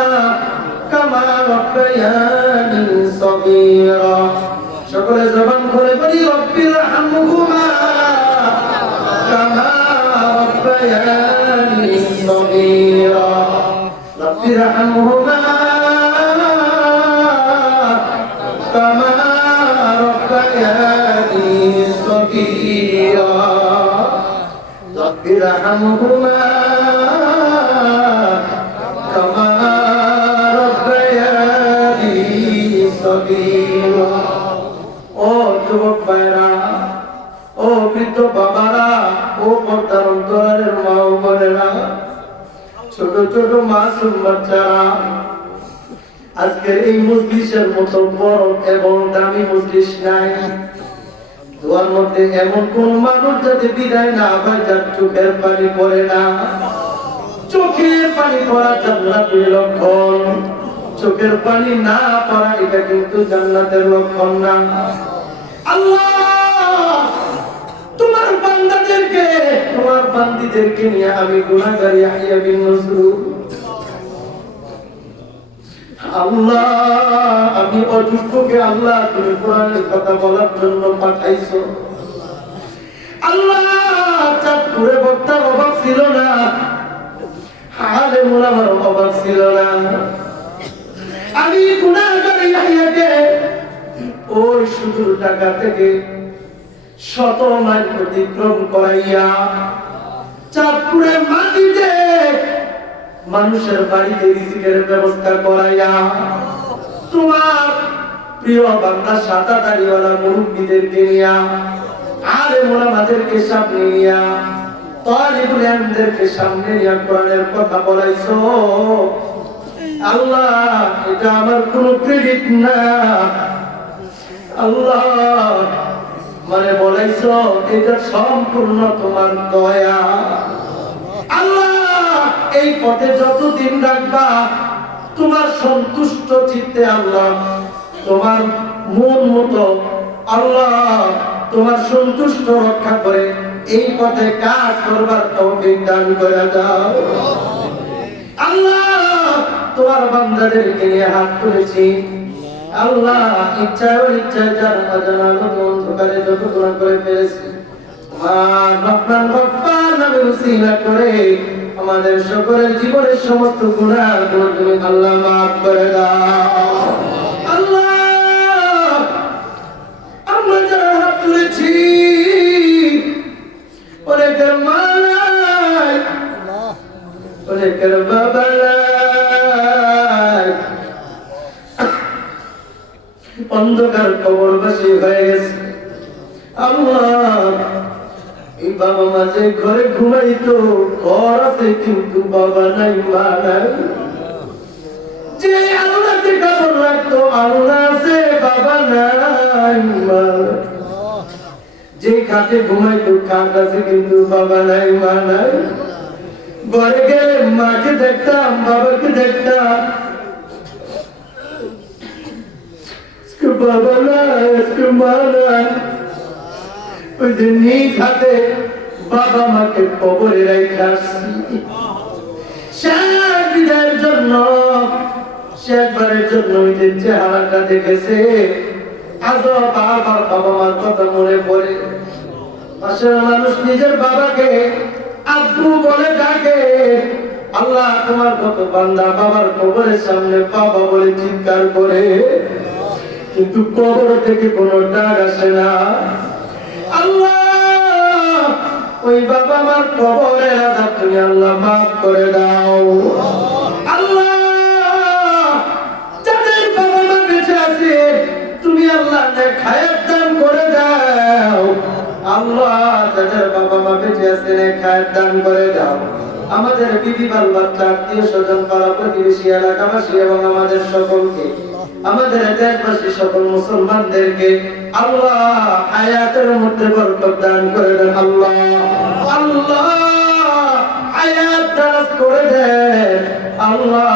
কামা রাব্বায়ানি সগীরা। সকলে জবান খুলে বলি, রব্বিরহামহুমা কামা রাব্বায়ানি সগীরা। রব্বিরহামহুমা কামা রাব্বায়ানি সগীরা। রব্বিরহামহুমা কামা ও যুবক ভাইরা, ও বৃদ্ধ বাবারা, ও পর্দার অন্তরের মা ও বোনেরা, ছোট ছোট মাসুম বাচ্চারা, আজকের এই মজলিসের মতো বড় এবং দামি মজলিস নাই। দোয়ার মধ্যে এমন কোন মানুষ যাতে বিদায় না হয় যার চোখের পানি পড়ে না। চোখের পানি পড়া জান্নাতের লক্ষণ, চোখের পানি না পড়া এটা কিন্তু জান্নাতের লক্ষণ না। আল্লাহ তোমার বান্দাদেরকে, তোমার বান্দীদেরকে নিয়ে আমি গুনাহগার ইয়াহইয়া বিন নসরুল, আল্লাহ আমি অযোগ্যকে আল্লাহ তুমি কোরআনের কথা বলার জন্য পাঠাইছো। আল্লাহ চাঁদপুরে বক্তার অভাব ছিল না, আলেম ওলামার অভাব ছিল না। আমি গুনাহগার ইয়াহইয়াকে ওই সুদূর ঢাকা থেকে ১৭ মাইল অতিক্রম করাইয়া চাঁদপুরের মাটিতে মানুষের বাড়িতে রিজিকের ব্যবস্থা করাইয়া তোমার প্রিয় বান্দা সাদা দাড়িওয়ালা মুরব্বীদেরকে নিয়া আলেম ওলামাদেরকে সামনে নিয়া তালিবুল ইলমদেরকে সামনে নিয়া কোরআনের কথা বলাইছো। আল্লাহ এটা আমার কোনো ক্রেডিট না আল্লাহ, মানে বলাইছো এটা সম্পূর্ণ তোমার দয়া আল্লাহ। এই পথে যতদিন রাখবা তোমার সন্তুষ্ট চিত্তে আল্লাহ, তোমার মন মতো আল্লাহ তোমার সন্তুষ্ট রক্ষা করে এই পথে কাজ করবার তৌফিক দান করে দাও আল্লাহ। তোমার বান্দাদেরকে নিয়ে হাত তুলেছি আল্লাহ, ইচ্ছায় ও ইচ্ছায় যার অজানা অন্ধকারে যত গুনাহ করে ফেলেছি করে আমাদের সকলের জীবনের সমস্ত গুনাহ তুমি আল্লাহ মাফ করে দাও আল্লাহ। আমরা যারা হাত তুলেছি অনেকের মা নাই, অনেকের বাবা নাই, অন্ধকার কবরবাসী হয়ে গেছে আল্লাহ। এই বাবা মা যে ঘরে ঘুমাইতো ঘর আছে কিন্তু বাবা নাই মা নাই, যে আল্লাহকে কবর রাখতো আল্লাহ আছে বাবা নাই মা, যে খাটে ঘুমাইতো খাট আছে কিন্তু বাবা নাই মা নাই। ঘরে গেলে মাকে দেখতাম বাবাকে দেখতাম, বাবা নাই মা নাই, ওই যে নিজ হাতে বাবা মাকে কবরে রেখে আসছি। শেষ বিদায়ের জন্য শেষবারের জন্য ওই যে চেহারাটা দেখেছে আজও বাবার বাবা মার কথা মনে পড়ে। আসলে মানুষ নিজের বাবাকে আব্বু বলে ডাকে আল্লাহ। তোমার কত বান্দা বাবার কবরের সামনে বাবা বলে চিৎকার করে, কিন্তু কবর থেকে কোনো ডাক আসে না আল্লাহ। ওই বাবা মার কবরের আযাব তুমি আল্লাহ মাফ করে দাও আল্লাহ। যাদের বাবা মা বেঁচে আছে তুমি আল্লাহ নেক হায়াত দান করে দাও আল্লাহ। যাদের বাবা মা বেঁচে আছে নেক হায়াত দান করে দাও। আমাদের বিবি বাল বাচ্চা আত্মীয় স্বজন পাড়া প্রতিবেশী এলাকাবাসী এবং আমাদের সকলকে, আমাদের দেশবাসী সকল মুসলমানদেরকে আল্লাহ হায়াতের মধ্যে বরকত দান করে দেন আল্লাহ। আল্লাহ হায়াত দারাজ করে দেন আল্লাহ।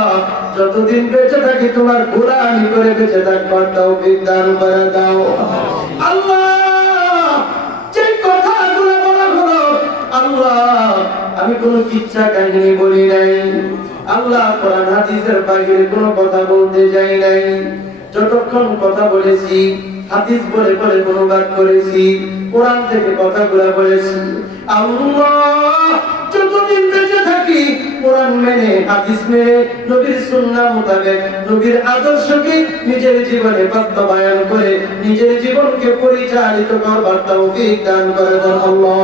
যতদিন বেঁচে থাকি তোমার গোলামি করে বেঁচে থাকবার তৌফিক দান করে দাও আল্লাহ। যে কথাগুলো বলা হলো আল্লাহ আমি কোনো কিচ্ছা কাহিনী বলি নাই আল্লাহ, কোরআন হাদিসের বাইরে কোনো কথা বলতে যাই নাই। যতক্ষণ কথা বলেছি হাদিস বলে বলে অনুবাদ করেছি, কোরআন থেকে কথাগুলো বলেছি আল্লাহ। যতদিন বেঁচে থাকি কোরআন মেনে হাদিস মেনে নবীর সুন্নাহ মোতাবেক নবীর আদর্শকে নিজের জীবনে বাস্তবায়ন করে নিজের জীবনকে পরিচালিত করবার তৌফিক দান করে দেন আল্লাহ।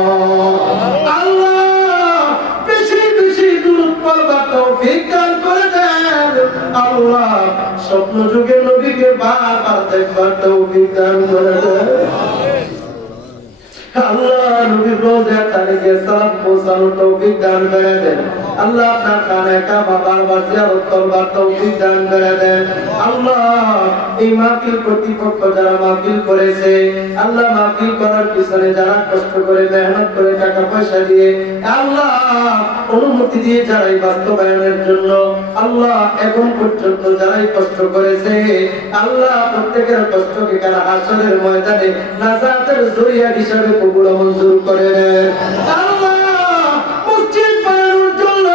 আল্লাহ বেশি বেশি দুরূদ পড়বার তৌফিক দান করে দেন আল্লাহ। স্বপ্ন যুগে নবীকে বারবার দেখবার তৌফিক দান করে দেন আল্লাহ। নবীর রোজা তারিখে সালাম পৌঁছানোর তৌফিক দান করে দেন আল্লাহ। আপনার খানে কাবা বারবার জিয়ারত করবার তৌফিক দান করে দেন আল্লাহ। এই মাহফিল কর্তৃপক্ষ যারা মাহফিল করেছে আল্লাহ, মাহফিল করার পিছনে যারা কষ্ট করে মেহনত করে টাকা পয়সা দিয়ে আল্লাহ অনুমতি দিয়ে যারাই বাস্তবায়নের জন্য আল্লাহ এখন পর্যন্ত যারাই কষ্ট করেছে আল্লাহ প্রত্যেকের কষ্টকে কারা হাসরের ময়দানে নাজাতের জরিয়া হিসাবে কবুল মঞ্জুর করে নেন আল্লাহ। মসজিদ বানানোর জন্য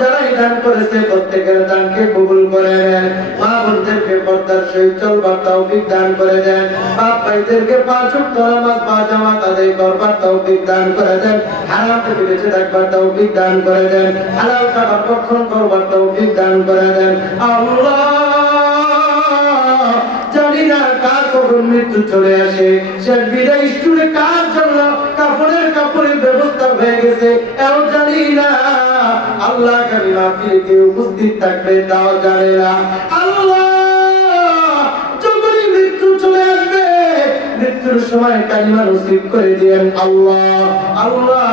যারাই দান করেছে প্রত্যেকের দানকে কবুল করে নেন। মা বোনদেরকে পর্দার সহিত চলবার তৌফিক দান করে দেন। বাপ ভাইদেরকে 5 ওয়াক্ত নামাজ জামাত আদায় করবার তৌফিক দান করে দেন। হারাম থেকে বেঁচে থাকবার তৌফিক দান করে দেন। হালাল খাবার ভক্ষণ করবার তৌফিক দান করে দেন আল্লাহ। জানি না কার কখন মৃত্যু চলে আসে, শেষ বিদায় স্টুডে কার জন্য কাপড়ের ব্যবস্থা হয়ে গেছে এও জানি না। আল্লাহ কারী মাহফিলে কে উপস্থিত থাকবে তাও জানে না। আল্লাহ যখনই মৃত্যু চলে আসবে, মৃত্যুর সময় কালিমা নসিব করে দিয়েন আল্লাহ। আল্লাহ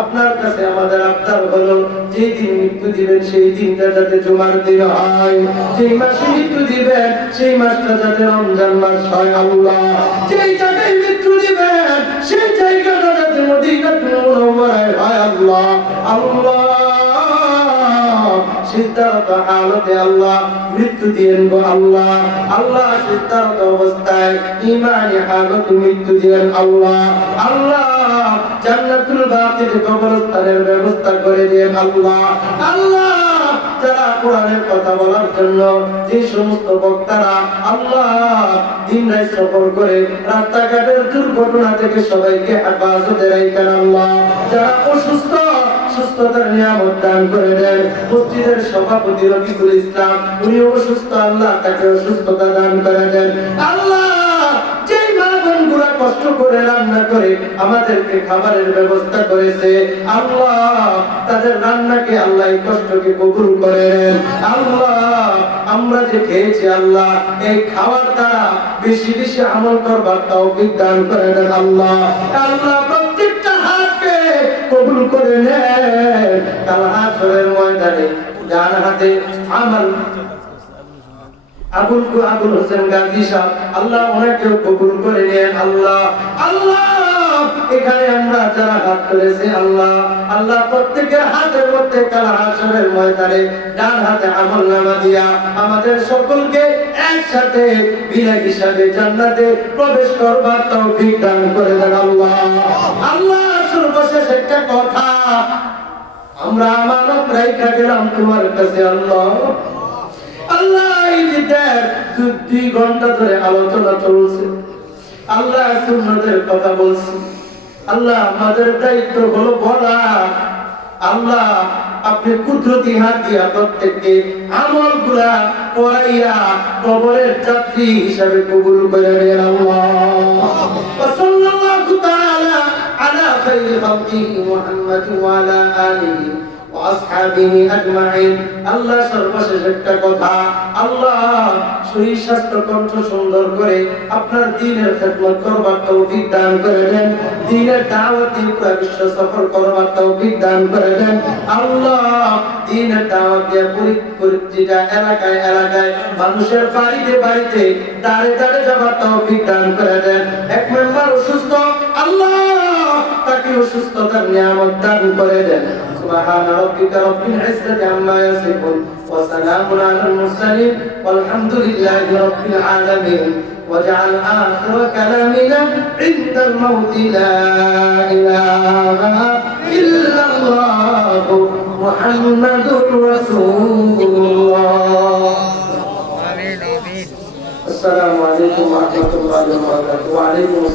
আপনার কাছে আমাদের আবদার হলো, যে দিন মৃত্যু দিবেন সেই দিনটা যাতে জুমার দিন হয়, যেই মাসে মৃত্যু দিবেন সেই মাসটা যাতে রমজান মাস হয় আল্লাহ। যেই জায়গায় মৃত্যু দিবেন সেই জায়গাটা যাতে মদিনাতুল মুনাওয়ারায় হয় আল্লাহ। আল্লাহ সিদ্ধারত হালতে আল্লাহ মৃত্যু দিয়েন গো আল্লাহ। আল্লাহ সিদ্ধারত অবস্থায় ঈমানি হালতে মৃত্যু দিয়েন আল্লাহ। আল্লাহ জান্নাতুল বাকিতে কবরস্থানের ব্যবস্থা করে দিয়েন আল্লাহ। আল্লাহ যারা কোরআনের কথা বলার জন্য যে সমস্ত বক্তারা আল্লাহ দিন রাত সফর করে রাস্তাঘাটের দুর্ঘটনা থেকে সবাইকে হেফাজতে রাখেন আল্লাহ। যারা অসুস্থ সুস্থতার নিয়ামত দান করে দেন। মসজিদের সভাপতি রফিকুল ইসলাম উনি অসুস্থ, আল্লাহ তাকে অসুস্থতা দান করে দেন আল্লাহ। যেই মা বোনগুলা কষ্ট করে রান্না করে আমাদেরকে খাবারের ব্যবস্থা করেছে আল্লাহ, তাদের রান্নাকে আল্লাহ এই কষ্টকে কবুল করে নেন আল্লাহ। আমরা যে খেয়েছি আল্লাহ, এই খাওয়ার দ্বারা বেশি বেশি আমল করবার তৌফিক দান করে দেন আল্লাহ। আল্লাহ প্রত্যেকটা হাতকে কবুল করে নেন। কাল হাসরের ময়দানে যার হাতে আমল আবুল হোসেন গাজী সাহেব আল্লাহ ওনাকেও কবুল করে নেন আল্লাহ। আল্লাহ এখানে আমরা যারা হাত তুলেছি আল্লাহ, আল্লাহ প্রত্যেকের হাতের মধ্যে কাল হাসরের ময়দানে ডান হাতে আমলনামা দিয়া আমাদের সকলকে একসাথে বিনা হিসাবে জান্নাতে প্রবেশ করবার তৌফিক দান করে দেন আল্লাহ। আল্লাহ সর্বশেষ একটা কথা আমরা আমানত রাইখা গেলাম তোমার কাছে আল্লাহ। আল্লাহ এই যে 2 ঘন্টা ধরে আলোচনা চলছে আল্লাহ, সুন্নতের কথা বলছি আল্লাহ, আমাদের দায়িত্ব হলো বলা আল্লাহ আপনি কুদরতি হাত দিয়া প্রত্যেককে আমলগুলা করাইয়া কবরের যাত্রী হিসাবে কবুল করে নেন আল্লাহ। সাল্লাল্লাহু তাআলা আলা খায়রি খালকিহি মুহাম্মাদ ওয়া আলা আলিহি ওয়া আসহাবিহি আজমাইন। আল্লাহ সর্বশেষ একটা কথা আল্লাহ শরীর স্বাস্থ্য কণ্ঠ সুন্দর করে আপনার দ্বীনের খেদমত করবার তৌফিক দান করে দেন। দ্বীনের দাওয়াত দিয়ে পুরো বিশ্ব সফর করবার তৌফিক দান করে দেন আল্লাহ। দ্বীনের দাওয়াত দিয়ে প্রতিটা এলাকায় এলাকায় মানুষের বাড়িতে বাড়িতে দাঁড়ে দাঁড়ে যাবার তৌফিক দান করে দেন। এক মেম্বার অসুস্থ আল্লাহ তাকে অসুস্থতার নিয়ামত দান করে দেন। سبحان ربك رب العزة عما يصفون وسلام على المرسلين والحمد لله رب العالمين. واجعل آخر كلامنا عند الموت لا إله إلا الله محمد رسول الله. السلام عليكم ورحمة الله وبركاته. وعليكم السلام.